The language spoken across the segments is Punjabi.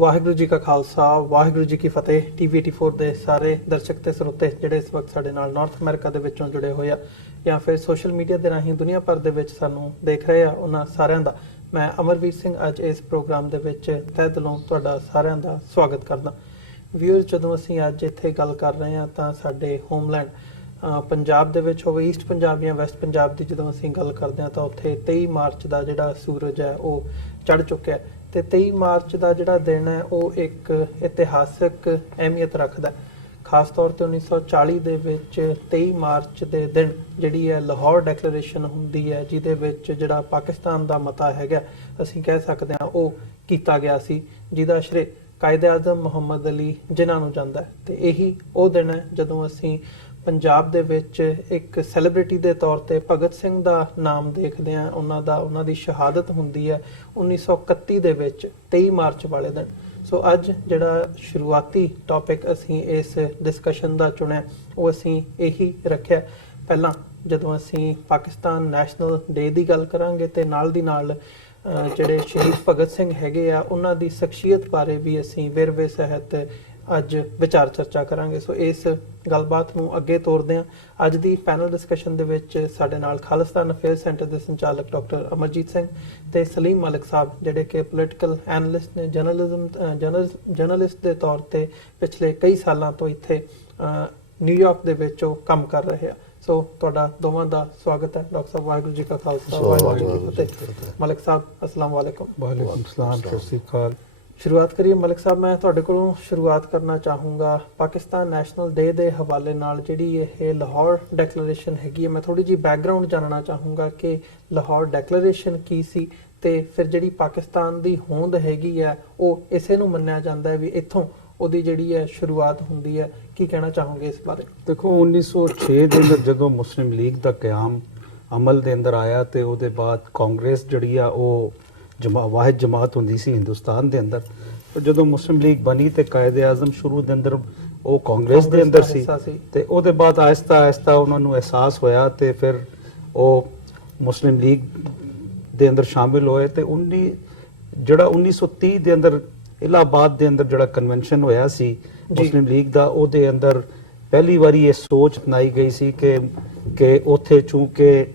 ਵਾਹਿਗੁਰੂ ਜੀ ਕਾ ਖਾਲਸਾ ਵਾਹਿਗੁਰੂ ਜੀ ਕੀ ਫਤਿਹ। ਟੀਵੀ 84 ਦੇ ਸਾਰੇ ਦਰਸ਼ਕ ਤੇ ਸਰੋਤੇ ਜਿਹੜੇ ਇਸ ਵਕਤ ਸਾਡੇ ਨਾਲ ਨਾਰਥ ਅਮਰੀਕਾ ਦੇ ਵਿੱਚੋਂ ਜੁੜੇ ਹੋਏ ਆ ਜਾਂ ਫਿਰ ਸੋਸ਼ਲ ਮੀਡੀਆ ਦੇ ਰਾਹੀਂ ਦੁਨੀਆ ਭਰ ਦੇ ਵਿੱਚ ਸਾਨੂੰ ਦੇਖ ਰਹੇ ਆ, ਉਹਨਾਂ ਸਾਰਿਆਂ ਦਾ ਮੈਂ ਅਮਰਵੀਰ ਸਿੰਘ ਅੱਜ ਇਸ ਪ੍ਰੋਗਰਾਮ ਦੇ ਵਿੱਚ ਤਹਿ ਦਿਲੋਂ ਤੁਹਾਡਾ ਸਾਰਿਆਂ ਦਾ ਸਵਾਗਤ ਕਰਦਾ। ਵੀਅਰਸ, ਜਦੋਂ ਅਸੀਂ ਅੱਜ ਇੱਥੇ ਗੱਲ ਕਰ ਰਹੇ ਹਾਂ ਤਾਂ ਸਾਡੇ ਹੋਮਲੈਂਡ ਪੰਜਾਬ ਦੇ ਵਿੱਚ ਹੋਵੇ, ਈਸਟ ਪੰਜਾਬ ਜਾਂ ਵੈਸਟ ਪੰਜਾਬ ਦੀ ਜਦੋਂ ਅਸੀਂ ਗੱਲ ਕਰਦੇ ਹਾਂ ਤਾਂ ਉੱਥੇ 23 ਮਾਰਚ ਦਾ ਜਿਹੜਾ ਸੂਰਜ ਹੈ ਉਹ ਚੜ੍ਹ ਚੁੱਕਿਆ ਤੇ 23 ਮਾਰਚ ਦਾ ਜਿਹੜਾ ਦਿਨ ਹੈ ਉਹ ਇੱਕ ਇਤਿਹਾਸਕ ਅਹਿਮੀਅਤ ਰੱਖਦਾ। ਖਾਸ ਤੌਰ ਤੇ 1940 ਦੇ ਵਿੱਚ 23 ਮਾਰਚ ਦੇ ਦਿਨ ਜਿਹੜੀ ਹੈ ਲਾਹੌਰ ਡੈਕਲੇਰੇਸ਼ਨ ਹੁੰਦੀ ਹੈ, ਜਿਹਦੇ ਵਿੱਚ ਜਿਹੜਾ ਪਾਕਿਸਤਾਨ ਦਾ ਮਤਾ ਹੈਗਾ ਅਸੀਂ ਕਹਿ ਸਕਦੇ ਹਾਂ ਉਹ ਕੀਤਾ ਗਿਆ ਸੀ, ਜਿਹਦਾ ਸ਼੍ਰੇ ਕਾਇਦ-ਏ-ਆਜ਼ਮ ਮੁਹੰਮਦ ਅਲੀ ਜਿਨ੍ਹਾਂ ਨੂੰ ਜਾਂਦਾ ਹੈ। ਤੇ ਇਹੀ ਉਹ ਦਿਨ ਹੈ ਜਦੋਂ ਅਸੀਂ ਪੰਜਾਬ ਦੇ ਵਿੱਚ ਇੱਕ ਸੈਲੀਬ੍ਰਿਟੀ ਦੇ ਤੌਰ ਤੇ ਭਗਤ ਸਿੰਘ ਦਾ ਨਾਮ ਦੇਖਦੇ ਹਾਂ। ਉਹਨਾਂ ਦੀ ਸ਼ਹਾਦਤ ਹੁੰਦੀ ਹੈ 1931 ਦੇ ਵਿੱਚ 23 ਮਾਰਚ ਵਾਲੇ ਦਿਨ। ਸੋ ਅੱਜ ਜਿਹੜਾ ਸ਼ੁਰੂਆਤੀ ਟੌਪਿਕ ਅਸੀਂ ਇਸ ਡਿਸਕਸ਼ਨ ਦਾ ਚੁਣਿਆ ਉਹ ਅਸੀਂ ਇਹੀ ਰੱਖਿਆ। ਪਹਿਲਾਂ ਜਦੋਂ ਅਸੀਂ ਪਾਕਿਸਤਾਨ ਨੈਸ਼ਨਲ ਡੇ ਦੀ ਗੱਲ ਕਰਾਂਗੇ ਤੇ ਨਾਲ ਦੀ ਨਾਲ ਜਿਹੜੇ ਸ਼ਹੀਦ ਭਗਤ ਸਿੰਘ ਹੈਗੇ ਆ ਉਹਨਾਂ ਦੀ ਸ਼ਖਸੀਅਤ ਬਾਰੇ ਵੀ ਅਸੀਂ ਵੇਰਵੇ ਸਹਿਤ ਅੱਜ ਵਿਚਾਰ ਚਰਚਾ ਕਰਾਂਗੇ। ਸੋ ਇਸ ਗੱਲਬਾਤ ਨੂੰ ਅੱਗੇ ਤੋਰਦੇ ਹਾਂ। ਅੱਜ ਦੀ ਪੈਨਲ ਡਿਸਕਸ਼ਨ ਦੇ ਵਿੱਚ ਸਾਡੇ ਨਾਲ ਖਾਲਿਸਤਾਨ ਅਫੇਅਰ ਸੈਂਟਰ ਦੇ ਸੰਚਾਲਕ ਡਾਕਟਰ ਅਮਰਜੀਤ ਸਿੰਘ ਤੇ ਸਲੀਮ ਮਲਿਕ ਸਾਹਿਬ, ਜਿਹੜੇ ਕਿ ਪੋਲੀਟੀਕਲ ਐਨਲਿਸਟ ਨੇ, ਜਰਨਲਿਸਟ ਦੇ ਤੌਰ ਤੇ ਪਿਛਲੇ ਕਈ ਸਾਲਾਂ ਤੋਂ ਇੱਥੇ ਨਿਊਯਾਰਕ ਦੇ ਵਿੱਚ ਉਹ ਕੰਮ ਕਰ ਰਹੇ ਆ। ਸੋ ਤੁਹਾਡਾ ਦੋਵਾਂ ਦਾ ਸਵਾਗਤ ਹੈ। ਡਾਕਟਰ ਸਾਹਿਬ, ਵਾਹਿਗੁਰੂ ਜੀ ਕਾ ਖਾਲਸਾ ਵਾਹਿਗੁਰੂ ਜੀ ਕੀ ਫਤਿਹ। ਮਲਿਕ ਸਾਹਿਬ, अस्सलाम वालेकुम। वालेकुम सलाम, सत श्री अकाल। ਸ਼ੁਰੂਆਤ ਕਰੀਏ ਮਲਿਕ ਸਾਹਿਬ, ਮੈਂ ਤੁਹਾਡੇ ਕੋਲੋਂ ਸ਼ੁਰੂਆਤ ਕਰਨਾ ਚਾਹੂੰਗਾ ਪਾਕਿਸਤਾਨ ਨੈਸ਼ਨਲ ਡੇ ਦੇ ਹਵਾਲੇ ਨਾਲ। ਜਿਹੜੀ ਇਹ ਲਾਹੌਰ ਡੈਕਲੇਰੇਸ਼ਨ ਹੈਗੀ ਹੈ, ਮੈਂ ਥੋੜੀ ਜਿਹੀ ਬੈਕਗਰਾਉਂਡ ਜਾਣਨਾ ਚਾਹੂੰਗਾ ਕਿ ਲਾਹੌਰ ਡੈਕਲੇਰੇਸ਼ਨ ਕੀ ਸੀ ਤੇ ਫਿਰ ਜਿਹੜੀ ਪਾਕਿਸਤਾਨ ਦੀ ਹੋਂਦ ਹੈਗੀ ਹੈ ਉਹ ਇਸੇ ਨੂੰ ਮੰਨਿਆ ਜਾਂਦਾ ਹੈ ਵੀ ਇੱਥੋਂ ਉਹਦੀ ਜਿਹੜੀ ਹੈ ਸ਼ੁਰੂਆਤ ਹੁੰਦੀ ਹੈ। ਕੀ ਕਹਿਣਾ ਚਾਹੋਗੇ ਇਸ ਬਾਰੇ? ਦੇਖੋ, 1906 ਦੇ ਅੰਦਰ ਜਦੋਂ ਮੁਸਲਿਮ ਲੀਗ ਦਾ ਕਿਆਮ ਅਮਲ ਦੇ ਅੰਦਰ ਆਇਆ ਤੇ ਉਹਦੇ ਬਾਅਦ ਕਾਂਗਰਸ ਜਿਹੜੀ ਆ ਉਹ ਵਾਹਿਦ ਜਮਾਤ ਹੁੰਦੀ ਸੀ ਹਿੰਦੁਸਤਾਨ ਦੇ ਅੰਦਰ। ਪਰ ਜਦੋਂ ਮੁਸਲਿਮ ਲੀਗ ਬਣੀ ਤੇ ਕਾਇਦ-ਏ-ਆਜ਼ਮ ਸ਼ੁਰੂ ਦੇ ਅੰਦਰ ਉਹ ਕਾਂਗਰਸ ਦੇ ਅੰਦਰ ਸੀ ਤੇ ਉਹਦੇ ਬਾਅਦ ਆਹਿਸਤਾ ਉਹਨਾਂ ਨੂੰ ਅਹਿਸਾਸ ਹੋਇਆ ਤੇ ਫਿਰ ਉਹ ਮੁਸਲਿਮ ਲੀਗ ਦੇ ਅੰਦਰ ਸ਼ਾਮਿਲ ਹੋਏ। ਤੇ 1930 ਦੇ ਅੰਦਰ ਇਲਾਹਾਬਾਦ ਦੇ ਅੰਦਰ ਜਿਹੜਾ ਕਨਵੈਨਸ਼ਨ ਹੋਇਆ ਸੀ ਮੁਸਲਿਮ ਲੀਗ ਦਾ, ਉਹਦੇ ਅੰਦਰ ਪਹਿਲੀ ਵਾਰੀ ਇਹ ਸੋਚ ਅਪਣਾਈ ਗਈ ਸੀ ਕਿ ਉੱਥੇ ਚੂੰਕਿ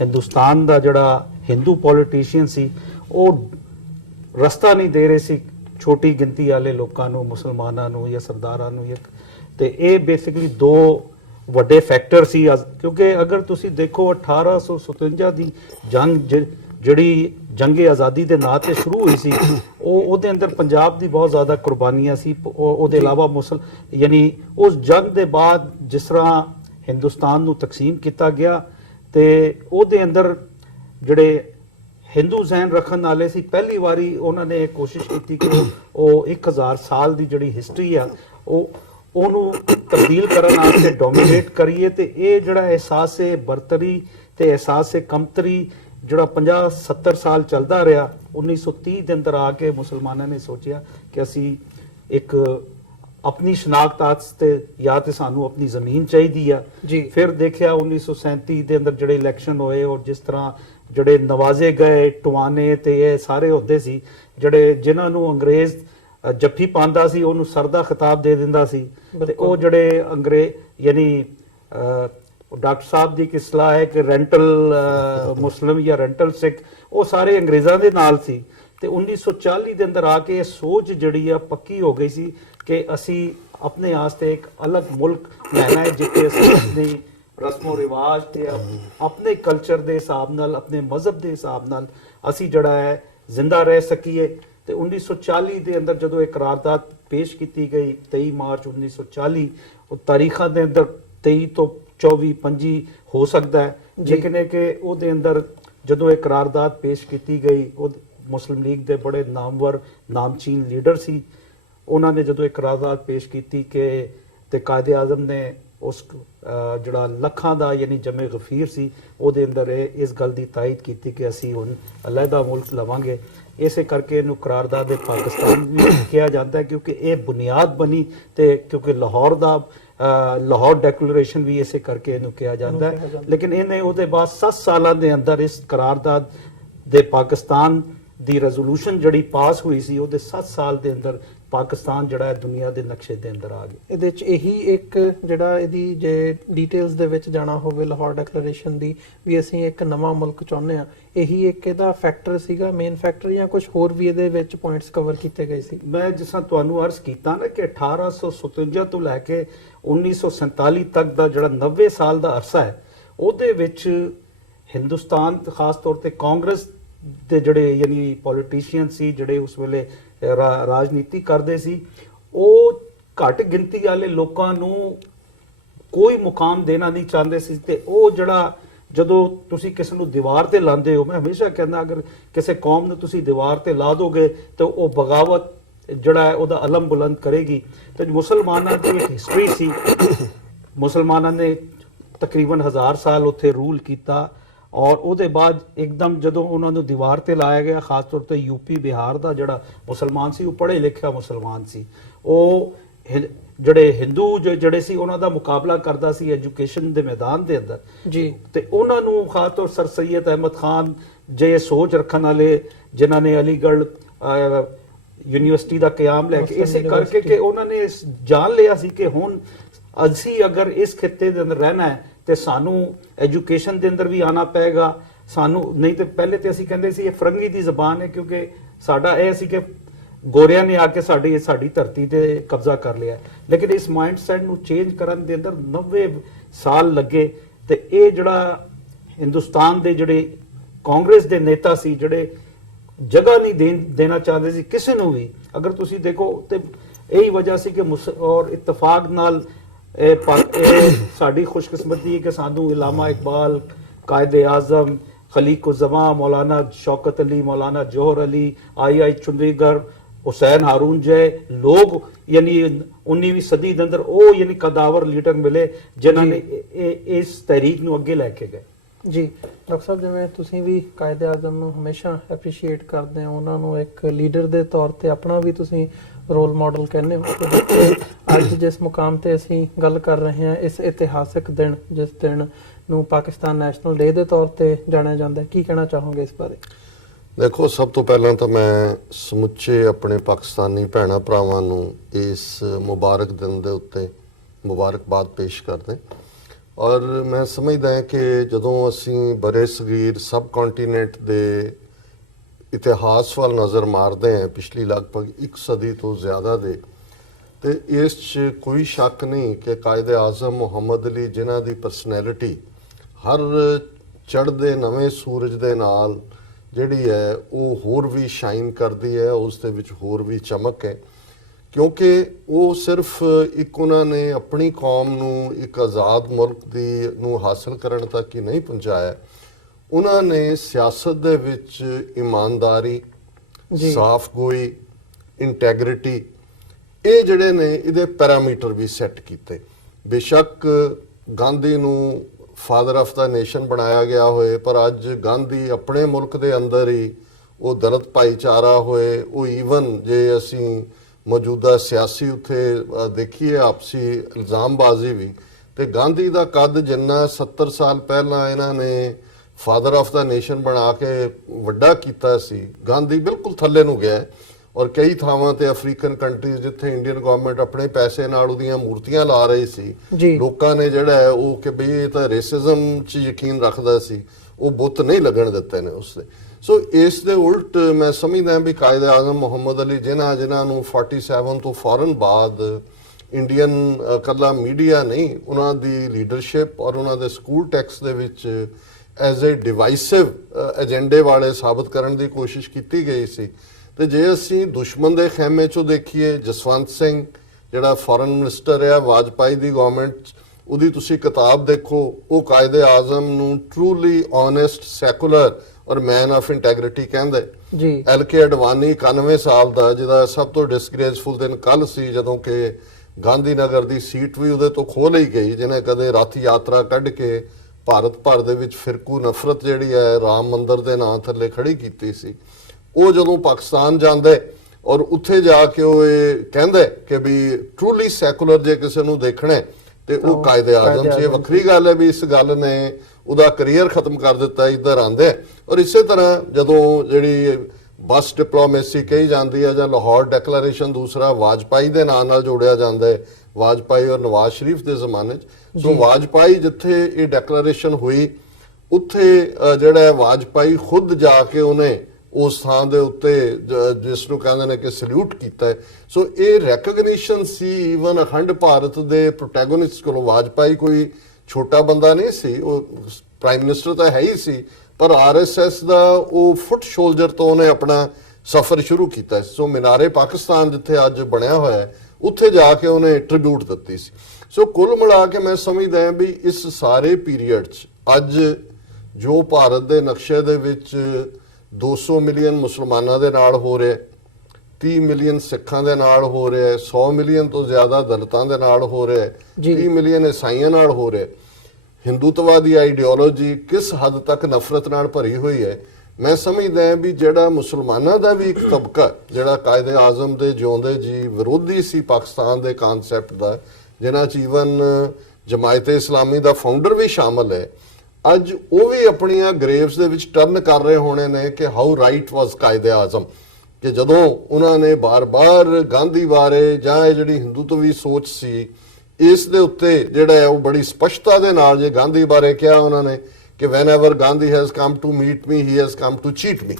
ਹਿੰਦੁਸਤਾਨ ਦਾ ਜਿਹੜਾ ਹਿੰਦੂ ਪੋਲੀਟੀਸ਼ੀਅਨ ਸੀ ਉਹ ਰਸਤਾ ਨਹੀਂ ਦੇ ਰਹੇ ਸੀ ਛੋਟੀ ਗਿਣਤੀ ਵਾਲੇ ਲੋਕਾਂ ਨੂੰ, ਮੁਸਲਮਾਨਾਂ ਨੂੰ ਜਾਂ ਸਰਦਾਰਾਂ ਨੂੰ। ਤੇ ਇਹ ਬੇਸਿਕਲੀ ਦੋ ਵੱਡੇ ਫੈਕਟਰ ਸੀ। ਕਿਉਂਕਿ ਅਗਰ ਤੁਸੀਂ ਦੇਖੋ 1857 ਦੀ ਜੰਗ ਜਿਹੜੀ ਜੰਗੇ ਆਜ਼ਾਦੀ ਦੇ ਨਾਂ ਤੇ ਸ਼ੁਰੂ ਹੋਈ ਸੀ, ਉਹਦੇ ਅੰਦਰ ਪੰਜਾਬ ਦੀ ਬਹੁਤ ਜ਼ਿਆਦਾ ਕੁਰਬਾਨੀਆਂ ਸੀ। ਉਹਦੇ ਇਲਾਵਾ ਯਾਨੀ ਉਸ ਜੰਗ ਦੇ ਬਾਅਦ ਜਿਸ ਤਰ੍ਹਾਂ ਹਿੰਦੁਸਤਾਨ ਨੂੰ ਤਕਸੀਮ ਕੀਤਾ ਗਿਆ ਤੇ ਉਹਦੇ ਅੰਦਰ ਜਿਹੜੇ ਹਿੰਦੂ ਜ਼ਹਿਨ ਰੱਖਣ ਵਾਲੇ ਸੀ, ਪਹਿਲੀ ਵਾਰੀ ਉਹਨਾਂ ਨੇ ਕੋਸ਼ਿਸ਼ ਕੀਤੀ ਕਿ ਉਹ 1000 ਸਾਲ ਦੀ ਜਿਹੜੀ ਹਿਸਟਰੀ ਆ ਉਹਨੂੰ ਤਬਦੀਲ ਕਰਨ ਵਾਸਤੇ ਡੋਮੀਨੇਟ ਕਰੀਏ। ਤੇ ਇਹ ਜਿਹੜਾ ਅਹਿਸਾਸ ਹੈ ਬਰਤਰੀ ਤੇ ਅਹਿਸਾਸ ਹੈ ਕਮਤਰੀ ਜਿਹੜਾ 50-70 ਸਾਲ ਚੱਲਦਾ ਰਿਹਾ, 1930 ਦੇ ਅੰਦਰ ਆ ਕੇ ਮੁਸਲਮਾਨਾਂ ਨੇ ਸੋਚਿਆ ਕਿ ਅਸੀਂ ਇੱਕ ਆਪਣੀ ਸ਼ਨਾਖਤ ਵਾਸਤੇ ਜਾਂ ਤੇ ਸਾਨੂੰ ਆਪਣੀ ਜ਼ਮੀਨ ਚਾਹੀਦੀ ਆ ਜੀ। ਫਿਰ ਦੇਖਿਆ 1937 ਦੇ ਅੰਦਰ ਜਿਹੜੇ ਇਲੈਕਸ਼ਨ ਹੋਏ ਔਰ ਜਿਸ ਤਰ੍ਹਾਂ ਜਿਹੜੇ ਨਵਾਜ਼ੇ ਗਏ ਟਵਾਨੇ ਤੇ ਇਹ ਸਾਰੇ ਹੁੰਦੇ ਸੀ, ਜਿਨ੍ਹਾਂ ਨੂੰ ਅੰਗਰੇਜ਼ ਜੱਫੀ ਪਾਉਂਦਾ ਸੀ ਉਹਨੂੰ ਸਰ ਦਾ ਖਿਤਾਬ ਦੇ ਦਿੰਦਾ ਸੀ। ਤੇ ਉਹ ਜਿਹੜੇ ਅੰਗਰੇਜ਼ ਯਾਨੀ ਡਾਕਟਰ ਸਾਹਿਬ ਦੀ ਇੱਕ ਸਲਾਹ ਹੈ ਕਿ ਰੈਂਟਲ ਮੁਸਲਿਮ ਜਾਂ ਰੈਂਟਲ ਸਿੱਖ, ਉਹ ਸਾਰੇ ਅੰਗਰੇਜ਼ਾਂ ਦੇ ਨਾਲ ਸੀ। ਤੇ 1940 ਦੇ ਅੰਦਰ ਆ ਕੇ ਇਹ ਸੋਚ ਜਿਹੜੀ ਆ ਪੱਕੀ ਹੋ ਗਈ ਸੀ ਕਿ ਅਸੀਂ ਆਪਣੇ ਵਾਸਤੇ ਇੱਕ ਅਲੱਗ ਮੁਲਕ ਲੈਣਾ ਹੈ ਜਿੱਥੇ ਅਸੀਂ ਆਪਣੀ ਰਸਮੋ ਰਿਵਾਜ ਤੇ ਆਪਣੇ ਕਲਚਰ ਦੇ ਹਿਸਾਬ ਨਾਲ, ਆਪਣੇ ਮਜ਼ਹਬ ਦੇ ਹਿਸਾਬ ਨਾਲ ਅਸੀਂ ਜਿਹੜਾ ਹੈ ਜ਼ਿੰਦਾ ਰਹਿ ਸਕੀਏ। ਤੇ 1940 ਦੇ ਅੰਦਰ ਜਦੋਂ ਇਹ ਕਰਾਰਦਾਦ ਪੇਸ਼ ਕੀਤੀ ਗਈ 23 ਮਾਰਚ 1940, ਉਹ ਤਾਰੀਖਾਂ ਦੇ ਅੰਦਰ 23 ਤੋਂ 24 25 ਹੋ ਸਕਦਾ ਹੈ, ਲੇਕਿਨ ਇਹ ਕਿ ਉਹਦੇ ਅੰਦਰ ਜਦੋਂ ਇਹ ਕਰਾਰਦਾਦ ਪੇਸ਼ ਕੀਤੀ ਗਈ, ਉਹ ਮੁਸਲਿਮ ਲੀਗ ਦੇ ਬੜੇ ਨਾਮਵਰ ਨਾਮਚੀਨ ਲੀਡਰ ਸੀ, ਉਹਨਾਂ ਨੇ ਜਦੋਂ ਇਹ ਕਰਾਰਦਾਦ ਪੇਸ਼ ਕੀਤੀ ਤੇ ਕਾਇਦ-ਏ-ਆਜ਼ਮ ਨੇ ਉਸ ਜਿਹੜਾ ਲੱਖਾਂ ਦਾ ਯਾਨੀ ਜਮੇ ਗਫੀਰ ਸੀ ਉਹਦੇ ਅੰਦਰ ਇਸ ਗੱਲ ਦੀ ਤਾਇਦ ਕੀਤੀ ਕਿ ਅਸੀਂ ਹੁਣ ਅਲੱਗਾ ਮੁਲਕ ਲਵਾਂਗੇ। ਇਸੇ ਕਰਕੇ ਇਹਨੂੰ ਕਰਾਰਦਾਦ ਪਾਕਿਸਤਾਨ ਵੀ ਕਿਹਾ ਜਾਂਦਾ ਹੈ ਕਿਉਂਕਿ ਇਹ ਬੁਨਿਆਦ ਬਣੀ ਤੇ ਕਿਉਂਕਿ ਲਾਹੌਰ ਡੈਕਲੇਰੇਸ਼ਨ ਵੀ ਇਸੇ ਕਰਕੇ ਇਹਨੂੰ ਕਿਹਾ ਜਾਂਦਾ ਹੈ। ਲੇਕਿਨ ਇਹਨੇ ਉਹਦੇ ਬਾਅਦ 7 ਸਾਲਾਂ ਦੇ ਅੰਦਰ ਇਸ ਕਰਾਰਦਾਦ ਦੇ ਪਾਕਿਸਤਾਨ ਦੀ ਰੈਜ਼ੋਲੂਸ਼ਨ ਜਿਹੜੀ ਪਾਸ ਹੋਈ ਸੀ ਉਹਦੇ 7 ਸਾਲ ਦੇ ਅੰਦਰ ਪਾਕਿਸਤਾਨ ਜਿਹੜਾ ਹੈ ਦੁਨੀਆ ਦੇ ਨਕਸ਼ੇ ਦੇ ਅੰਦਰ ਆ ਗਿਆ। ਇਹਦੇ ਚ ਇਹੀ ਇੱਕ ਜਿਹੜਾ ਇਹਦੀ ਜੇ ਡਿਟੇਲਸ ਦੇ ਵਿੱਚ ਜਾਣਾ ਹੋਵੇ ਲਾਹੌਰ ਡੈਕਲੇਰੇਸ਼ਨ ਦੀ ਵੀ ਅਸੀਂ ਇੱਕ ਨਵਾਂ ਮੁਲਕ ਚਾਹੁੰਦੇ ਆ, ਇਹੀ ਇੱਕ ਇਹਦਾ ਫੈਕਟਰ ਸੀਗਾ, ਮੇਨ ਫੈਕਟਰ, ਜਾਂ ਕੁਝ ਹੋਰ ਵੀ ਇਹਦੇ ਵਿੱਚ ਪੁਆਇੰਟਸ ਕਵਰ ਕੀਤੇ ਗਏ ਸੀ? ਮੈਂ ਜਿਸ ਤਰ੍ਹਾਂ ਤੁਹਾਨੂੰ ਅਰਜ਼ ਕੀਤਾ ਨਾ ਕਿ 1857 ਤੋਂ ਲੈ ਕੇ 1947 ਤੱਕ ਦਾ ਜਿਹੜਾ 90 ਸਾਲ ਦਾ ਅਰਸਾ ਹੈ ਉਹਦੇ ਵਿੱਚ ਹਿੰਦੁਸਤਾਨ ਖਾਸ ਤੌਰ ਤੇ ਕਾਂਗਰਸ ਦੇ ਜਿਹੜੇ ਯਾਨੀ ਪੋਲੀਟੀਸ਼ੀਅਨ ਸੀ ਜਿਹੜੇ ਉਸ ਵੇਲੇ ਰਾਜਨੀਤੀ ਕਰਦੇ ਸੀ, ਉਹ ਘੱਟ ਗਿਣਤੀ ਵਾਲੇ ਲੋਕਾਂ ਨੂੰ ਕੋਈ ਮੁਕਾਮ ਦੇਣਾ ਨਹੀਂ ਚਾਹੁੰਦੇ ਸੀ। ਤੇ ਉਹ ਜਿਹੜਾ ਜਦੋਂ ਤੁਸੀਂ ਕਿਸੇ ਨੂੰ ਦੀਵਾਰ ਤੇ ਲਾਉਂਦੇ ਹੋ, ਮੈਂ ਹਮੇਸ਼ਾ ਕਹਿੰਦਾ ਅਗਰ ਕਿਸੇ ਕੌਮ ਨੂੰ ਤੁਸੀਂ ਦੀਵਾਰ ਤੇ ਲਾ ਦੋਗੇ ਤਾਂ ਉਹ ਬਗਾਵਤ ਜਿਹੜਾ ਹੈ ਉਹਦਾ ਅਲਮ ਬੁਲੰਦ ਕਰੇਗੀ। ਤੇ ਮੁਸਲਮਾਨਾਂ ਦੀ ਇੱਕ ਹਿਸਟਰੀ ਸੀ, ਮੁਸਲਮਾਨਾਂ ਨੇ ਤਕਰੀਬਨ 1000 ਸਾਲ ਉੱਥੇ ਰੂਲ ਕੀਤਾ ਔਰ ਉਹਦੇ ਬਾਅਦ ਇੱਕਦਮ ਜਦੋਂ ਉਹਨਾਂ ਨੂੰ ਦੀਵਾਰ ਤੇ ਲਾਇਆ ਗਿਆ, ਖਾਸ ਤੌਰ ਤੇ ਯੂਪੀ ਬਿਹਾਰ ਦਾ ਜਿਹੜਾ ਮੁਸਲਮਾਨ ਸੀ ਉਹ ਪੜ੍ਹੇ ਲਿਖਿਆ ਮੁਸਲਮਾਨ ਸੀ, ਉਹ ਜਿਹੜੇ ਹਿੰਦੂ ਜਿਹੜੇ ਸੀ ਉਹਨਾਂ ਦਾ ਮੁਕਾਬਲਾ ਕਰਦਾ ਸੀ ਐਜੂਕੇਸ਼ਨ ਦੇ ਮੈਦਾਨ ਦੇ ਅੰਦਰ ਜੀ। ਤੇ ਉਹਨਾਂ ਨੂੰ ਖਾਸ ਤੌਰ ਸਰ ਸੈਯਦ ਅਹਿਮਦ ਖਾਨ ਜੇ ਸੋਚ ਰੱਖਣ ਵਾਲੇ ਜਿਨ੍ਹਾਂ ਨੇ ਅਲੀਗੜ੍ਹ ਯੂਨੀਵਰਸਿਟੀ ਦਾ ਕਿਆਮ ਲੈ ਕੇ ਇਸੇ ਕਰਕੇ ਕਿ ਉਹਨਾਂ ਨੇ ਜਾਣ ਲਿਆ ਸੀ ਕਿ ਹੁਣ ਅਸੀਂ ਅਗਰ ਇਸ ਖਿੱਤੇ ਦੇ ਅੰਦਰ ਰਹਿਣਾ ਹੈ ਤੇ ਸਾਨੂੰ ਐਜੂਕੇਸ਼ਨ ਦੇ ਅੰਦਰ ਵੀ ਆਣਾ ਪਏਗਾ। ਸਾਨੂੰ ਨਹੀਂ ਤੇ ਪਹਿਲੇ ਤੇ ਅਸੀਂ ਕਹਿੰਦੇ ਸੀ ਇਹ ਫਰੰਗੀ ਦੀ ਜ਼ਬਾਨ ਹੈ, ਕਿਉਂਕਿ ਸਾਡਾ ਇਹ ਸੀ ਕਿ ਗੋਰਿਆਂ ਨੇ ਆ ਕੇ ਸਾਡੀ ਧਰਤੀ ਤੇ ਕਬਜ਼ਾ ਕਰ ਲਿਆ। ਲੇਕਿਨ ਇਸ ਮਾਈਂਡਸੈਟ ਨੂੰ ਚੇਂਜ ਕਰਨ ਦੇ ਅੰਦਰ 90 ਸਾਲ ਲੱਗੇ ਤੇ ਇਹ ਜਿਹੜਾ ਹਿੰਦੁਸਤਾਨ ਦੇ ਜਿਹੜੇ ਕਾਂਗਰਸ ਦੇ ਨੇਤਾ ਸੀ ਜਿਹੜੇ ਜਗ੍ਹਾ ਨਹੀਂ ਦੇਣਾ ਚਾਹੁੰਦੇ ਸੀ ਕਿਸੇ ਨੂੰ ਵੀ, ਅਗਰ ਤੁਸੀਂ ਦੇਖੋ ਤੇ ਇਹੀ ਵਜ੍ਹਾ ਸੀ ਕਿ ਔਰ ਇਤਫਾਕ ਨਾਲ ਇਹ ਸਾਡੀ ਖੁਸ਼ਕਿਸਮਤੀ ਹੈ ਕਿ ਸਾਨੂੰ ਇਲਾਮਾ ਇਕਬਾਲ, ਕਾਇਦੇ ਆਜ਼ਮ, ਖਲੀਕ ਜ਼ਮਾਂ, ਮੌਲਾਨਾ ਸ਼ੌਕਤ ਅਲੀ, ਮੌਲਾਨਾ ਜੋਹਰ ਅਲੀ, आई ਚੰਡੀਗੜ੍ਹ, ਹੁਸੈਨ ਹਾरून ਜੇ ਲੋਕ ਯਾਨੀ 19ਵੀਂ ਸਦੀ ਦੇ ਅੰਦਰ ਉਹ ਯਾਨੀ ਕਦਾਵਰ ਲੀਡਰ ਮਿਲੇ ਜਿਨ੍ਹਾਂ ਨੇ ਇਸ ਤਹਿਰੀਕ ਨੂੰ ਅੱਗੇ ਲੈ ਕੇ ਗਏ। ਜੀ ਡਾਕਟਰ ਸਾਹਿਬ, ਜਿਵੇਂ ਤੁਸੀਂ ਵੀ ਕਾਇਦੇ ਆਜ਼ਮ ਨੂੰ ਹਮੇਸ਼ਾ ਐਪਰੀਸ਼ੀਏਟ ਕਰਦੇ ਹੋ, ਉਹਨਾਂ ਨੂੰ ਇੱਕ ਲੀਡਰ ਦੇ ਤੌਰ ਤੇ ਆਪਣਾ ਵੀ ਤੁਸੀਂ ਰੋਲ ਮਾਡਲ ਕਹਿੰਦੇ ਹੋ, ਅੱਜ ਜਿਸ ਮੁਕਾਮ ਤੇ ਅਸੀਂ ਗੱਲ ਕਰ ਰਹੇ ਹਾਂ ਇਸ ਇਤਿਹਾਸਕ ਦਿਨ, ਜਿਸ ਦਿਨ ਨੂੰ ਪਾਕਿਸਤਾਨ ਨੈਸ਼ਨਲ ਡੇ ਦੇ ਤੌਰ ਤੇ ਜਾਣਿਆ ਜਾਂਦਾ ਹੈ, ਕੀ ਕਹਿਣਾ ਚਾਹੋਗੇ ਇਸ ਬਾਰੇ? ਦੇਖੋ, ਸਭ ਤੋਂ ਪਹਿਲਾਂ ਤਾਂ ਮੈਂ ਸਮੁੱਚੇ ਆਪਣੇ ਪਾਕਿਸਤਾਨੀ ਭੈਣਾਂ ਭਰਾਵਾਂ ਨੂੰ ਇਸ ਮੁਬਾਰਕ ਦਿਨ ਦੇ ਉੱਤੇ ਮੁਬਾਰਕਬਾਦ ਪੇਸ਼ ਕਰਦੇ ਔਰ ਮੈਂ ਸਮਝਦਾ ਹਾਂ ਕਿ ਜਦੋਂ ਅਸੀਂ ਬਰੇ ਸਗੀਰ ਸਬ ਕੰਟੀਨੈਂਟ ਦੇ ਇਤਿਹਾਸ ਵੱਲ ਨਜ਼ਰ ਮਾਰਦੇ ਹਾਂ ਪਿਛਲੀ ਲਗਭਗ 1 ਸਦੀ ਤੋਂ ਜ਼ਿਆਦਾ ਦੇ, ਤੇ ਇਸ 'ਚ ਕੋਈ ਸ਼ੱਕ ਨਹੀਂ ਕਿ ਕਾਇਦੇ ਆਜ਼ਮ ਮੁਹੰਮਦ ਅਲੀ ਜਿਨ੍ਹਾਂ ਦੀ ਪਰਸਨੈਲਿਟੀ ਹਰ ਚੜ੍ਹਦੇ ਨਵੇਂ ਸੂਰਜ ਦੇ ਨਾਲ ਜਿਹੜੀ ਹੈ ਉਹ ਹੋਰ ਵੀ ਸ਼ਾਈਨ ਕਰਦੀ ਹੈ, ਉਸ ਦੇ ਵਿੱਚ ਹੋਰ ਵੀ ਚਮਕ ਹੈ, ਕਿਉਂਕਿ ਉਹ ਸਿਰਫ ਇੱਕ ਉਹਨਾਂ ਨੇ ਆਪਣੀ ਕੌਮ ਨੂੰ ਇੱਕ ਆਜ਼ਾਦ ਮੁਲਕ ਦੀ ਨੂੰ ਹਾਸਲ ਕਰਨ ਤੱਕ ਹੀ ਨਹੀਂ ਪਹੁੰਚਾਇਆ, ਉਹਨਾਂ ਨੇ ਸਿਆਸਤ ਦੇ ਵਿੱਚ ਇਮਾਨਦਾਰੀ, ਸਾਫ਼ਗੋਈ, ਇੰਟੈਗ੍ਰਿਟੀ, ਇਹ ਜਿਹੜੇ ਨੇ ਇਹਦੇ ਪੈਰਾਮੀਟਰ ਵੀ ਸੈੱਟ ਕੀਤੇ। ਬੇਸ਼ੱਕ ਗਾਂਧੀ ਨੂੰ ਫਾਦਰ ਆਫ ਦਾ ਨੇਸ਼ਨ ਬਣਾਇਆ ਗਿਆ ਹੋਏ, ਪਰ ਅੱਜ ਗਾਂਧੀ ਆਪਣੇ ਮੁਲਕ ਦੇ ਅੰਦਰ ਹੀ ਉਹ ਦਲਿਤ ਭਾਈਚਾਰਾ ਹੋਏ, ਉਹ ਈਵਨ ਜੇ ਅਸੀਂ ਮੌਜੂਦਾ ਸਿਆਸੀ ਉੱਥੇ ਦੇਖੀਏ ਆਪਸੀ ਇਲਜ਼ਾਮਬਾਜ਼ੀ ਵੀ, ਤੇ ਗਾਂਧੀ ਦਾ ਕੱਦ ਜਿੰਨਾ 70 ਸਾਲ ਪਹਿਲਾਂ ਇਹਨਾਂ ਨੇ ਫਾਦਰ ਆਫ ਦਾ ਨੇਸ਼ਨ ਬਣਾ ਕੇ ਵੱਡਾ ਕੀਤਾ ਸੀ, ਗਾਂਧੀ ਬਿਲਕੁਲ ਥੱਲੇ ਨੂੰ ਗਿਆ। ਔਰ ਕਈ ਥਾਵਾਂ ਤੇ ਅਫਰੀਕਨ ਕੰਟਰੀਜ਼ ਜਿੱਥੇ ਇੰਡੀਅਨ ਗਵਰਨਮੈਂਟ ਆਪਣੇ ਪੈਸੇ ਨਾਲ ਉਹਦੀਆਂ ਮੂਰਤੀਆਂ ਲਾ ਰਹੀ ਸੀ, ਲੋਕਾਂ ਨੇ ਜਿਹੜਾ ਹੈ ਉਹ ਕਿ ਬਈ ਇਹ ਤਾਂ ਰੇਸਿਜ਼ਮ 'ਚ ਯਕੀਨ ਰੱਖਦਾ ਸੀ, ਉਹ ਬੁੱਤ ਨਹੀਂ ਲੱਗਣ ਦਿੱਤੇ ਨੇ ਉਸਦੇ। ਸੋ ਇਸ ਦੇ ਉਲਟ ਮੈਂ ਸਮਝਦਾ ਵੀ ਕਾਇਦੇ ਆਜ਼ਮ ਮੁਹੰਮਦ ਅਲੀ ਜਿਨ੍ਹਾਂ ਨੂੰ 47 ਤੋਂ ਫੌਰਨ ਬਾਅਦ ਇੰਡੀਅਨ ਕੱਲਾ ਮੀਡੀਆ ਨਹੀਂ, ਉਹਨਾਂ ਦੀ ਲੀਡਰਸ਼ਿਪ ਔਰ ਉਹਨਾਂ ਦੇ ਸਕੂਲ ਟੈਕਸ ਦੇ ਵਿੱਚ ਐਜ਼ ਏ ਡਿਵਾਈਸਿਵ ਏਜੰਡੇ ਵਾਲੇ ਸਾਬਤ ਕਰਨ ਦੀ ਕੋਸ਼ਿਸ਼ ਕੀਤੀ ਗਈ ਸੀ। ਤੇ ਜੇ ਅਸੀਂ ਦੁਸ਼ਮਣ ਦੇ ਖੈਮੇ 'ਚੋਂ ਦੇਖੀਏ, ਜਸਵੰਤ ਸਿੰਘ ਜਿਹੜਾ ਫੋਰਨ ਮਿਨਿਸਟਰ ਹੈ ਵਾਜਪਾਈ ਦੀ ਗਵਰਨਮੈਂਟ, ਉਹਦੀ ਤੁਸੀਂ ਕਿਤਾਬ ਦੇਖੋ, ਉਹ ਕਾਇਦੇ ਆਜ਼ਮ ਨੂੰ ਟਰੂਲੀ ਓਨੈਸਟ, ਸੈਕੂਲਰ ਔਰ ਮੈਨ ਆਫ ਇੰਟੈਗ੍ਰਿਟੀ ਕਹਿੰਦੇ ਜੀ। LK ਅਡਵਾਨੀ 91 ਸਾਲ ਦਾ, ਜਿਹਦਾ ਸਭ ਤੋਂ ਡਿਸਗ੍ਰੇਸਫੁਲ ਦਿਨ ਕੱਲ ਸੀ ਜਦੋਂ ਕਿ ਗਾਂਧੀ ਨਗਰ ਦੀ ਸੀਟ ਵੀ ਉਹਦੇ ਤੋਂ ਖੋਹ ਲਈ ਗਈ, ਜਿਹਨੇ ਕਦੇ ਰੱਥ ਯਾਤਰਾ ਕੱਢ ਕੇ ਭਾਰਤ ਭਰ ਦੇ ਵਿੱਚ ਫਿਰਕੂ ਨਫ਼ਰਤ ਜਿਹੜੀ ਹੈ ਰਾਮ ਮੰਦਿਰ ਦੇ ਨਾਂ ਥੱਲੇ ਖੜੀ ਕੀਤੀ ਸੀ। ਉਹ ਜਦੋਂ ਪਾਕਿਸਤਾਨ ਜਾਂਦੇ ਔਰ ਉੱਥੇ ਜਾ ਕੇ ਉਹ ਇਹ ਕਹਿੰਦੇ ਕਿ ਵੀ ਟਰੂਲੀ ਸੈਕੂਲਰ ਜੇ ਕਿਸੇ ਨੂੰ ਦੇਖਣਾ ਤੇ ਉਹ ਕਾਇਦੇ ਆਜ਼ਮ ਸੀ। ਇਹ ਵੱਖਰੀ ਗੱਲ ਹੈ ਵੀ ਇਸ ਗੱਲ ਨੇ ਉਹਦਾ ਕੈਰੀਅਰ ਖਤਮ ਕਰ ਦਿੱਤਾ, ਇੱਧਰ ਆਂਦੇ। ਔਰ ਇਸੇ ਤਰ੍ਹਾਂ ਜਦੋਂ ਜਿਹੜੀ ਬਸ ਡਿਪਲੋਮੇਸੀ ਕਹੀ ਜਾਂਦੀ ਹੈ, ਜਾਂ ਲਾਹੌਰ ਡੈਕਲੇਰੇਸ਼ਨ ਦੂਸਰਾ ਵਾਜਪਾਈ ਦੇ ਨਾਂ ਨਾਲ ਜੋੜਿਆ ਜਾਂਦਾ ਹੈ, ਵਾਜਪਾਈ ਔਰ ਨਵਾਜ਼ ਸ਼ਰੀਫ ਦੇ ਜ਼ਮਾਨੇ 'ਚ। ਸੋ ਵਾਜਪਾਈ ਜਿੱਥੇ ਇਹ ਡੈਕਲੇਰੇਸ਼ਨ ਹੋਈ ਉੱਥੇ ਜਿਹੜਾ ਹੈ ਵਾਜਪਾਈ ਖੁਦ ਜਾ ਕੇ ਉਹਨੇ ਉਸ ਥਾਂ ਦੇ ਉੱਤੇ ਜਿਸ ਨੂੰ ਕਹਿੰਦੇ ਨੇ ਕਿ ਸਲੂਟ ਕੀਤਾ ਹੈ। ਸੋ ਇਹ ਰੈਕਗਨੀਸ਼ਨ ਸੀ ਈਵਨ ਅਖੰਡ ਭਾਰਤ ਦੇ ਪ੍ਰੋਟੈਗੋਨਿਸਟ ਕੋਲੋਂ। ਵਾਜਪਾਈ ਕੋਈ ਛੋਟਾ ਬੰਦਾ ਨਹੀਂ ਸੀ, ਉਹ ਪ੍ਰਾਈਮ ਮਿਨਿਸਟਰ ਤਾਂ ਹੈ ਹੀ ਸੀ, ਪਰ ਆਰਐਸਐਸ ਦਾ ਉਹ ਫੁੱਟ ਸ਼ੋਲਡਰ ਤੋਂ ਉਹਨੇ ਆਪਣਾ ਸਫ਼ਰ ਸ਼ੁਰੂ ਕੀਤਾ। ਸੋ ਮੀਨਾਰੇ ਪਾਕਿਸਤਾਨ ਜਿੱਥੇ ਅੱਜ ਬਣਿਆ ਹੋਇਆ ਹੈ ਉੱਥੇ ਜਾ ਕੇ ਉਹਨੇ ਟ੍ਰਿਬਿਊਟ ਦਿੱਤੀ ਸੀ। ਸੋ ਕੁੱਲ ਮਿਲਾ ਕੇ ਮੈਂ ਸਮਝਦਾ ਹਾਂ ਵੀ ਇਸ ਸਾਰੇ ਪੀਰੀਅਡ 'ਚ ਅੱਜ ਜੋ ਭਾਰਤ ਦੇ ਨਕਸ਼ੇ ਦੇ ਵਿੱਚ 200 ਮਿਲੀਅਨ ਮੁਸਲਮਾਨਾਂ ਦੇ ਨਾਲ ਹੋ ਰਿਹਾ, 30 ਮਿਲੀਅਨ ਸਿੱਖਾਂ ਦੇ ਨਾਲ ਹੋ ਰਿਹਾ, 100 ਮਿਲੀਅਨ ਤੋਂ ਜ਼ਿਆਦਾ ਦਲਿਤਾਂ ਦੇ ਨਾਲ ਹੋ ਰਿਹਾ, 30 ਮਿਲੀਅਨ ਈਸਾਈਆਂ ਨਾਲ ਹੋ ਰਿਹਾ। ਹਿੰਦੂਤਵਾਦੀ ਆਈਡੀਓਲੋਜੀ ਕਿਸ ਹੱਦ ਤੱਕ ਨਫ਼ਰਤ ਨਾਲ ਭਰੀ ਹੋਈ ਹੈ। ਮੈਂ ਸਮਝਦਾ ਹਾਂ ਵੀ ਜਿਹੜਾ ਮੁਸਲਮਾਨਾਂ ਦਾ ਵੀ ਇੱਕ ਤਬਕਾ ਜਿਹੜਾ ਕਾਇਦੇ ਆਜ਼ਮ ਦੇ ਜਿਉਂਦੇ ਜੀ ਵਿਰੋਧੀ ਸੀ ਪਾਕਿਸਤਾਨ ਦੇ ਕਨਸੈਪਟ ਦਾ, ਜਿਨ੍ਹਾਂ 'ਚ ਈਵਨ ਜਮਾਇਤ ਇਸਲਾਮੀ ਦਾ ਫਾਊਂਡਰ ਵੀ ਸ਼ਾਮਲ ਹੈ, ਅੱਜ ਉਹ ਵੀ ਆਪਣੀਆਂ ਗ੍ਰੇਵਸ ਦੇ ਵਿੱਚ ਟਰਨ ਕਰ ਰਹੇ ਹੋਣੇ ਨੇ ਕਿ ਹਾਊ ਰਾਈਟ ਵਾਸ ਕਾਇਦੇ ਆਜ਼ਮ, ਕਿ ਜਦੋਂ ਉਹਨਾਂ ਨੇ ਬਾਰ-ਬਾਰ ਗਾਂਧੀ ਬਾਰੇ ਜਾਂ ਇਹ ਜਿਹੜੀ ਹਿੰਦੂਤਵੀ ਸੋਚ ਸੀ ਇਸ ਦੇ ਉੱਤੇ ਜਿਹੜਾ ਹੈ ਉਹ ਬੜੀ ਸਪਸ਼ਟਤਾ ਦੇ ਨਾਲ ਜੇ ਗਾਂਧੀ ਬਾਰੇ ਕਿਹਾ ਉਹਨਾਂ ਨੇ ਕਿ whenever Gandhi has come to meet me he has come to cheat me.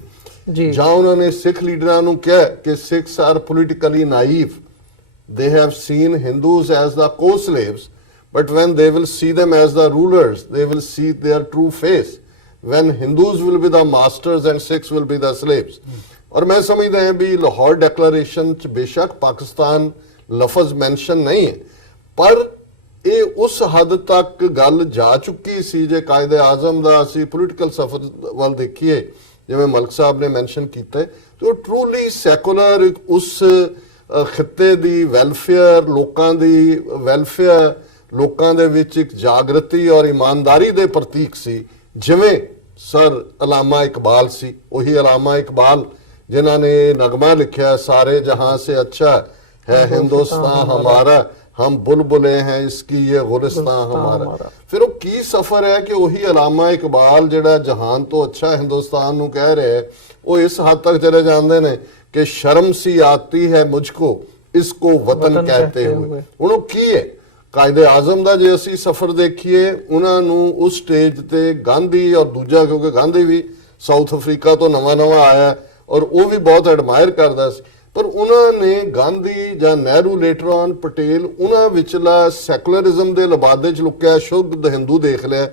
ਜਾਂ ਉਹਨਾਂ ਨੇ ਸਿੱਖ ਲੀਡਰਾਂ ਨੂੰ ਕਿਹਾ ਕਿ Sikhs are politically naive, they have seen Hindus as the co-slaves, but when they will see them as the rulers, they will see their true face. When Hindus will be the masters and Sikhs will be the slaves. और मैं समझता है भी लाहौर डिक्लेरेशन च बेशक पाकिस्तान लफज मैंशन नहीं है, पर ਇਹ ਉਸ ਹੱਦ ਤੱਕ ਗੱਲ ਜਾ ਚੁੱਕੀ ਸੀ ਜੇ ਕਾਇਦੇ ਆਜ਼ਮ ਦਾ ਅਸੀਂ ਪੋਲੀਟੀਕਲ ਸਫਰ ਵੱਲ ਦੇਖੀਏ, ਜਿਵੇਂ ਮਲਕ ਸਾਹਿਬ ਨੇ ਮੈਂਸ਼ਨ ਕੀਤਾ, ਤੇ ਉਹ ਟਰੂਲੀ ਸੈਕੂਲਰ ਉਸ ਖਿੱਤੇ ਦੀ ਵੈਲਫੇਅਰ, ਲੋਕਾਂ ਦੀ ਵੈਲਫੇਅਰ, ਲੋਕਾਂ ਦੇ ਵਿੱਚ ਇੱਕ ਜਾਗਰਤੀ ਔਰ ਇਮਾਨਦਾਰੀ ਦੇ ਪ੍ਰਤੀਕ ਸੀ। ਜਿਵੇਂ ਸਰ ਅਲਾਮਾ ਇਕਬਾਲ ਸੀ, ਉਹੀ ਅਲਾਮਾ ਇਕਬਾਲ ਜਿਨ੍ਹਾਂ ਨੇ ਨਗਮਾ ਲਿਖਿਆ, ਸਾਰੇ ਜਹਾਂ ਸੇ ਅੱਛਾ ਹੈ ਹਿੰਦੁਸਤਾਨ ਹਮਾਰਾ, हम बुलबुले हैं इसकी ये गुलिस्तान हमारा। फिर वो की सफर है कि वही अलामा इकबाल जिहड़ा जहान तो अच्छा हिंदुस्तान नूं कह रहे हैं, वो इस हद तक चले जाते हैं कि शर्म सी आती है मुझको इसको वतन कहते हुए। हुण वो की है कायदे आजम का जे असी सफर देखिए, उन्होंने उस स्टेज ते गांधी और दूजा, क्योंकि गांधी भी साउथ अफ्रीका तो नवा नवा आया और वो भी बहुत एडमायर करता सी, पर उन्होंने गांधी ਜਾਂ ਨਹਿਰੂ ਲੇਟਰ ਔਨ ਪਟੇਲ ਉਹਨਾਂ ਵਿਚਲਾ ਸੈਕੂਲਰਿਜ਼ਮ ਦੇ ਲਬਾਦੇ 'ਚ ਲੁਕਿਆ ਸ਼ੁੱਧ ਹਿੰਦੂ ਦੇਖ ਲਿਆ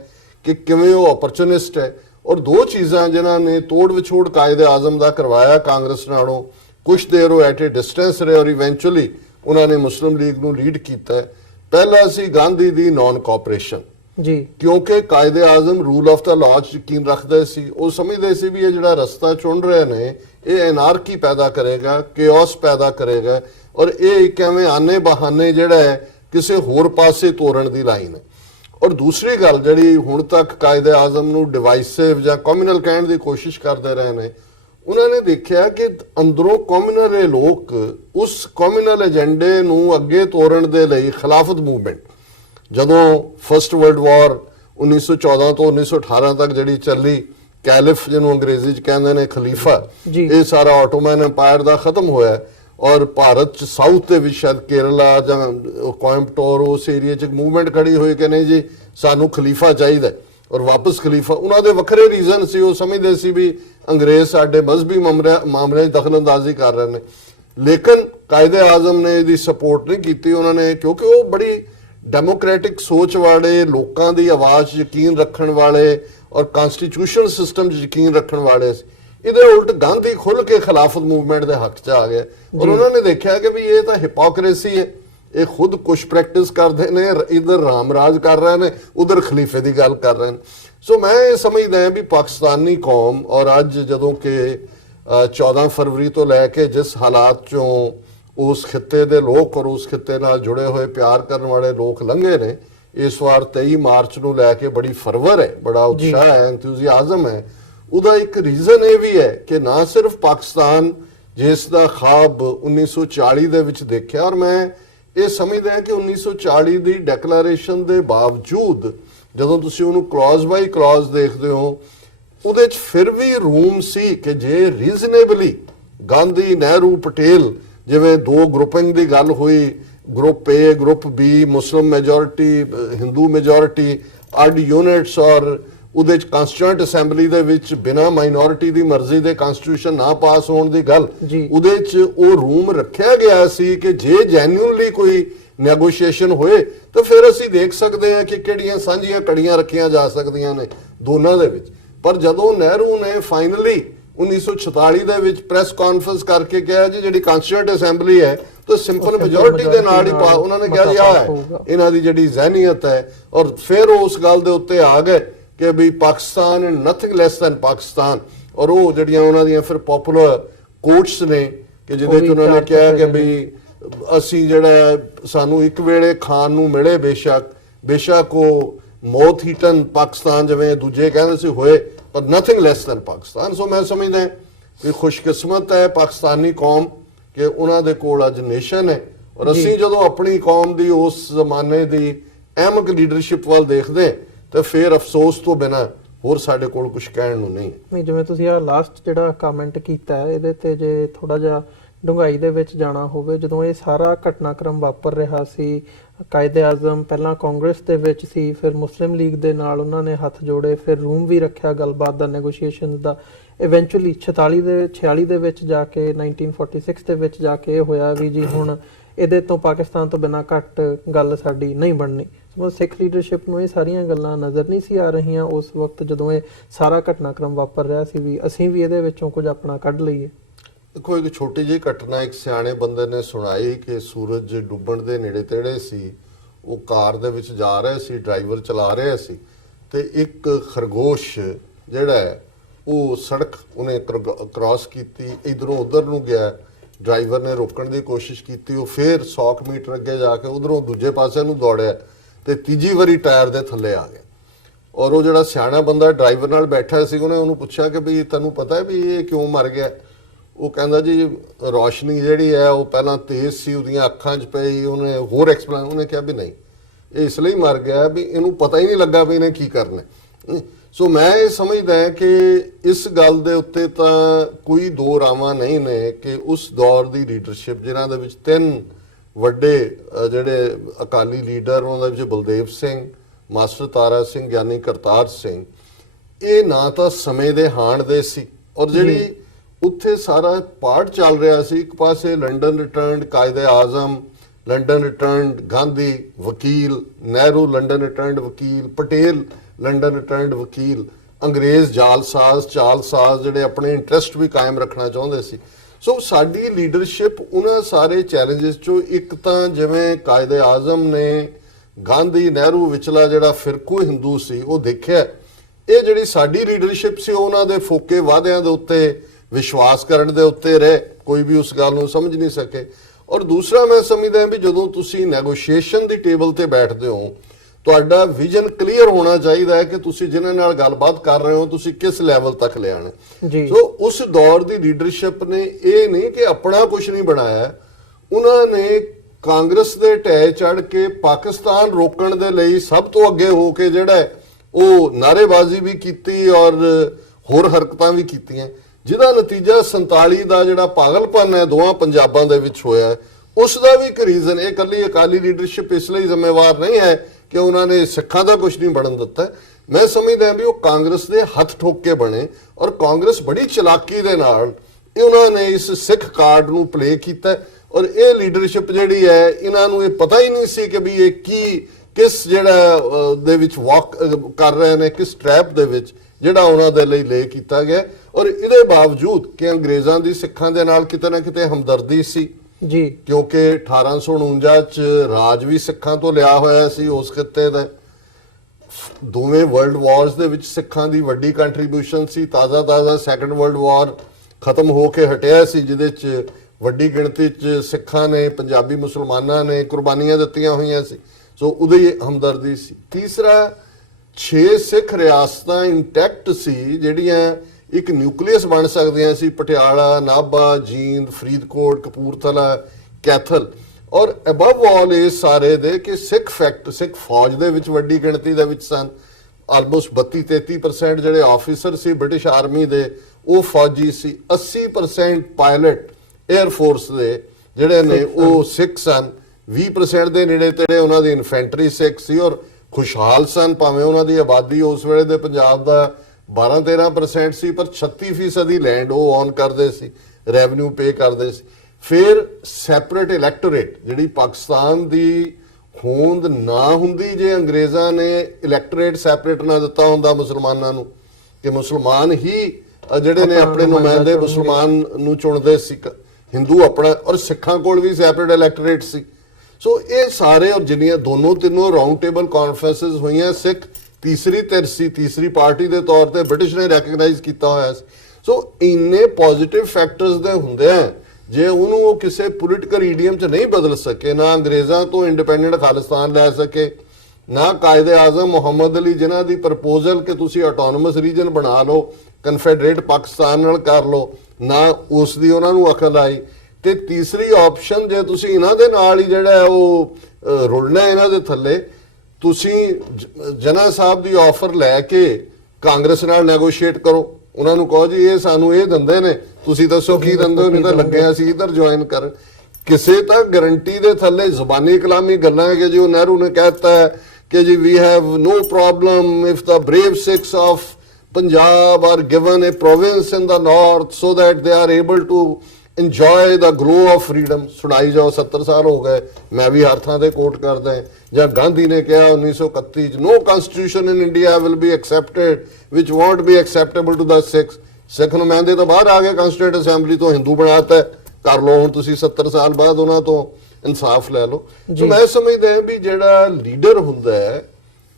ਕਿ ਕਿਵੇਂ ਉਹ ਓਪਰਚੁਨਿਸਟ ਹੈ। ਔਰ ਦੋ ਚੀਜ਼ਾਂ ਜਿਨ੍ਹਾਂ ਨੇ ਤੋੜ ਵਿਛੋੜ ਕਾਇਦੇ ਆਜ਼ਮ ਦਾ ਕਰਵਾਇਆ ਕਾਂਗਰਸ ਨਾਲੋਂ, ਕੁਛ ਦੇਰ ਉਹ ਐਟ ਏ ਡਿਸਟੈਂਸ ਰਹੇ ਔਰ ਇਵੈਂਚੁਅਲੀ ਉਹਨਾਂ ਨੇ ਮੁਸਲਿਮ ਲੀਗ ਨੂੰ ਲੀਡ ਕੀਤਾ। ਪਹਿਲਾ ਸੀ ਗਾਂਧੀ ਦੀ ਨਾਨ ਕੋਆਪਰੇਸ਼ਨ ਜੀ, ਕਿਉਂਕਿ ਕਾਇਦੇ ਆਜ਼ਮ ਰੂਲ ਆਫ ਦਾ ਲਾਅ 'ਚ ਯਕੀਨ ਰੱਖਦੇ ਸੀ। ਉਹ ਸਮਝਦੇ ਸੀ ਵੀ ਇਹ ਜਿਹੜਾ ਰਸਤਾ ਚੁਣ ਰਹੇ ਨੇ ਇਹ ਐਨਾਰਕੀ ਪੈਦਾ ਕਰੇਗਾ, ਕੇਓਸ ਪੈਦਾ ਕਰੇਗਾ, ਔਰ ਇਹ ਇੱਕ ਐਵੇਂ ਆਨੇ ਬਹਾਨੇ ਜਿਹੜਾ ਹੈ ਕਿਸੇ ਹੋਰ ਪਾਸੇ ਤੋਰਨ ਦੀ ਲਾਈਨ ਹੈ। ਔਰ ਦੂਸਰੀ ਗੱਲ ਜਿਹੜੀ ਹੁਣ ਤੱਕ ਕਾਇਦੇ ਆਜ਼ਮ ਨੂੰ ਡਿਵਾਈਸਿਵ ਜਾਂ ਕਮਿਊਨਲ ਕਹਿਣ ਦੀ ਕੋਸ਼ਿਸ਼ ਕਰਦੇ ਰਹੇ ਨੇ, ਉਹਨਾਂ ਨੇ ਦੇਖਿਆ ਕਿ ਅੰਦਰੋਂ ਕਮਿਊਨਲ ਇਹ ਲੋਕ ਉਸ ਕਮਿਊਨਲ ਏਜੰਡੇ ਨੂੰ ਅੱਗੇ ਤੋਰਨ ਦੇ ਲਈ ਖਿਲਾਫਤ ਮੂਵਮੈਂਟ, ਜਦੋਂ ਫਸਟ ਵਰਲਡ ਵਾਰ 1914 ਤੋਂ 1918 ਤੱਕ ਜਿਹੜੀ ਚੱਲੀ, ਕੈਲਿਫ ਜਿਹਨੂੰ ਅੰਗਰੇਜ਼ੀ ਚ ਕਹਿੰਦੇ ਨੇ ਖਲੀਫਾ, ਇਹ ਸਾਰਾ ਆਟੋਮਨ ਐਮਪਾਇਰ ਦਾ ਖਤਮ ਹੋਇਆ ਔਰ ਭਾਰਤ ਚ ਸਾਊਥ ਦੇ ਵਿੱਚ ਸ਼ਾਇਦ ਕੇਰਲਾ ਜਾਂ ਕੋਇੰਬਟੋਰ ਉਸ ਏਰੀਆ ਚ ਇੱਕ ਮੂਵਮੈਂਟ ਖੜੀ ਹੋਈ ਕਿ ਨਹੀਂ ਜੀ ਸਾਨੂੰ ਖਲੀਫਾ ਚਾਹੀਦਾ ਔਰ ਵਾਪਸ ਖਲੀਫਾ। ਉਹਨਾਂ ਦੇ ਵੱਖਰੇ ਰੀਜ਼ਨ ਸੀ, ਉਹ ਸਮਝਦੇ ਸੀ ਵੀ ਅੰਗਰੇਜ਼ ਸਾਡੇ ਮਜ਼ਹਬੀ ਮਾਮਲਿਆਂ 'ਚ ਦਖਲਅੰਦਾਜ਼ੀ ਕਰ ਰਹੇ ਨੇ, ਲੇਕਿਨ ਕਾਇਦੇ ਆਜ਼ਮ ਨੇ ਇਹਦੀ ਸਪੋਰਟ ਨਹੀਂ ਕੀਤੀ ਉਹਨਾਂ ਨੇ, ਕਿਉਂਕਿ ਉਹ ਬੜੀ ਡੈਮੋਕ੍ਰੈਟਿਕ ਸੋਚ ਵਾਲੇ, ਲੋਕਾਂ ਦੀ ਆਵਾਜ਼ 'ਚ ਯਕੀਨ ਰੱਖਣ ਵਾਲੇ ਔਰ ਕਨਸਟੀਟਿਊਸ਼ਨ ਸਿਸਟਮ 'ਚ ਯਕੀਨ ਰੱਖਣ ਵਾਲੇ ਸੀ। ਇਹਦੇ ਉਲਟ ਗਾਂਧੀ ਖੁੱਲ੍ਹ ਕੇ ਖਿਲਾਫਤ ਮੂਵਮੈਂਟ ਦੇ ਹੱਕ 'ਚ ਆ ਗਿਆ ਔਰ ਉਹਨਾਂ ਨੇ ਦੇਖਿਆ ਕਿ ਵੀ ਇਹ ਤਾਂ ਹਿਪੋਕ੍ਰੇਸੀ ਹੈ, ਇਹ ਖੁਦ ਕੁਛ ਪ੍ਰੈਕਟਿਸ ਕਰਦੇ ਨੇ, ਇਧਰ ਰਾਮ ਰਾਜ ਕਰ ਰਹੇ ਨੇ, ਉਧਰ ਖਲੀਫੇ ਦੀ ਗੱਲ ਕਰ ਰਹੇ ਨੇ। ਸੋ ਮੈਂ ਇਹ ਸਮਝਦਾ ਹਾਂ ਵੀ ਪਾਕਿਸਤਾਨੀ ਕੌਮ ਔਰ ਅੱਜ ਜਦੋਂ ਕਿ 14 ਫਰਵਰੀ ਤੋਂ ਲੈ ਕੇ ਜਿਸ ਹਾਲਾਤ 'ਚੋਂ ਉਸ ਖਿੱਤੇ ਦੇ ਲੋਕ ਔਰ ਉਸ ਖਿੱਤੇ ਨਾਲ ਜੁੜੇ ਹੋਏ ਪਿਆਰ ਕਰਨ ਵਾਲੇ ਲੋਕ ਲੰਘੇ ਨੇ, ਇਸ ਵਾਰ 23 ਮਾਰਚ ਨੂੰ ਲੈ ਕੇ ਬੜੀ ਫਰਵਰ ਹੈ, ਬੜਾ ਉਤਸ਼ਾਹ ਹੈ, ਐਂਥੂਸੀਆਜ਼ਮ ਹੈ। ਉਹਦਾ ਇੱਕ ਰੀਜ਼ਨ ਇਹ ਵੀ ਹੈ ਕਿ ਨਾ ਸਿਰਫ ਪਾਕਿਸਤਾਨ ਜਿਸ ਦਾ ਖਾਬ 1940 ਦੇ ਵਿੱਚ ਦੇਖਿਆ, ਔਰ ਮੈਂ ਇਹ ਸਮਝਦਾ ਹਾਂ ਕਿ 1940 ਦੀ ਡੈਕਲੇਰੇਸ਼ਨ ਦੇ ਬਾਵਜੂਦ ਜਦੋਂ ਤੁਸੀਂ ਉਹਨੂੰ ਕਲੌਜ਼ ਬਾਈ ਕਲੌਜ਼ ਦੇਖਦੇ ਹੋ, ਉਹਦੇ 'ਚ ਫਿਰ ਵੀ ਰੂਮ ਸੀ ਕਿ ਜੇ ਰੀਜ਼ਨੇਬਲੀ ਗਾਂਧੀ, ਨਹਿਰੂ, ਪਟੇਲ, ਜਿਵੇਂ ਦੋ ਗਰੁੱਪਿੰਗ ਦੀ ਗੱਲ ਹੋਈ, ਗਰੁੱਪ ਏ, ਗਰੁੱਪ ਬੀ, ਮੁਸਲਿਮ ਮੈਜੋਰਿਟੀ, ਹਿੰਦੂ ਮੈਜੋਰਿਟੀ, ਅੱਡ ਯੂਨਿਟਸ, ਔਰ ਉਹਦੇ 'ਚ ਕਨਸਟੀਟਿਊਐਂਟ ਅਸੈਂਬਲੀ ਦੇ ਵਿੱਚ ਬਿਨਾਂ ਮਾਈਨੋਰਿਟੀ ਦੀ ਮਰਜ਼ੀ ਦੇ ਕਨਸਟੀਟਿਊਸ਼ਨ ਨਾ ਪਾਸ ਹੋਣ ਦੀ ਗੱਲ, ਜੀ। ਉਹਦੇ 'ਚ ਉਹ ਰੂਮ ਰੱਖਿਆ ਗਿਆ ਸੀ ਕਿ ਜੇ ਜੈਨੂਇਨਲੀ ਕੋਈ ਨੈਗੋਸ਼ੀਏਸ਼ਨ ਹੋਏ ਤਾਂ ਫਿਰ ਅਸੀਂ ਦੇਖ ਸਕਦੇ ਹਾਂ ਕਿ ਕਿਹੜੀਆਂ ਸਾਂਝੀਆਂ ਕੜੀਆਂ ਰੱਖੀਆਂ ਜਾ ਸਕਦੀਆਂ ਨੇ ਦੋਨਾਂ ਦੇ ਵਿੱਚ। ਪਰ ਜਦੋਂ ਨਹਿਰੂ ਨੇ ਫਾਈਨਲੀ 1946 ਦੇ ਵਿੱਚ ਪ੍ਰੈਸ ਕਾਨਫਰੰਸ ਕਰਕੇ ਕਿਹਾ ਜੀ ਜਿਹੜੀ ਕਨਸਟੀਟਿਊਐਂਟ ਅਸੈਂਬਲੀ ਹੈ ਤਾਂ ਸਿੰਪਲ ਮੈਜੋਰਿਟੀ ਦੇ ਨਾਲ ਹੀ ਉਹਨਾਂ ਨੇ ਕਿਹਾ ਜੀ ਆਹ ਹੈ ਇਹਨਾਂ ਦੀ ਜਿਹੜੀ ਜ਼ਹਿਨੀਅਤ ਹੈ। ਔਰ ਫਿਰ ਉਸ ਗੱਲ ਦੇ ਉੱਤੇ ਆ ਗਏ ਕਿ we Pakistan and nothing less than Pakistan, ਔਰ ਉਹ ਜਿਹੜੀਆਂ ਉਹਨਾਂ ਦੀਆਂ ਫਿਰ ਪਪੂਲਰ ਕੋਟਸ ਨੇ ਕਿ ਜਿਹਦੇ 'ਚ ਉਹਨਾਂ ਨੇ ਕਿਹਾ ਕਿ ਵੀ ਅਸੀਂ ਜਿਹੜਾ ਸਾਨੂੰ ਇੱਕ ਵੇਲੇ ਖਾਣ ਨੂੰ ਮਿਲੇ ਬੇਸ਼ੱਕ ਉਹ ਮੌਤ ਹੀਟਨ ਪਾਕਿਸਤਾਨ ਜਿਵੇਂ ਦੂਜੇ ਕਹਿੰਦੇ ਸੀ ਹੋਏ, ਪਰ ਨਥਿੰਗ ਲੈਸ ਦੈਨ ਪਾਕਿਸਤਾਨ। ਸੋ ਮੈਂ ਸਮਝਦਾ ਕਿ ਖੁਸ਼ਕਿਸਮਤ ਹੈ ਪਾਕਿਸਤਾਨੀ ਕੌਮ ਕਿ ਉਹਨਾਂ ਦੇ ਕੋਲ ਅੱਜ ਨੇਸ਼ਨ ਹੈ, ਔਰ ਅਸੀਂ ਜਦੋਂ ਆਪਣੀ ਕੌਮ ਦੀ ਉਸ ਜ਼ਮਾਨੇ ਦੀ ਅਹਿਮਕ ਲੀਡਰਸ਼ਿਪ ਵੱਲ ਦੇਖਦੇ ਤਾਂ ਫਿਰ ਅਫਸੋਸ ਤੋਂ ਬਿਨਾਂ ਹੋਰ ਸਾਡੇ ਕੋਲ ਕੁਝ ਕਹਿਣ ਨੂੰ ਨਹੀਂ। ਨਹੀਂ, ਜਿਵੇਂ ਤੁਸੀਂ ਆ ਲਾਸਟ ਜਿਹੜਾ ਕਮੈਂਟ ਕੀਤਾ ਹੈ ਇਹਦੇ ਤੇ ਜੇ ਥੋੜਾ ਜਿਹਾ ਡੂੰਘਾਈ ਦੇ ਵਿੱਚ ਜਾਣਾ ਹੋਵੇ, ਜਦੋਂ ਇਹ ਸਾਰਾ ਘਟਨਾਕ੍ਰਮ ਵਾਪਰ ਰਿਹਾ ਸੀ, ਕਾਇਦੇ ਆਜ਼ਮ ਪਹਿਲਾਂ ਕਾਂਗਰਸ ਦੇ ਵਿੱਚ ਸੀ, ਫਿਰ ਮੁਸਲਿਮ ਲੀਗ ਦੇ ਨਾਲ ਉਹਨਾਂ ਨੇ ਹੱਥ ਜੋੜੇ, ਫਿਰ ਰੂਮ ਵੀ ਰੱਖਿਆ ਗੱਲਬਾਤ ਦਾ, ਨੈਗੋਸ਼ੀਏਸ਼ਨ ਦਾ, ਇਵੈਂਚੁਅਲੀ 46 ਦੇ ਵਿੱਚ ਜਾ ਕੇ 1946 ਦੇ ਵਿੱਚ ਜਾ ਕੇ ਇਹ ਹੋਇਆ ਵੀ ਜੀ ਹੁਣ ਇਹਦੇ ਤੋਂ ਪਾਕਿਸਤਾਨ ਤੋਂ ਬਿਨਾਂ ਘੱਟ ਗੱਲ ਸਾਡੀ ਨਹੀਂ ਬਣਨੀ। ਸੋ ਸਿੱਖ ਲੀਡਰਸ਼ਿਪ ਨੂੰ ਇਹ ਸਾਰੀਆਂ ਗੱਲਾਂ ਨਜ਼ਰ ਨਹੀਂ ਸੀ ਆ ਰਹੀਆਂ ਉਸ ਵਕਤ ਜਦੋਂ ਇਹ ਸਾਰਾ ਘਟਨਾਕ੍ਰਮ ਵਾਪਰ ਰਿਹਾ ਸੀ ਵੀ ਅਸੀਂ ਵੀ ਇਹਦੇ ਵਿੱਚੋਂ ਕੁਝ ਆਪਣਾ ਕੱਢ ਲਈਏ। ਦੇਖੋ, ਇੱਕ ਛੋਟੀ ਜਿਹੀ ਘਟਨਾ ਇੱਕ ਸਿਆਣੇ ਬੰਦੇ ਨੇ ਸੁਣਾਈ ਕਿ ਸੂਰਜ ਡੁੱਬਣ ਦੇ ਨੇੜੇ ਤੇੜੇ ਸੀ, ਉਹ ਕਾਰ ਦੇ ਵਿੱਚ ਜਾ ਰਹੇ ਸੀ, ਡਰਾਈਵਰ ਚਲਾ ਰਿਹਾ ਸੀ ਤੇ ਇੱਕ ਖਰਗੋਸ਼ ਜਿਹੜਾ ਹੈ ਉਹ ਸੜਕ ਉਹਨੇ ਕ੍ਰਾਸ ਕੀਤੀ, ਇਧਰੋਂ ਉਧਰ ਨੂੰ ਗਿਆ, ਡਰਾਈਵਰ ਨੇ ਰੋਕਣ ਦੀ ਕੋਸ਼ਿਸ਼ ਕੀਤੀ, ਉਹ ਫਿਰ 100 ਮੀਟਰ ਅੱਗੇ ਜਾ ਕੇ ਉਧਰੋਂ ਦੂਜੇ ਪਾਸੇ ਨੂੰ ਦੌੜਿਆ ਤੇ ਤੀਜੀ ਵਾਰੀ ਟਾਇਰ ਦੇ ਥੱਲੇ ਆ ਗਿਆ। ਔਰ ਉਹ ਜਿਹੜਾ ਸਿਆਣਾ ਬੰਦਾ ਡਰਾਈਵਰ ਨਾਲ ਬੈਠਾ ਸੀ ਉਹਨੇ ਉਹਨੂੰ ਪੁੱਛਿਆ ਕਿ ਵੀ ਤੈਨੂੰ ਪਤਾ ਹੈ ਵੀ ਇਹ ਕਿਉਂ ਮਰ ਗਿਆ? ਉਹ ਕਹਿੰਦਾ ਜੀ ਰੋਸ਼ਨੀ ਜਿਹੜੀ ਹੈ ਉਹ ਪਹਿਲਾਂ ਤੇਜ਼ ਸੀ, ਉਹਦੀਆਂ ਅੱਖਾਂ 'ਚ ਪਈ। ਉਹਨੇ ਹੋਰ ਐਕਸਪਲੇਨ, ਉਹਨੇ ਕਿਹਾ ਵੀ ਨਹੀਂ ਇਹ ਇਸ ਲਈ ਮਰ ਗਿਆ ਵੀ ਇਹਨੂੰ ਪਤਾ ਹੀ ਨਹੀਂ ਲੱਗਾ ਵੀ ਇਹਨੇ ਕੀ ਕਰਨਾ। ਸੋ ਮੈਂ ਇਹ ਸਮਝਦਾ ਕਿ ਇਸ ਗੱਲ ਦੇ ਉੱਤੇ ਤਾਂ ਕੋਈ ਦੋ ਰਾਵਾਂ ਨਹੀਂ ਨੇ ਕਿ ਉਸ ਦੌਰ ਦੀ ਲੀਡਰਸ਼ਿਪ ਜਿਨ੍ਹਾਂ ਦੇ ਵਿੱਚ ਤਿੰਨ ਵੱਡੇ ਜਿਹੜੇ ਅਕਾਲੀ ਲੀਡਰ, ਉਹਨਾਂ ਦੇ ਵਿੱਚ ਬਲਦੇਵ ਸਿੰਘ, ਮਾਸਟਰ ਤਾਰਾ ਸਿੰਘ, ਗਿਆਨੀ ਕਰਤਾਰ ਸਿੰਘ, ਇਹ ਨਾ ਤਾਂ ਸਮੇਂ ਦੇ ਹਾਣ ਦੇ ਸੀ, ਔਰ ਜਿਹੜੀ ਉੱਥੇ ਸਾਰਾ ਪਾਰਟ ਚੱਲ ਰਿਹਾ ਸੀ, ਇੱਕ ਪਾਸੇ ਲੰਡਨ ਰਿਟਰਨਡ ਕਾਇਦੇ ਆਜ਼ਮ, ਲੰਡਨ ਰਿਟਰਨਡ ਗਾਂਧੀ ਵਕੀਲ, ਨਹਿਰੂ ਲੰਡਨ ਰਿਟਰਨਡ ਵਕੀਲ, ਪਟੇਲ ਲੰਡਨ ਰਿਟਰਨਡ ਵਕੀਲ, ਅੰਗਰੇਜ਼ ਚਾਲਸਾਜ਼ ਜਿਹੜੇ ਆਪਣੇ ਇੰਟਰਸਟ ਵੀ ਕਾਇਮ ਰੱਖਣਾ ਚਾਹੁੰਦੇ ਸੀ। ਸੋ ਸਾਡੀ ਲੀਡਰਸ਼ਿਪ ਉਹਨਾਂ ਸਾਰੇ ਚੈਲੰਜਸ ਚੋਂ ਇੱਕ ਤਾਂ ਜਿਵੇਂ ਕਾਇਦੇ ਆਜ਼ਮ ਨੇ ਗਾਂਧੀ ਨਹਿਰੂ ਵਿਚਲਾ ਜਿਹੜਾ ਫਿਰਕੂ ਹਿੰਦੂ ਸੀ ਉਹ ਦੇਖਿਆ, ਇਹ ਜਿਹੜੀ ਸਾਡੀ ਲੀਡਰਸ਼ਿਪ ਸੀ ਉਹਨਾਂ ਦੇ ਫੋਕੇ ਵਾਅਦਿਆਂ ਦੇ ਉੱਤੇ ਵਿਸ਼ਵਾਸ ਕਰਨ ਦੇ ਉੱਤੇ ਰਹੇ, ਕੋਈ ਵੀ ਉਸ ਗੱਲ ਨੂੰ ਸਮਝ ਨਹੀਂ ਸਕੇ। ਔਰ ਦੂਸਰਾ ਮੈਂ ਸਮਝਦਾ ਵੀ ਜਦੋਂ ਤੁਸੀਂ ਨੈਗੋਸ਼ੀਏਸ਼ਨ ਦੀ ਟੇਬਲ ਤੇ ਬੈਠਦੇ ਹੋ ਤੁਹਾਡਾ ਵਿਜ਼ਨ ਕਲੀਅਰ ਹੋਣਾ ਚਾਹੀਦਾ ਹੈ ਕਿ ਤੁਸੀਂ ਜਿਨ੍ਹਾਂ ਨਾਲ ਗੱਲਬਾਤ ਕਰ ਰਹੇ ਹੋ ਤੁਸੀਂ ਕਿਸ ਲੈਵਲ ਤੱਕ ਲਿਆਣਾ। ਸੋ ਉਸ ਦੌਰ ਦੀ ਲੀਡਰਸ਼ਿਪ ਨੇ ਇਹ ਨਹੀਂ ਕਿ ਆਪਣਾ ਕੁਝ ਨਹੀਂ ਬਣਾਇਆ, ਉਹਨਾਂ ਨੇ ਕਾਂਗਰਸ ਦੇ ਢਹਿ ਚੜ ਕੇ ਪਾਕਿਸਤਾਨ ਰੋਕਣ ਦੇ ਲਈ ਸਭ ਤੋਂ ਅੱਗੇ ਹੋ ਕੇ ਜਿਹੜਾ ਉਹ ਨਾਅਰੇਬਾਜ਼ੀ ਵੀ ਕੀਤੀ ਔਰ ਹੋਰ ਹਰਕਤਾਂ ਵੀ ਕੀਤੀਆਂ, ਜਿਹਦਾ ਨਤੀਜਾ 47 ਦਾ ਜਿਹੜਾ ਪਾਗਲਪਨ ਹੈ ਦੋਵਾਂ ਪੰਜਾਬਾਂ ਦੇ ਵਿੱਚ ਹੋਇਆ, ਉਸ ਦਾ ਵੀ ਇੱਕ ਰੀਜ਼ਨ ਇਹ ਇਕੱਲੀ ਅਕਾਲੀ ਲੀਡਰਸ਼ਿਪ ਇਸ ਲਈ ਜ਼ਿੰਮੇਵਾਰ ਨਹੀਂ ਹੈ ਕਿ ਉਹਨਾਂ ਨੇ ਸਿੱਖਾਂ ਦਾ ਕੁਝ ਨਹੀਂ ਬਣਨ ਦਿੱਤਾ। ਮੈਂ ਸਮਝਦਾ ਵੀ ਉਹ ਕਾਂਗਰਸ ਦੇ ਹੱਥ ਠੋਕ ਕੇ ਬਣੇ, ਔਰ ਕਾਂਗਰਸ ਬੜੀ ਚਲਾਕੀ ਦੇ ਨਾਲ ਉਹਨਾਂ ਨੇ ਇਸ ਸਿੱਖ ਕਾਰਡ ਨੂੰ ਪਲੇ ਕੀਤਾ, ਔਰ ਇਹ ਲੀਡਰਸ਼ਿਪ ਜਿਹੜੀ ਹੈ ਇਹਨਾਂ ਨੂੰ ਇਹ ਪਤਾ ਹੀ ਨਹੀਂ ਸੀ ਕਿ ਵੀ ਇਹ ਕਿਸ ਜਿਹੜਾ ਦੇ ਵਿੱਚ ਵਾਕ ਕਰ ਰਹੇ ਨੇ, ਕਿਸ ਟ੍ਰੈਪ ਦੇ ਵਿੱਚ ਜਿਹੜਾ ਉਹਨਾਂ ਦੇ ਲਈ ਲੇ ਕੀਤਾ ਗਿਆ। ਔਰ ਇਹਦੇ ਬਾਵਜੂਦ ਕਿ ਅੰਗਰੇਜ਼ਾਂ ਦੀ ਸਿੱਖਾਂ ਦੇ ਨਾਲ ਕਿਤੇ ਨਾ ਕਿਤੇ ਹਮਦਰਦੀ ਸੀ ਜੀ, ਕਿਉਂਕਿ 1849 ਚ ਰਾਜ ਵੀ ਸਿੱਖਾਂ ਤੋਂ ਲਿਆ ਹੋਇਆ ਸੀ ਉਸ ਖਿੱਤੇ ਦਾ। ਦੋਵੇਂ ਵਰਲਡ ਵਾਰਸ ਦੇ ਵਿੱਚ ਸਿੱਖਾਂ ਦੀ ਵੱਡੀ ਕੰਟਰੀਬਿਊਸ਼ਨ ਸੀ। ਤਾਜ਼ਾ ਸੈਕੰਡ ਵਰਲਡ ਵਾਰ ਖਤਮ ਹੋ ਕੇ ਹਟਿਆ ਸੀ, ਜਿਹਦੇ ਚ ਵੱਡੀ ਗਿਣਤੀ ਚ ਸਿੱਖਾਂ ਨੇ, ਪੰਜਾਬੀ ਮੁਸਲਮਾਨਾਂ ਨੇ ਕੁਰਬਾਨੀਆਂ ਦਿੱਤੀਆਂ ਹੋਈਆਂ ਸੀ। ਸੋ ਉਹਦੀ ਹਮਦਰਦੀ ਸੀ। ਤੀਸਰਾ, 6 ਸਿੱਖ ਰਿਆਸਤਾਂ ਇੰਟੈਕਟ ਸੀ ਜਿਹੜੀਆਂ ਇੱਕ ਨਿਊਕਲੀਅਸ ਬਣ ਸਕਦੀਆਂ ਸੀ, ਪਟਿਆਲਾ, ਨਾਭਾ, ਜੀਂਦ, ਫਰੀਦਕੋਟ, ਕਪੂਰਥਲਾ, ਕੈਥਲ। ਔਰ ਅਬਵ ਆਲ ਇਹ ਸਾਰੇ ਦੇ ਕਿ ਸਿੱਖ ਫੌਜ ਦੇ ਵਿੱਚ ਵੱਡੀ ਗਿਣਤੀ ਦੇ ਵਿੱਚ ਸਨ, ਆਲਮੋਸਟ 32-33% ਜਿਹੜੇ ਆਫੀਸਰ ਸੀ ਬ੍ਰਿਟਿਸ਼ ਆਰਮੀ ਦੇ ਉਹ ਫੌਜੀ ਸੀ। 80% ਪਾਇਲਟ 에ਅਰ ਫੋਰਸ ਦੇ ਜਿਹੜੇ ਨੇ ਉਹ ਸਿੱਖ ਸਨ। 20% ਦੇ ਨੇੜੇ ਤੇੜੇ ਉਹਨਾਂ ਦੀ ਇਨਫੈਂਟਰੀ ਸਿੱਖ ਸੀ ਔਰ ਖੁਸ਼ਹਾਲ ਸਨ, ਭਾਵੇਂ ਉਹਨਾਂ ਦੀ ਆਬਾਦੀ ਉਸ ਵੇਲੇ ਦੇ ਪੰਜਾਬ ਦਾ 12-13% ਸੀ, ਪਰ 36% ਦੀ ਲੈਂਡ ਉਹ ਓਨ ਕਰਦੇ ਸੀ, ਰੈਵਨਿਊ ਪੇ ਕਰਦੇ ਸੀ। ਫਿਰ ਸੈਪਰੇਟ ਇਲੈਕਟੋਰੇਟ ਜਿਹੜੀ ਪਾਕਿਸਤਾਨ ਦੀ ਹੋਂਦ ਨਾ ਹੁੰਦੀ ਜੇ ਅੰਗਰੇਜ਼ਾਂ ਨੇ ਇਲੈਕਟੋਰੇਟ ਸੈਪਰੇਟ ਨਾ ਦਿੱਤਾ ਹੁੰਦਾ ਮੁਸਲਮਾਨਾਂ ਨੂੰ, ਕਿ ਮੁਸਲਮਾਨ ਹੀ ਜਿਹੜੇ ਨੇ ਆਪਣੇ ਨੁਮਾਇੰਦੇ ਮੁਸਲਮਾਨ ਨੂੰ ਚੁਣਦੇ ਸੀ, ਹਿੰਦੂ ਆਪਣਾ, ਔਰ ਸਿੱਖਾਂ ਕੋਲ ਵੀ ਸੈਪਰੇਟ ਇਲੈਕਟੋਰੇਟ ਸੀ। ਸੋ ਇਹ ਸਾਰੇ ਔਰ ਜਿੰਨੀਆਂ ਦੋਨੋਂ ਤਿੰਨੋਂ ਰਾਉਂਡ ਟੇਬਲ ਕਾਨਫਰੰਸਸ ਹੋਈਆਂ, ਸਿੱਖ ਤੀਸਰੀ ਧਿਰ ਸੀ, ਤੀਸਰੀ ਪਾਰਟੀ ਦੇ ਤੌਰ ਤੇ ਬ੍ਰਿਟਿਸ਼ ਨੇ ਰੈਕਗਨਾਈਜ਼ ਕੀਤਾ ਹੋਇਆ ਸੀ। ਸੋ ਇੰਨੇ ਪੋਜ਼ਿਟਿਵ ਫੈਕਟਰਸ ਦੇ ਹੁੰਦੇ ਆ, ਜੇ ਉਹਨੂੰ ਉਹ ਕਿਸੇ ਪੋਲੀਟੀਕਲ ਈਡੀਅਮ 'ਚ ਨਹੀਂ ਬਦਲ ਸਕੇ, ਨਾ ਅੰਗਰੇਜ਼ਾਂ ਤੋਂ ਇੰਡੀਪੈਂਡੈਂਟ ਖਾਲਿਸਤਾਨ ਲੈ ਸਕੇ, ਨਾ ਕਾਇਦੇ ਆਜ਼ਮ ਮੁਹੰਮਦ ਅਲੀ ਜਿਨ੍ਹਾਂ ਦੀ ਪ੍ਰਪੋਜ਼ਲ ਕਿ ਤੁਸੀਂ ਆਟੋਨਮਸ ਰੀਜਨ ਬਣਾ ਲਓ, ਕਨਫੈਡਰੇਟ ਪਾਕਿਸਤਾਨ ਨਾਲ ਕਰ ਲਓ, ਨਾ ਉਸ ਦੀ ਉਹਨਾਂ ਨੂੰ ਅਕਲ ਆਈ। ਤੇ ਤੀਸਰੀ ਆਪਸ਼ਨ, ਜੇ ਤੁਸੀਂ ਇਹਨਾਂ ਦੇ ਨਾਲ ਹੀ ਜਿਹੜਾ ਉਹ ਰੁਲਣਾ ਇਹਨਾਂ ਦੇ ਥੱਲੇ, ਤੁਸੀਂ ਜਨਾ ਸਾਹਿਬ ਦੀ ਆਫਰ ਲੈ ਕੇ ਕਾਂਗਰਸ ਨਾਲ ਨੈਗੋਸ਼ੀਏਟ ਕਰੋ, ਉਹਨਾਂ ਨੂੰ ਕਹੋ ਜੀ ਇਹ ਸਾਨੂੰ ਇਹ ਦਿੰਦੇ ਨੇ, ਤੁਸੀਂ ਦੱਸੋ ਕੀ ਦਿੰਦੇ ਹੋ, ਨਹੀਂ ਤਾਂ ਲੱਗੇ ਅਸੀਂ ਇੱਧਰ ਜੁਆਇਨ ਕਰਨ। ਕਿਸੇ ਤਾਂ ਗਰੰਟੀ ਦੇ ਥੱਲੇ ਜ਼ਬਾਨੀ ਕਲਾਮੀ ਗੱਲਾਂ ਹੈ ਕਿ ਜੀ ਉਹ ਨਹਿਰੂ ਨੇ ਕਹਿਤਾ ਹੈ ਕਿ ਜੀ we have no problem if the brave Sikhs of Punjab are given a province in the north so that they are able to enjoy the glow of freedom। ਸੁਣਾਈ ਜਾਓ, 70 ਸਾਲ ਹੋ ਗਏ, ਮੈਂ ਵੀ ਹਰ ਥਾਂ ਤੇ ਕੋਟ ਕਰਦਾ। ਜਾਂ ਗਾਂਧੀ ਨੇ ਕਿਹਾ 1931 ਚ, no constitution in India will be accepted which won't be acceptable to the Sikhs। ਸਿੱਖ ਨੁਮਾਇੰਦੇ ਤਾਂ ਬਾਹਰ ਆ ਗਏ, ਕੰਸਟੀਟਿਊਟ ਅਸੈਂਬਲੀ ਤੋਂ ਹਿੰਦੂ ਬਣਾਤਾ, ਕਰ ਲਓ ਹੁਣ ਤੁਸੀਂ 70 ਸਾਲ ਬਾਅਦ ਉਹਨਾਂ ਤੋਂ ਇਨਸਾਫ ਲੈ ਲਓ। ਸੋ ਮੈਂ ਸਮਝਦਾ ਵੀ ਜਿਹੜਾ ਲੀਡਰ ਹੁੰਦਾ ਹੈ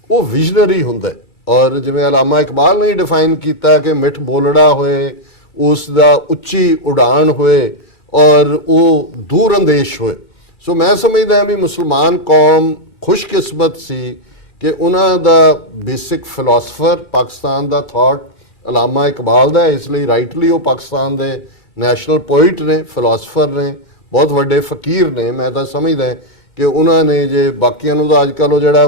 ਉਹ ਵਿਜ਼ਨਰੀ ਹੁੰਦਾ ਹੈ, ਔਰ ਜਿਵੇਂ ਅਲਾਮਾ ਇਕਬਾਲ ਨੇ ਡਿਫਾਈਨ ਕੀਤਾ ਕਿ ਮਿੱਠ ਬੋਲੜਾ ਹੋਏ, ਉਸ ਦਾ ਉੱਚੀ ਉਡਾਨ ਹੋਏ ਔਰ ਉਹ ਦੂਰ ਅੰਦੇਸ਼ ਹੋਏ। ਸੋ ਮੈਂ ਸਮਝਦਾ ਵੀ ਮੁਸਲਮਾਨ ਕੌਮ ਖੁਸ਼ਕਿਸਮਤ ਸੀ ਕਿ ਉਹਨਾਂ ਦਾ ਬੇਸਿਕ ਫਿਲਾਸਫਰ ਪਾਕਿਸਤਾਨ ਦਾ ਥਾਟ ਅਲਾਮਾ ਇਕਬਾਲ ਦਾ, ਇਸ ਲਈ ਰਾਈਟਲੀ ਉਹ ਪਾਕਿਸਤਾਨ ਦੇ ਨੈਸ਼ਨਲ ਪੋਇਟ ਨੇ, ਫਿਲਾਸਫਰ ਨੇ, ਬਹੁਤ ਵੱਡੇ ਫਕੀਰ ਨੇ। ਮੈਂ ਤਾਂ ਸਮਝਦਾ ਕਿ ਉਹਨਾਂ ਨੇ, ਜੇ ਬਾਕੀਆਂ ਨੂੰ ਤਾਂ ਅੱਜ ਕੱਲ੍ਹ ਉਹ ਜਿਹੜਾ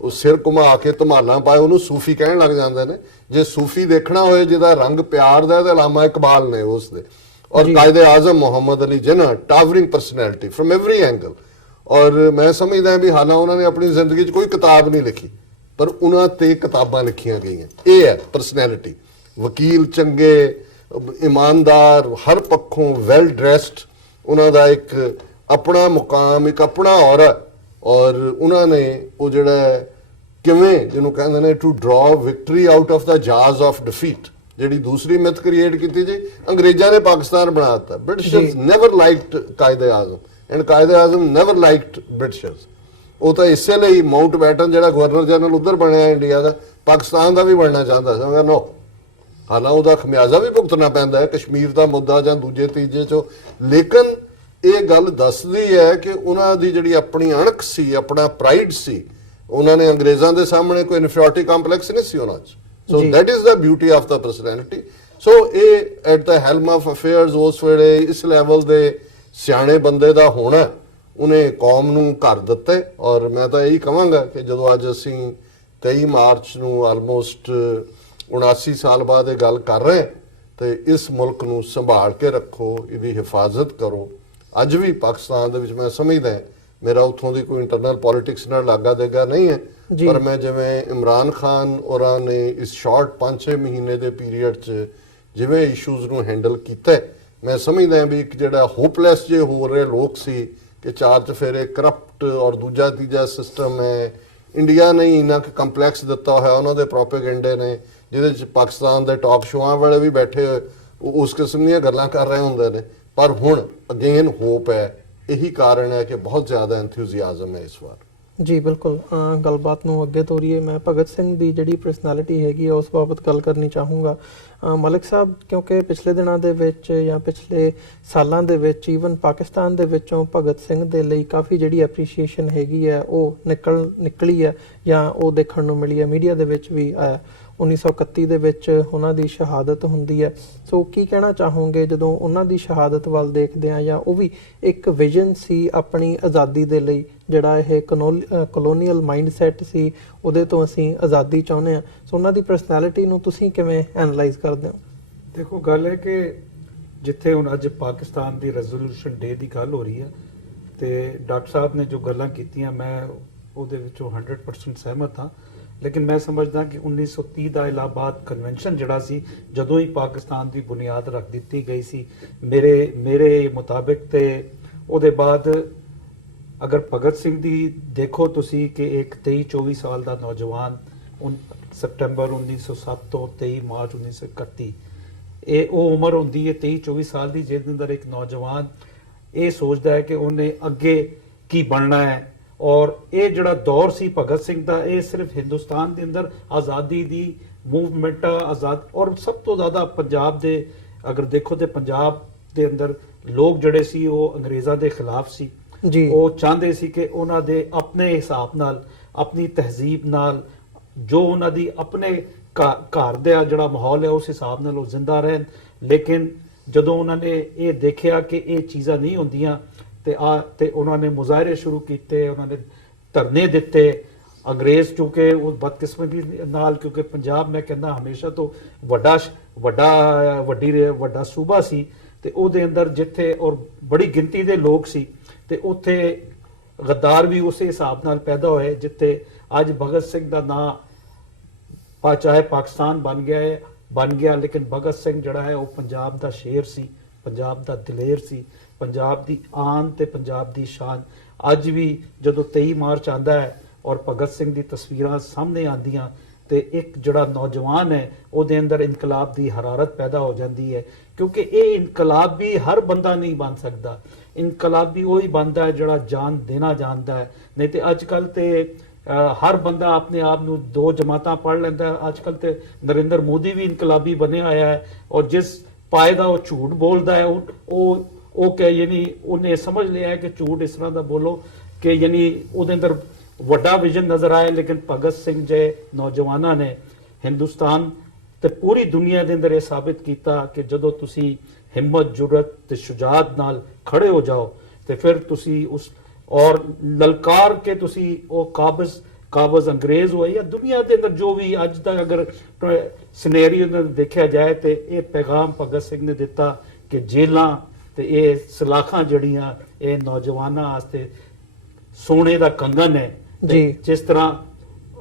ਉਹ ਸਿਰ ਘੁਮਾ ਕੇ ਧਮਾਲਾਂ ਪਾਏ ਉਹਨੂੰ ਸੂਫੀ ਕਹਿਣ ਲੱਗ ਜਾਂਦੇ ਨੇ, ਜੇ ਸੂਫੀ ਦੇਖਣਾ ਹੋਏ ਜਿਹਦਾ ਰੰਗ ਪਿਆਰ ਦਾ, ਤਾਂ ਅਲਾਮਾ ਇਕਬਾਲ ਨੇ ਉਸ ਦੇ। ਔਰ ਕਾਇਦੇ ਆਜ਼ਮ ਮੁਹੰਮਦ ਅਲੀ ਜਿਨਾ, towel ring personality firm every angle. ਔਰ ਮੈਂ ਸਮਝਦਾ ਵੀ ਹਾਲਾਂ ਉਹਨਾਂ ਨੇ ਆਪਣੀ ਜ਼ਿੰਦਗੀ 'ਚ ਕੋਈ ਕਿਤਾਬ ਨਹੀਂ ਲਿਖੀ, ਪਰ ਉਹਨਾਂ ਤੇ ਕਿਤਾਬਾਂ ਲਿਖੀਆਂ ਗਈਆਂ। ਇਹ ਹੈ ਪਰਸਨੈਲਿਟੀ। ਵਕੀਲ ਚੰਗੇ, ਇਮਾਨਦਾਰ, ਹਰ ਪੱਖੋਂ ਵੈਲ ਡਰੈਸਡ, ਉਹਨਾਂ ਦਾ ਇੱਕ ਆਪਣਾ ਮੁਕਾਮ, ਇੱਕ ਆਪਣਾ ਔਰਾ। ਔਰ ਉਹਨਾਂ ਨੇ ਉਹ ਜਿਹੜਾ ਕਿਵੇਂ ਜਿਹਨੂੰ ਕਹਿੰਦੇ ਨੇ ਟੂ ਡਰਾ victory out of the Zaz of defeat, ਜਿਹੜੀ ਦੂਸਰੀ ਮਿਥ ਕ੍ਰੀਏਟ ਕੀਤੀ ਜੀ, ਅੰਗਰੇਜ਼ਾਂ ਨੇ ਪਾਕਿਸਤਾਨ ਬਣਾ ਦਿੱਤਾ। Britishers never liked Quaid-e Azam and Quaid-e Azam never liked britishers. ਉਹ ਤਾਂ ਇਸੇ ਲਈ ਮਾਊਂਟ ਬੈਟਨ ਜਿਹੜਾ ਗਵਰਨਰ ਜਨਰਲ ਉੱਧਰ ਬਣਿਆ ਇੰਡੀਆ ਦਾ, ਪਾਕਿਸਤਾਨ ਦਾ ਵੀ ਬਣਨਾ ਚਾਹੁੰਦਾ ਸੀ। ਨੋ, ਹਾਲਾਂ ਉਹਦਾ ਖਮਿਆਜ਼ਾ ਵੀ ਭੁਗਤਣਾ ਪੈਂਦਾ ਹੈ ਕਸ਼ਮੀਰ ਦਾ ਮੁੱਦਾ ਜਾਂ ਦੂਜੇ ਤੀਜੇ 'ਚੋਂ। ਲੇਕਿਨ ਇਹ ਗੱਲ ਦੱਸਦੀ ਹੈ ਕਿ ਉਹਨਾਂ ਦੀ ਜਿਹੜੀ ਆਪਣੀ ਅਣਖ ਸੀ, ਆਪਣਾ ਪ੍ਰਾਈਡ ਸੀ, ਉਹਨਾਂ ਨੇ ਅੰਗਰੇਜ਼ਾਂ ਦੇ ਸਾਹਮਣੇ ਕੋਈ ਇਨਫੀਰੀਅਰਿਟੀ ਕੰਪਲੈਕਸ ਨਹੀਂ ਸੀ ਉਹਨਾਂ 'ਚ। So that is the beauty of the personality. So ਇਹ at the helm of affairs ਉਸ ਵੇਲੇ ਇਸ ਲੈਵਲ ਦੇ ਸਿਆਣੇ ਬੰਦੇ ਦਾ ਹੋਣਾ, ਉਹਨੇ ਕੌਮ ਨੂੰ ਘਰ ਦਿੱਤੇ। ਔਰ ਮੈਂ ਤਾਂ ਇਹੀ ਕਹਾਂਗਾ ਕਿ ਜਦੋਂ ਅੱਜ ਅਸੀਂ 23 ਮਾਰਚ ਨੂੰ ਆਲਮੋਸਟ 79 ਸਾਲ ਬਾਅਦ ਇਹ ਗੱਲ ਕਰ ਰਹੇ, ਤੇ ਇਸ ਮੁਲਕ ਨੂੰ ਸੰਭਾਲ ਕੇ ਰੱਖੋ, ਇਹਦੀ ਹਿਫਾਜ਼ਤ ਕਰੋ। ਅੱਜ ਵੀ ਪਾਕਿਸਤਾਨ ਦੇ ਵਿੱਚ ਮੈਂ ਸਮਝਦਾ, ਮੇਰਾ ਉੱਥੋਂ ਦੀ ਕੋਈ ਇੰਟਰਨਲ ਪੋਲਿਟਿਕਸ ਨਾਲ ਲਾਗਾ ਦੇਗਾ ਨਹੀਂ ਹੈ, ਪਰ ਮੈਂ ਜਿਵੇਂ ਇਮਰਾਨ ਖਾਨ ਔਰਾਂ ਨੇ ਇਸ ਸ਼ਾਰਟ 5-6 ਮਹੀਨੇ ਦੇ ਪੀਰੀਅਡ 'ਚ ਜਿਵੇਂ ਇਸ਼ੂਜ਼ ਨੂੰ ਹੈਂਡਲ ਕੀਤਾ, ਮੈਂ ਸਮਝਦਾ ਵੀ ਇੱਕ ਜਿਹੜਾ ਹੋਪਲੈਸ ਜੇ ਹੋ ਰਹੇ ਲੋਕ ਸੀ ਕਿ ਚਾਰ ਚਫੇਰੇ ਕਰਪਟ ਔਰ ਦੂਜਾ ਤੀਜਾ ਸਿਸਟਮ ਹੈ, ਇੰਡੀਆ ਨੇ ਇੰਨਾ ਕੁ ਕੰਪਲੈਕਸ ਦਿੱਤਾ ਹੋਇਆ, ਉਹਨਾਂ ਦੇ ਪ੍ਰੋਪੇਗੈਂਡੇ ਨੇ, ਜਿਹਦੇ 'ਚ ਪਾਕਿਸਤਾਨ ਦੇ ਟਾਕ ਸ਼ੋਆਂ ਵਾਲੇ ਵੀ ਬੈਠੇ ਉਸ ਕਿਸਮ ਦੀਆਂ ਗੱਲਾਂ ਕਰ ਰਹੇ ਹੁੰਦੇ ਨੇ। ਪਰ ਹੁਣ ਅਗੇਨ ਹੋਪ ਹੈ। ਇਹੀ ਕਾਰਨ ਹੈ ਕਿ ਬਹੁਤ ਜ਼ਿਆਦਾ ਐਂਥੂਸੀਆਜ਼ਮ ਹੈ ਇਸ ਵਾਰ। ਜੀ ਬਿਲਕੁਲ, ਗੱਲਬਾਤ ਨੂੰ ਅੱਗੇ ਤੋਰੀਏ। ਮੈਂ ਭਗਤ ਸਿੰਘ ਦੀ ਜਿਹੜੀ ਪਰਸਨੈਲਿਟੀ ਹੈਗੀ ਆ ਉਸ ਬਾਬਤ ਗੱਲ ਕਰਨੀ ਚਾਹੂੰਗਾ। ਮਲਿਕ ਸਾਹਿਬ, ਕਿਉਂਕਿ ਪਿਛਲੇ ਦਿਨਾਂ ਦੇ ਵਿੱਚ ਜਾਂ ਪਿਛਲੇ ਸਾਲਾਂ ਦੇ ਵਿੱਚ ਈਵਨ ਪਾਕਿਸਤਾਨ ਦੇ ਵਿੱਚੋਂ ਭਗਤ ਸਿੰਘ ਦੇ ਲਈ ਕਾਫੀ ਜਿਹੜੀ ਐਪਰੀਸ਼ੀਏਸ਼ਨ ਹੈਗੀ ਹੈ ਉਹ ਨਿਕਲੀ ਹੈ ਜਾਂ ਉਹ ਦੇਖਣ ਨੂੰ ਮਿਲੀ ਹੈ, ਮੀਡੀਆ ਦੇ ਵਿੱਚ ਵੀ ਆਇਆ। 1931 ਦੇ ਵਿੱਚ ਉਹਨਾਂ ਦੀ ਸ਼ਹਾਦਤ ਹੁੰਦੀ ਹੈ। ਸੋ ਕੀ ਕਹਿਣਾ ਚਾਹੋਗੇ ਜਦੋਂ ਉਹਨਾਂ ਦੀ ਸ਼ਹਾਦਤ ਵੱਲ ਦੇਖਦੇ ਆ, ਜਾਂ ਉਹ ਵੀ ਇੱਕ ਵਿਜ਼ਨ ਸੀ ਆਪਣੀ ਆਜ਼ਾਦੀ ਦੇ ਲਈ, ਜਿਹੜਾ ਇਹ ਕਲੋਨੀਅਲ ਮਾਈਂਡਸੈਟ ਸੀ, ਉਹਦੇ ਤੋਂ ਅਸੀਂ ਆਜ਼ਾਦੀ ਚਾਹੁੰਦੇ ਆ। ਸੋ ਉਹਨਾਂ ਦੀ ਪਰਸਨੈਲਿਟੀ ਨੂੰ ਤੁਸੀਂ ਕਿਵੇਂ ਐਨਾਲਾਈਜ਼ ਕਰਦੇ ਹੋ? ਦੇਖੋ, ਗੱਲ ਹੈ ਕਿ ਜਿੱਥੇ ਹੁਣ ਅੱਜ ਪਾਕਿਸਤਾਨ ਦੀ ਰੈਜ਼ੋਲੂਸ਼ਨ ਡੇ ਦੀ ਗੱਲ ਹੋ ਰਹੀ ਹੈ, ਤੇ ਡਾਕਟਰ ਸਾਹਿਬ ਨੇ ਜੋ ਗੱਲਾਂ ਕੀਤੀਆਂ ਮੈਂ ਉਹਦੇ ਵਿੱਚੋਂ 100% ਸਹਿਮਤ ਹਾਂ। ਲੇਕਿਨ ਮੈਂ ਸਮਝਦਾ ਕਿ 1930 ਦਾ ਇਲਾਹਾਬਾਦ ਕਨਵੈਨਸ਼ਨ ਜਿਹੜਾ ਸੀ, ਜਦੋਂ ਹੀ ਪਾਕਿਸਤਾਨ ਦੀ ਬੁਨਿਆਦ ਰੱਖ ਦਿੱਤੀ ਗਈ ਸੀ, ਮੇਰੇ ਮੁਤਾਬਿਕ, ਤੇ ਉਹਦੇ ਬਾਅਦ ਅਗਰ ਭਗਤ ਸਿੰਘ ਦੀ ਦੇਖੋ ਤੁਸੀਂ ਕਿ ਇੱਕ 23-24 ਸਾਲ ਦਾ ਨੌਜਵਾਨ ਸਤੰਬਰ 1907 ਤੋਂ 23 ਮਾਰਚ 1931, ਇਹ ਉਹ ਉਮਰ ਹੁੰਦੀ ਹੈ 23-24 ਸਾਲ ਦੀ, ਜਿਹਦੇ ਅੰਦਰ ਇੱਕ ਨੌਜਵਾਨ ਇਹ ਸੋਚਦਾ ਹੈ ਕਿ ਉਹਨੇ ਅੱਗੇ ਕੀ ਬਣਨਾ ਹੈ। ਔਰ ਇਹ ਜਿਹੜਾ ਦੌਰ ਸੀ ਭਗਤ ਸਿੰਘ ਦਾ, ਇਹ ਸਿਰਫ ਹਿੰਦੁਸਤਾਨ ਦੇ ਅੰਦਰ ਆਜ਼ਾਦੀ ਦੀ ਮੂਵਮੈਂਟ, ਆਜ਼ਾਦ, ਔਰ ਸਭ ਤੋਂ ਜ਼ਿਆਦਾ ਪੰਜਾਬ ਦੇ ਅਗਰ ਦੇਖੋ ਤੇ ਪੰਜਾਬ ਦੇ ਅੰਦਰ ਲੋਕ ਜਿਹੜੇ ਸੀ ਉਹ ਅੰਗਰੇਜ਼ਾਂ ਦੇ ਖਿਲਾਫ ਸੀ ਜੀ। ਉਹ ਚਾਹੁੰਦੇ ਸੀ ਕਿ ਉਹਨਾਂ ਦੇ ਆਪਣੇ ਹਿਸਾਬ ਨਾਲ, ਆਪਣੀ ਤਹਿਜ਼ੀਬ ਨਾਲ, ਜੋ ਉਹਨਾਂ ਦੀ ਆਪਣੇ ਘਰ ਦਾ ਜਿਹੜਾ ਮਾਹੌਲ ਹੈ ਉਸ ਹਿਸਾਬ ਨਾਲ ਉਹ ਜ਼ਿੰਦਾ ਰਹਿਣ। ਲੇਕਿਨ ਜਦੋਂ ਉਹਨਾਂ ਨੇ ਇਹ ਦੇਖਿਆ ਕਿ ਇਹ ਚੀਜ਼ਾਂ ਨਹੀਂ ਹੁੰਦੀਆਂ ਤੇ ਉਹਨਾਂ ਨੇ ਮੁਜ਼ਾਹਰੇ ਸ਼ੁਰੂ ਕੀਤੇ, ਉਹਨਾਂ ਨੇ ਧਰਨੇ ਦਿੱਤੇ। ਅੰਗਰੇਜ਼ ਚੂੰਕਿ ਉਹ ਬਦਕਿਸਮਤੀ ਨਾਲ, ਕਿਉਂਕਿ ਪੰਜਾਬ ਮੈਂ ਕਹਿੰਦਾ ਹਮੇਸ਼ਾ ਤੋਂ ਵੱਡਾ ਸੂਬਾ ਸੀ, ਤੇ ਉਹਦੇ ਅੰਦਰ ਜਿੱਥੇ ਔਰ ਬੜੀ ਗਿਣਤੀ ਦੇ ਲੋਕ ਸੀ, ਤੇ ਉੱਥੇ ਗੱਦਾਰ ਵੀ ਉਸੇ ਹਿਸਾਬ ਨਾਲ ਪੈਦਾ ਹੋਏ। ਜਿੱਥੇ ਅੱਜ ਭਗਤ ਸਿੰਘ ਦਾ ਨਾਂ ਚਾਹੇ ਪਾਕਿਸਤਾਨ ਬਣ ਗਿਆ, ਲੇਕਿਨ ਭਗਤ ਸਿੰਘ ਜਿਹੜਾ ਹੈ ਉਹ ਪੰਜਾਬ ਦਾ ਸ਼ੇਰ ਸੀ, ਪੰਜਾਬ ਦਾ ਦਲੇਰ ਸੀ, ਪੰਜਾਬ ਦੀ ਆਨ ਤੇ ਪੰਜਾਬ ਦੀ ਸ਼ਾਨ। ਅੱਜ ਵੀ ਜਦੋਂ 23 ਮਾਰਚ ਆਂਦਾ ਹੈ ਔਰ ਭਗਤ ਸਿੰਘ ਦੀ ਤਸਵੀਰਾਂ ਸਾਹਮਣੇ ਆਉਂਦੀਆਂ, ਤੇ ਇੱਕ ਜਿਹੜਾ ਨੌਜਵਾਨ ਹੈ ਉਹਦੇ ਅੰਦਰ ਇਨਕਲਾਬ ਦੀ ਹਰਾਰਤ ਪੈਦਾ ਹੋ ਜਾਂਦੀ ਹੈ। ਕਿਉਂਕਿ ਇਹ ਇਨਕਲਾਬ ਵੀ ਹਰ ਬੰਦਾ ਨਹੀਂ ਬਣ ਸਕਦਾ, ਇਨਕਲਾਬੀ ਉਹੀ ਬਣਦਾ ਹੈ ਜਿਹੜਾ ਜਾਨ ਦੇਣਾ ਜਾਣਦਾ ਹੈ। ਨਹੀਂ ਤੇ ਅੱਜ ਕੱਲ ਤੇ ਹਰ ਬੰਦਾ ਆਪਣੇ ਆਪ ਨੂੰ 2 ਜਮਾਤਾਂ ਪੜ੍ਹ ਲੈਂਦਾ ਹੈ। ਅੱਜ ਕੱਲ ਤੇ ਨਰਿੰਦਰ ਮੋਦੀ ਵੀ ਇਨਕਲਾਬੀ ਬਣਿਆ ਹੋਇਆ ਹੈ, ਔਰ ਜਿਸ ਪਾਏ ਦਾ ਉਹ ਝੂਠ ਬੋਲਦਾ ਹੈ ਉਹ ਕਹੇ, ਯਾਨੀ ਉਹਨੇ ਸਮਝ ਲਿਆ ਹੈ ਕਿ ਝੂਠ ਇਸ ਤਰ੍ਹਾਂ ਦਾ ਬੋਲੋ ਕਿ ਯਾਨੀ ਉਹਦੇ ਅੰਦਰ ਵੱਡਾ ਵਿਜ਼ਨ ਨਜ਼ਰ ਆਏ। ਲੇਕਿਨ ਭਗਤ ਸਿੰਘ ਜੇ ਨੌਜਵਾਨਾਂ ਨੇ ਹਿੰਦੁਸਤਾਨ ਤੇ ਪੂਰੀ ਦੁਨੀਆ ਦੇ ਅੰਦਰ ਇਹ ਸਾਬਿਤ ਕੀਤਾ ਕਿ ਜਦੋਂ ਤੁਸੀਂ ਹਿੰਮਤ, ਜੁਰਤ ਤੇ ਸ਼ੁਜਾਅਤ ਨਾਲ ਖੜੇ ਹੋ ਜਾਓ, ਤੇ ਫਿਰ ਤੁਸੀਂ ਉਸ ਔਰ ਲਲਕਾਰ ਕੇ ਤੁਸੀਂ ਉਹ ਕਾਬਜ਼ ਅੰਗਰੇਜ਼ ਹੋਏ ਜਾਂ ਦੁਨੀਆ ਦੇ ਅੰਦਰ ਜੋ ਵੀ ਅੱਜ ਤੱਕ ਅਗਰ ਸਿਨੈਰੀਓ ਨਾਲ ਦੇਖਿਆ ਜਾਏ, ਤੇ ਇਹ ਪੈਗਾਮ ਭਗਤ ਸਿੰਘ ਨੇ ਦਿੱਤਾ ਕਿ ਜੇਲਾਂ ਤੇ ਇਹ ਸਲਾਖਾਂ ਜਿਹੜੀਆਂ ਇਹ ਨੌਜਵਾਨਾਂ ਵਾਸਤੇ ਸੋਨੇ ਦਾ ਕੰਗਨ ਹੈ ਜੀ। ਜਿਸ ਤਰ੍ਹਾਂ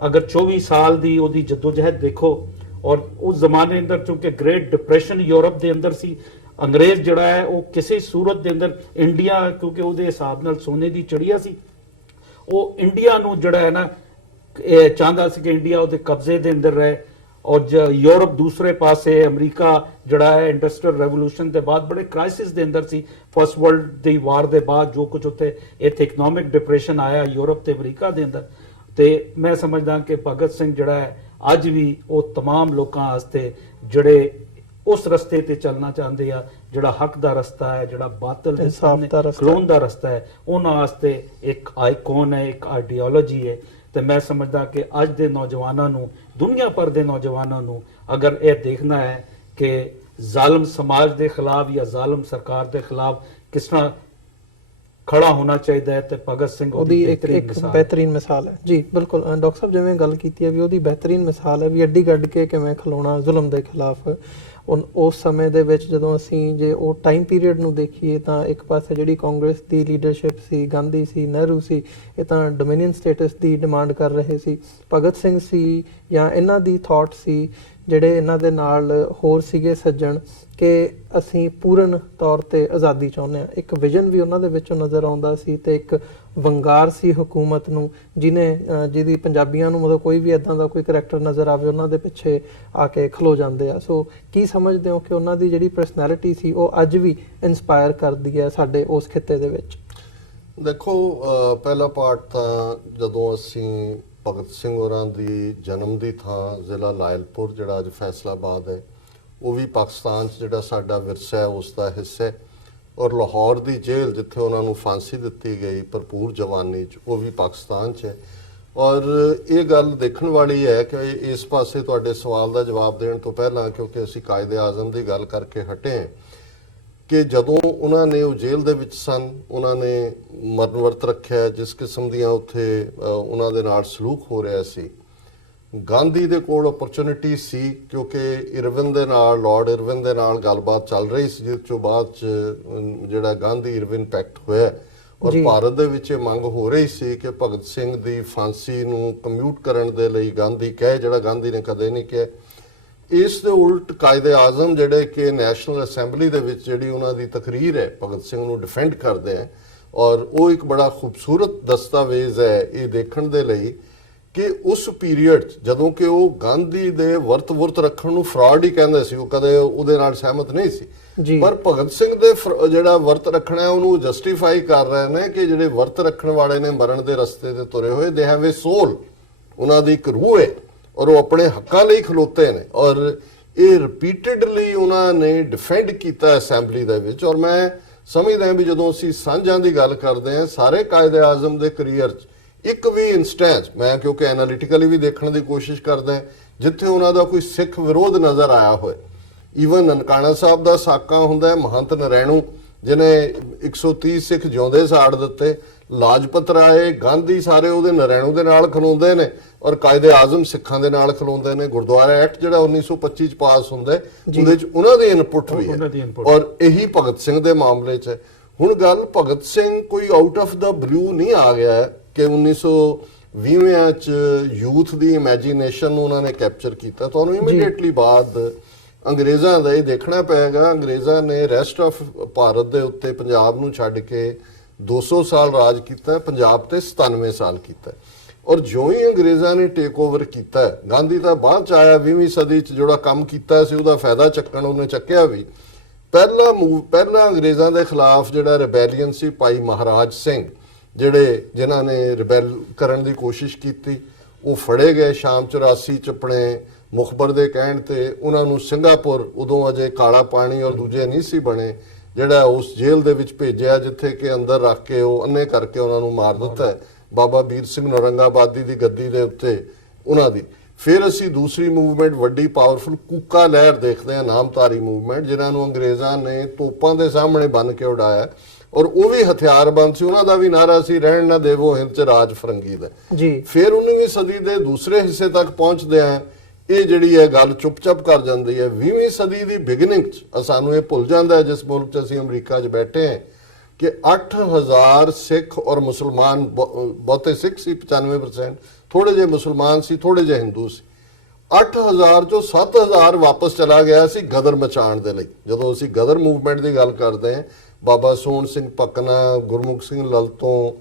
ਅਗਰ 24 ਸਾਲ ਦੀ ਉਹਦੀ ਜਦੋਜਹਿਦ ਦੇਖੋ, ਔਰ ਉਸ ਜ਼ਮਾਨੇ ਅੰਦਰ ਚੂੰਕਿ ਗ੍ਰੇਟ ਡਿਪਰੈਸ਼ਨ ਯੂਰਪ ਦੇ ਅੰਦਰ ਸੀ, ਅੰਗਰੇਜ਼ ਜਿਹੜਾ ਹੈ ਉਹ ਕਿਸੇ ਸੂਰਤ ਦੇ ਅੰਦਰ ਇੰਡੀਆ, ਕਿਉਂਕਿ ਉਹਦੇ ਹਿਸਾਬ ਨਾਲ ਸੋਨੇ ਦੀ ਚੜੀਆ ਸੀ, ਉਹ ਇੰਡੀਆ ਨੂੰ ਜਿਹੜਾ ਹੈ ਨਾ ਇਹ ਚਾਹੁੰਦਾ ਸੀ ਕਿ ਇੰਡੀਆ ਉਹਦੇ ਕਬਜ਼ੇ ਦੇ ਅੰਦਰ ਰਹੇ। ਔਰ ਯੂਰਪ ਦੂਸਰੇ ਪਾਸੇ, ਅਮਰੀਕਾ ਜਿਹੜਾ ਹੈ ਇੰਡਸਟਰੀਅਲ ਰੈਵੋਲੂਸ਼ਨ ਦੇ ਬਾਅਦ ਬੜੇ ਕ੍ਰਾਈਸਿਸ ਦੇ ਅੰਦਰ ਸੀ। ਫਸਟ ਵਰਲਡ ਦੀ ਵਾਰ ਦੇ ਬਾਅਦ ਜੋ ਕੁਝ ਉੱਥੇ ਇੱਥੇ ਇਕਨੋਮਿਕ ਡਿਪਰੈਸ਼ਨ ਆਇਆ ਯੂਰਪ ਤੇ ਅਮਰੀਕਾ ਦੇ ਅੰਦਰ, ਤੇ ਮੈਂ ਸਮਝਦਾ ਕਿ ਭਗਤ ਸਿੰਘ ਜਿਹੜਾ ਹੈ ਅੱਜ ਵੀ ਉਹ तमाम ਲੋਕਾਂ ਵਾਸਤੇ ਜਿਹੜੇ ਉਸ ਰਸਤੇ ਤੇ ਚੱਲਣਾ ਚਾਹੁੰਦੇ ਆ, ਜਿਹੜਾ ਹੱਕ ਦਾ ਰਸਤਾ ਹੈ, ਜਿਹੜਾ ਬਾਤਲ ਦੇ ਸਾਹਮਣੇ ਖਲੋਣ ਦਾ ਰਸਤਾ ਹੈ, ਉਹਨਾਂ ਵਾਸਤੇ ਇੱਕ ਆਈਕਨ ਹੈ, ਇੱਕ ਆਈਡੀਓਲੋਜੀ ਹੈ। ਤੇ ਮੈਂ ਸਮਝਦਾ ਕਿ ਅੱਜ ਦੇ ਨੌਜਵਾਨਾਂ ਨੂੰ, ਦੁਨੀਆ ਭਰ ਦੇ ਨੌਜਵਾਨਾਂ ਨੂੰ ਅਗਰ ਇਹ ਦੇਖਣਾ ਹੈ ਕਿ ਜ਼ਾਲਮ ਸਮਾਜ ਦੇ ਖਿਲਾਫ ਜਾਂ ਜ਼ਾਲਮ ਸਰਕਾਰ ਦੇ ਖਿਲਾਫ ਕਿਸ ਤਰ੍ਹਾਂ ਖੜਾ ਹੋਣਾ ਚਾਹੀਦਾ ਹੈ, ਤੇ ਭਗਤ ਸਿੰਘ ਉਹਦੀ ਇੱਕ ਬਿਹਤਰੀਨ ਮਿਸਾਲ ਹੈ ਜੀ। ਬਿਲਕੁਲ ਡਾਕਟਰ ਸਾਹਿਬ ਜਿਵੇਂ ਗੱਲ ਕੀਤੀ ਹੈ ਵੀ ਉਹਦੀ ਬਿਹਤਰੀਨ ਮਿਸਾਲ ਹੈ ਵੀ ਅੱਡੀ ਗੱਡ ਕੇ ਕਿਵੇਂ ਖਲੋਣਾ ਜ਼ੁਲਮ ਦੇ ਖਿਲਾਫ। ਉਸ ਸਮੇਂ ਦੇ ਵਿੱਚ ਜਦੋਂ ਅਸੀਂ ਜੇ ਉਹ ਟਾਈਮ ਪੀਰੀਅਡ ਨੂੰ ਦੇਖੀਏ ਤਾਂ ਇੱਕ ਪਾਸੇ ਜਿਹੜੀ ਕਾਂਗਰਸ ਦੀ ਲੀਡਰਸ਼ਿਪ ਸੀ, ਗਾਂਧੀ ਸੀ, ਨਹਿਰੂ ਸੀ, ਇਹ ਤਾਂ ਡੋਮੀਨੀਅਨ ਸਟੇਟਸ ਦੀ ਡਿਮਾਂਡ ਕਰ ਰਹੇ ਸੀ। ਭਗਤ ਸਿੰਘ ਸੀ ਜਾਂ ਇਹਨਾਂ ਦੀ ਥਾਟ ਸੀ, ਜਿਹੜੇ ਇਹਨਾਂ ਦੇ ਨਾਲ ਹੋਰ ਸੀਗੇ ਸੱਜਣ, ਕਿ ਅਸੀਂ ਪੂਰਨ ਤੌਰ ਤੇ ਆਜ਼ਾਦੀ ਚਾਹੁੰਦੇ ਹਾਂ। ਇੱਕ ਵਿਜ਼ਨ ਵੀ ਉਹਨਾਂ ਦੇ ਵਿੱਚੋਂ ਨਜ਼ਰ ਆਉਂਦਾ ਸੀ, ਤੇ ਇੱਕ ਵੰਗਾਰ ਸੀ ਹਕੂਮਤ ਨੂੰ, ਜਿਹਦੀ ਪੰਜਾਬੀਆਂ ਨੂੰ ਮਤਲਬ ਕੋਈ ਵੀ ਇਦਾਂ ਦਾ ਕੋਈ ਕਰੈਕਟਰ ਨਜ਼ਰ ਆਵੇ ਉਹਨਾਂ ਦੇ ਪਿੱਛੇ ਆ ਕੇ ਖਲੋ ਜਾਂਦੇ ਆ। ਸੋ ਕੀ ਸਮਝਦੇ ਹੋ ਕਿ ਉਹਨਾਂ ਦੀ ਜਿਹੜੀ ਪਰਸਨੈਲਿਟੀ ਸੀ ਉਹ ਅੱਜ ਵੀ ਇਨਸਪਾਇਰ ਕਰਦੀ ਹੈ ਸਾਡੇ ਉਸ ਖਿੱਤੇ ਦੇ ਵਿੱਚ? ਦੇਖੋ, ਪਹਿਲਾ ਪਾਰਟ ਤਾਂ ਜਦੋਂ ਅਸੀਂ ਭਗਤ ਸਿੰਘ ਹੋਰਾਂ ਦੀ ਜਨਮ ਦੀ ਥਾਂ ਜ਼ਿਲ੍ਹਾ ਲਾਇਲਪੁਰ ਜਿਹੜਾ ਅੱਜ ਫੈਸਲਾਬਾਦ ਹੈ, ਉਹ ਵੀ ਪਾਕਿਸਤਾਨ 'ਚ ਜਿਹੜਾ ਸਾਡਾ ਵਿਰਸਾ ਹੈ ਉਸ ਦਾ ਹਿੱਸਾ ਹੈ। ਔਰ ਲਾਹੌਰ ਦੀ ਜੇਲ੍ਹ ਜਿੱਥੇ ਉਹਨਾਂ ਨੂੰ ਫਾਂਸੀ ਦਿੱਤੀ ਗਈ ਭਰਪੂਰ ਜਵਾਨੀ 'ਚ, ਉਹ ਵੀ ਪਾਕਿਸਤਾਨ 'ਚ ਹੈ। ਔਰ ਇਹ ਗੱਲ ਦੇਖਣ ਵਾਲੀ ਹੈ ਕਿ ਇਸ ਪਾਸੇ ਤੁਹਾਡੇ ਸਵਾਲ ਦਾ ਜਵਾਬ ਦੇਣ ਤੋਂ ਪਹਿਲਾਂ, ਕਿਉਂਕਿ ਅਸੀਂ ਕਾਇਦੇ ਆਜ਼ਮ ਦੀ ਗੱਲ ਕਰਕੇ ਹਟੇ ਹਾਂ, ਕਿ ਜਦੋਂ ਉਹਨਾਂ ਨੇ ਉਹ ਜੇਲ੍ਹ ਦੇ ਵਿੱਚ ਸਨ, ਉਹਨਾਂ ਨੇ ਮਰਨ ਵਰਤ ਰੱਖਿਆ, ਜਿਸ ਕਿਸਮ ਦੀਆਂ ਉੱਥੇ ਉਹਨਾਂ ਦੇ ਨਾਲ ਸਲੂਕ ਹੋ ਰਿਹਾ ਸੀ, ਗਾਂਧੀ ਦੇ ਕੋਲ ਓਪਰਚੁਨਿਟੀ ਸੀ, ਕਿਉਂਕਿ ਇਰਵਿਨ ਦੇ ਨਾਲ, ਲਾਰਡ ਇਰਵਿਨ ਦੇ ਨਾਲ ਗੱਲਬਾਤ ਚੱਲ ਰਹੀ ਸੀ, ਜਿਸ ਤੋਂ ਬਾਅਦ ਚ ਜਿਹੜਾ ਗਾਂਧੀ ਇਰਵਿਨ ਪੈਕਟ ਹੋਇਆ, ਔਰ ਭਾਰਤ ਦੇ ਵਿੱਚ ਇਹ ਮੰਗ ਹੋ ਰਹੀ ਸੀ ਕਿ ਭਗਤ ਸਿੰਘ ਦੀ ਫਾਂਸੀ ਨੂੰ ਕਮਿਊਟ ਕਰਨ ਦੇ ਲਈ ਗਾਂਧੀ ਕਹੇ, ਜਿਹੜਾ ਗਾਂਧੀ ਨੇ ਕਦੇ ਨਹੀਂ ਕਿਹਾ। ਇਸ ਦੇ ਉਲਟ ਕਾਇਦੇ ਆਜ਼ਮ ਜਿਹੜੇ ਕਿ ਨੈਸ਼ਨਲ ਅਸੈਂਬਲੀ ਦੇ ਵਿੱਚ ਜਿਹੜੀ ਉਹਨਾਂ ਦੀ ਤਕਰੀਰ ਹੈ ਭਗਤ ਸਿੰਘ ਨੂੰ ਡਿਫੈਂਡ ਕਰਦੇ ਹੈ, ਔਰ ਉਹ ਇੱਕ ਬੜਾ ਖੂਬਸੂਰਤ ਦਸਤਾਵੇਜ਼ ਹੈ ਇਹ ਦੇਖਣ ਦੇ ਲਈ ਕਿ ਉਸ ਪੀਰੀਅਡ ਜਦੋਂ ਕਿ ਉਹ ਗਾਂਧੀ ਦੇ ਵਰਤ ਰੱਖਣ ਨੂੰ ਫਰਾਡ ਹੀ ਕਹਿੰਦੇ ਸੀ, ਉਹ ਕਦੇ ਉਹਦੇ ਨਾਲ ਸਹਿਮਤ ਨਹੀਂ ਸੀ, ਪਰ ਭਗਤ ਸਿੰਘ ਦੇ ਜਿਹੜਾ ਵਰਤ ਰੱਖਣਾ ਉਹਨੂੰ ਜਸਟੀਫਾਈ ਕਰ ਰਹੇ ਨੇ ਕਿ ਜਿਹੜੇ ਵਰਤ ਰੱਖਣ ਵਾਲੇ ਨੇ ਮਰਨ ਦੇ ਰਸਤੇ ਤੇ ਤੁਰੇ ਹੋਏ, ਦੇ ਹੈਵ ਏ ਸੋਲ, ਉਹਨਾਂ ਦੀ ਇੱਕ ਰੂਹ ਹੈ ਔਰ ਉਹ ਆਪਣੇ ਹੱਕਾਂ ਲਈ ਖਲੋਤੇ ਨੇ, ਔਰ ਇਹ ਰਿਪੀਟਡਲੀ ਉਹਨਾਂ ਨੇ ਡਿਫੈਂਡ ਕੀਤਾ ਅਸੈਂਬਲੀ ਦੇ ਵਿੱਚ। ਔਰ ਮੈਂ ਸਮਝਦਾ ਹਾਂ ਵੀ ਜਦੋਂ ਅਸੀਂ ਸਾਂਝਾਂ ਦੀ ਗੱਲ ਕਰਦੇ ਹਾਂ ਸਾਰੇ ਕਾਇਦੇ ਆਜ਼ਮ ਦੇ ਕਰੀਅਰ 'ਚ ਇੱਕ ਵੀ ਇੰਸਟੈਂਸ, ਮੈਂ ਕਿਉਂਕਿ ਐਨਾਲਿਟਿਕਲੀ ਵੀ ਦੇਖਣ ਦੀ ਕੋਸ਼ਿਸ਼ ਕਰਦਾ ਜਿੱਥੇ ਉਹਨਾਂ ਦਾ ਕੋਈ ਸਿੱਖ ਵਿਰੋਧ ਨਜ਼ਰ ਆਇਆ ਹੋਏ। ਈਵਨ ਨਨਕਾਣਾ ਸਾਹਿਬ ਦਾ ਸਾਕਾ ਹੁੰਦਾ ਹੈ, ਮਹੰਤ ਨਰੈਣੂ ਜਿਹਨੇ 130 ਸਿੱਖ ਜਿਉਂਦੇ ਸਾੜ ਦਿੱਤੇ, ਲਾਜਪਤ ਰਾਏ, ਗਾਂਧੀ, ਸਾਰੇ ਉਹਦੇ ਨਰੈਣੂ ਦੇ ਨਾਲ ਖਲੋਂਦੇ ਨੇ ਔਰ ਕਾਇਦੇ ਆਜ਼ਮ ਸਿੱਖਾਂ ਦੇ ਨਾਲ ਖਲੋਂਦੇ ਨੇ। ਗੁਰਦੁਆਰਾ ਐਕਟ ਜਿਹੜਾ 1925 ਚ ਪਾਸ ਹੁੰਦਾ ਉਹਦੇ ਚ ਉਹਨਾਂ ਦੀ ਇਨਪੁਟ ਵੀ ਹੈ, ਔਰ ਇਹੀ ਭਗਤ ਸਿੰਘ ਦੇ ਮਾਮਲੇ 'ਚ। ਹੁਣ ਗੱਲ ਭਗਤ ਸਿੰਘ ਕੋਈ ਆਊਟ ਆਫ ਦਾ ਬਲੂ ਨਹੀਂ ਆ ਗਿਆ ਕਿ 1920 ਚ ਯੂਥ ਦੀ ਇਮੇਜਿਨੇਸ਼ਨ ਨੂੰ ਉਹਨਾਂ ਨੇ ਕੈਪਚਰ ਕੀਤਾ। ਤੁਹਾਨੂੰ ਇਮੀਡੀਏਟਲੀ ਬਾਅਦ ਅੰਗਰੇਜ਼ਾਂ ਦਾ ਇਹ ਦੇਖਣਾ ਪਏਗਾ, ਅੰਗਰੇਜ਼ਾਂ ਨੇ ਰੈਸਟ ਆਫ ਭਾਰਤ ਦੇ ਉੱਤੇ ਪੰਜਾਬ ਨੂੰ ਛੱਡ ਕੇ 200 ਸਾਲ ਰਾਜ ਕੀਤਾ, ਪੰਜਾਬ ਤੇ 97 ਸਾਲ ਕੀਤਾ, ਔਰ ਜਿਉਂ ਹੀ ਅੰਗਰੇਜ਼ਾਂ ਨੇ ਟੇਕ ਓਵਰ ਕੀਤਾ, ਗਾਂਧੀ ਤਾਂ ਬਾਅਦ ਚ ਆਇਆ 20ਵੀਂ ਸਦੀ ਚ, ਜਿਹੜਾ ਕੰਮ ਕੀਤਾ ਸੀ ਉਹਦਾ ਫਾਇਦਾ ਚੱਕਣ ਉਹਨੇ ਚੱਕਿਆ ਵੀ। ਪਹਿਲਾ ਅੰਗਰੇਜ਼ਾਂ ਦੇ ਖਿਲਾਫ ਜਿਹੜਾ ਰਿਬੈਲੀਅਨ ਸੀ, ਭਾਈ ਮਹਾਰਾਜ ਸਿੰਘ ਜਿਨ੍ਹਾਂ ਨੇ ਰਿਬੈਲ ਕਰਨ ਦੀ ਕੋਸ਼ਿਸ਼ ਕੀਤੀ, ਉਹ ਫੜੇ ਗਏ ਸ਼ਾਮ 84 ਚ ਆਪਣੇ ਮੁਖਬਰ ਦੇ ਕਹਿਣ ਤੇ। ਉਹਨਾਂ ਨੂੰ ਸਿੰਗਾਪੁਰ, ਉਦੋਂ ਅਜੇ ਕਾਲਾ ਪਾਣੀ ਔਰ ਦੂਜੇ ਨਹੀਂ ਸੀ ਬਣੇ, ਜਿਹੜਾ ਉਸ ਜੇਲ੍ਹ ਦੇ ਵਿੱਚ ਭੇਜਿਆ ਜਿੱਥੇ ਕਿ ਅੰਦਰ ਰੱਖ ਕੇ ਉਹ ਅੰਨੇ ਕਰਕੇ ਉਹਨਾਂ ਨੂੰ ਮਾਰ ਦਿੱਤਾ ਹੈ। ਬਾਬਾ ਵੀਰ ਸਿੰਘ ਨੌਰੰਗਾਬਾਦੀ ਦੀ ਗੱਦੀ ਦੇ ਉੱਤੇ ਉਹਨਾਂ ਦੀ। ਫਿਰ ਅਸੀਂ ਦੂਸਰੀ ਮੂਵਮੈਂਟ ਵੱਡੀ ਪਾਵਰਫੁਲ ਕੂਕਾ ਲਹਿਰ ਦੇਖਦੇ ਹਾਂ, ਨਾਮਧਾਰੀ ਮੂਵਮੈਂਟ, ਜਿਨ੍ਹਾਂ ਨੂੰ ਅੰਗਰੇਜ਼ਾਂ ਨੇ ਤੋਪਾਂ ਦੇ ਸਾਹਮਣੇ ਬੰਨ ਕੇ ਉਡਾਇਆ, ਔਰ ਉਹ ਵੀ ਹਥਿਆਰਬੰਦ ਸੀ। ਉਹਨਾਂ ਦਾ ਵੀ ਨਾਰਾ ਸੀ ਰਹਿਣ ਨਾ ਦੇਵੋ ਹਿੰਦ ਚ ਰਾਜ ਫਰੰਗੀ ਦਾ। ਫਿਰ 19ਵੀਂ ਸਦੀ ਦੇ ਦੂਸਰੇ ਹਿੱਸੇ ਤੱਕ ਪਹੁੰਚਦੇ ਆ, ਇਹ ਜਿਹੜੀ ਹੈ ਗੱਲ ਚੁੱਪ-ਚਾਪ ਕਰ ਜਾਂਦੀ ਹੈ। 20ਵੀਂ ਸਦੀ ਦੀ ਬਿਗਨਿੰਗ 'ਚ ਸਾਨੂੰ ਇਹ ਭੁੱਲ ਜਾਂਦਾ ਹੈ, ਜਿਸ ਮੁਲਕ 'ਚ ਅਸੀਂ ਅਮਰੀਕਾ 'ਚ ਬੈਠੇ ਹਾਂ, ਕਿ 8000 ਸਿੱਖ ਔਰ ਮੁਸਲਮਾਨ, ਬਹੁਤੇ ਸਿੱਖ ਸੀ 95%, ਥੋੜੇ ਜਿਹੇ ਮੁਸਲਮਾਨ ਸੀ, ਥੋੜੇ ਜਿਹੇ ਹਿੰਦੂ ਸੀ। 8000 ਚੋਂ 7000 ਵਾਪਸ ਚਲਾ ਗਿਆ ਸੀ ਗਦਰ ਮਚਾਉਣ ਦੇ ਲਈ। ਜਦੋਂ ਅਸੀਂ ਗਦਰ ਮੂਵਮੈਂਟ ਦੀ ਗੱਲ ਕਰਦੇ ਹਾਂ, ਬਾਬਾ ਸੋਹਣ ਸਿੰਘ ਪਕਨਾ, ਗੁਰਮੁਖ ਸਿੰਘ ਲਲਤੋਂ,